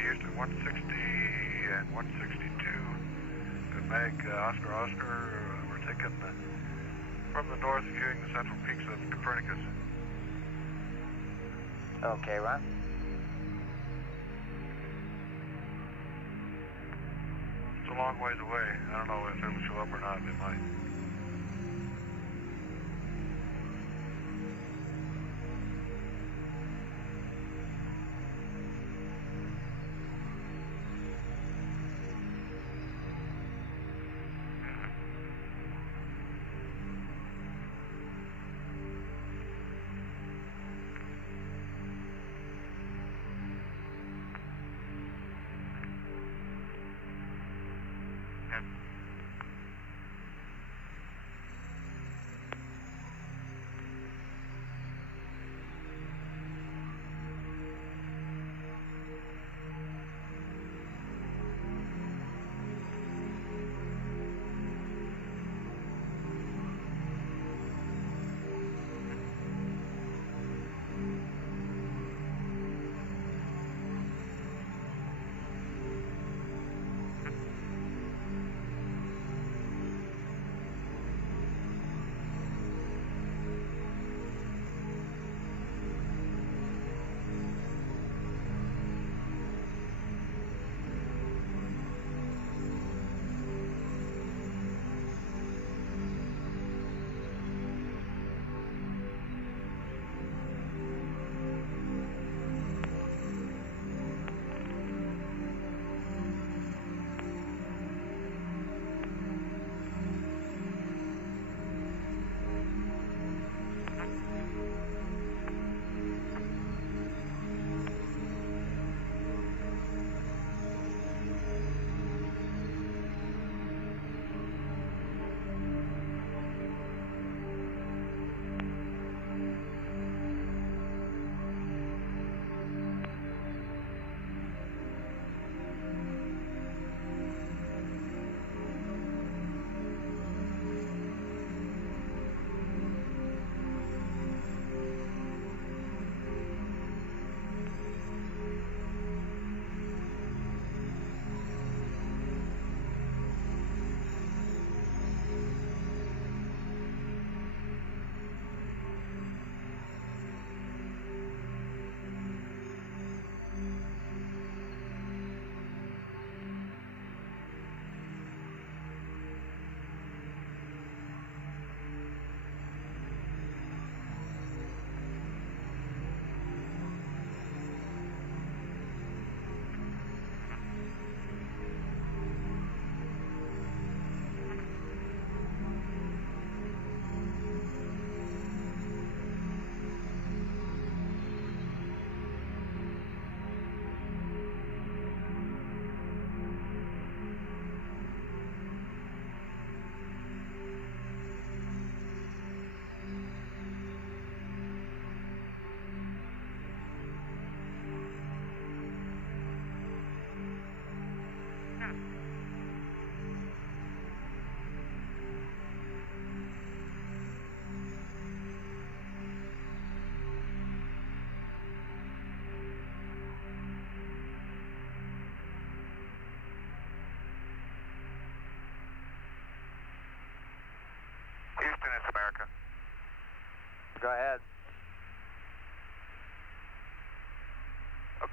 Houston, 160 and 162. Meg, Oscar, we're taking from the north, viewing the central peaks of Copernicus. Okay, Ron. It's a long ways away. I don't know if it'll show up or not. It might.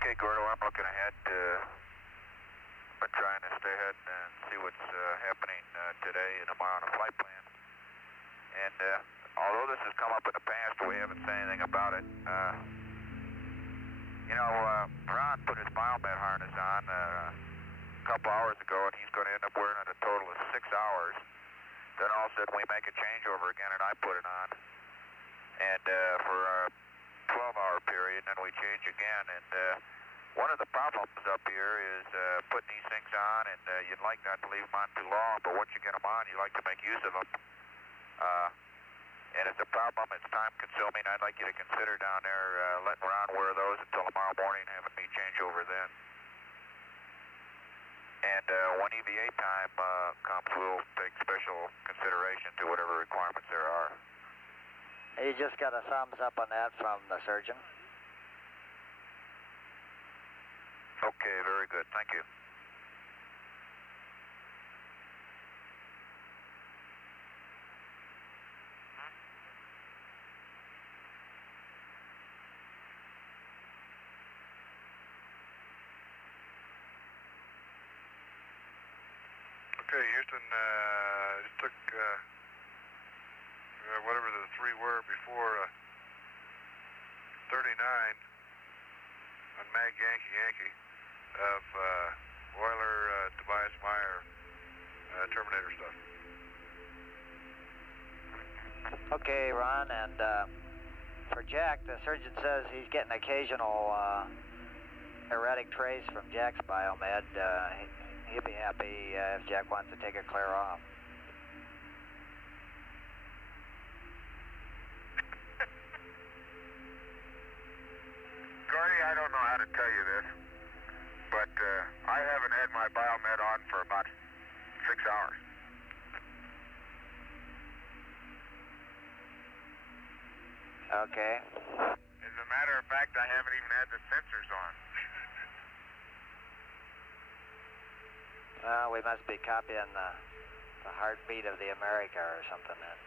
Okay, Gordo, I'm looking ahead. Been trying to stay ahead and see what's happening today and tomorrow on a flight plan. And although this has come up in the past, we haven't said anything about it. Ron put his biomed harness on a couple hours ago, and he's going to end up wearing it a total of 6 hours. Then all of a sudden we make a changeover again, and I put it on. And for a 12-hour period, and then we change again. And one of the problems up here is putting these things on, and you'd like not to leave them on too long, but once you get them on, you like to make use of them. And it's a problem, it's time consuming. I'd like you to consider down there letting Ron wear those until tomorrow morning, having me change over then. And when EVA time comes, we'll take special consideration to whatever requirements there are. You just got a thumbs up on that from the surgeon. Okay, very good. Thank you. Okay, Houston, just took whatever the three were before 39 on Mag Yankee of Euler, Tobias Meyer, Terminator stuff. Okay, Ron, and for Jack, the surgeon says he's getting occasional erratic trace from Jack's biomed. He'll be happy if Jack wants to take a clear off. Gordy, I don't know how to tell you this, but I haven't had my biomed on for about 6 hours. Okay. As a matter of fact, I haven't even had the sensors on. Well, we must be copying the heartbeat of the America or something then.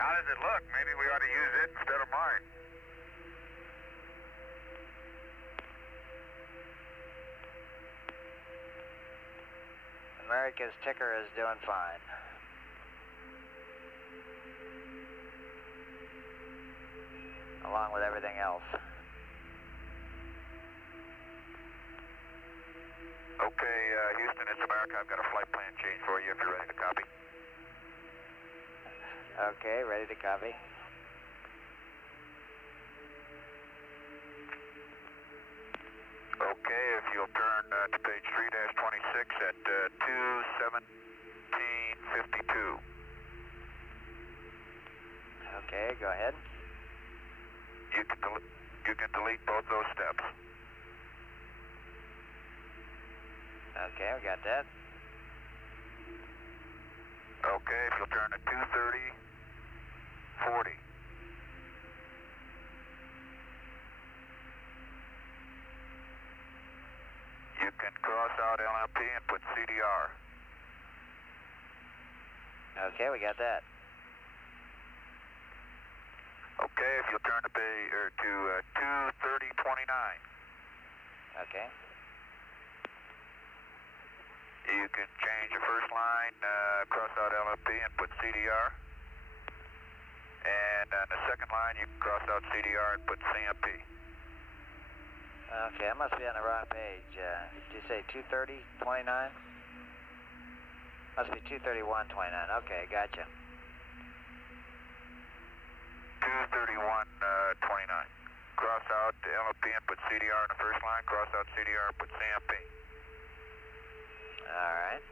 How does it look? Maybe we ought to use it instead of mine. America's ticker is doing fine. Along with everything else. Okay, Houston, it's America. I've got a flight plan change for you if you're ready to copy. Okay, ready to copy. Okay, if you'll turn to page 3-26 at 2:17:52. Okay, go ahead. You can delete both those steps. Okay, we got that. Okay, if you'll turn to 2:30:40. You can cross out LMP and put CDR. Okay, we got that. Okay, if you'll turn to 2:30:29. Okay. You can change the first line, cross out LMP and put CDR. And on the second line, you can cross out CDR and put CMP. Okay, I must be on the wrong page. Did you say 2:30:29? Must be 2:31:29. Okay, gotcha. 2:31:29. Cross out the LMP and put CDR in the first line, cross out CDR and put CMP. All right.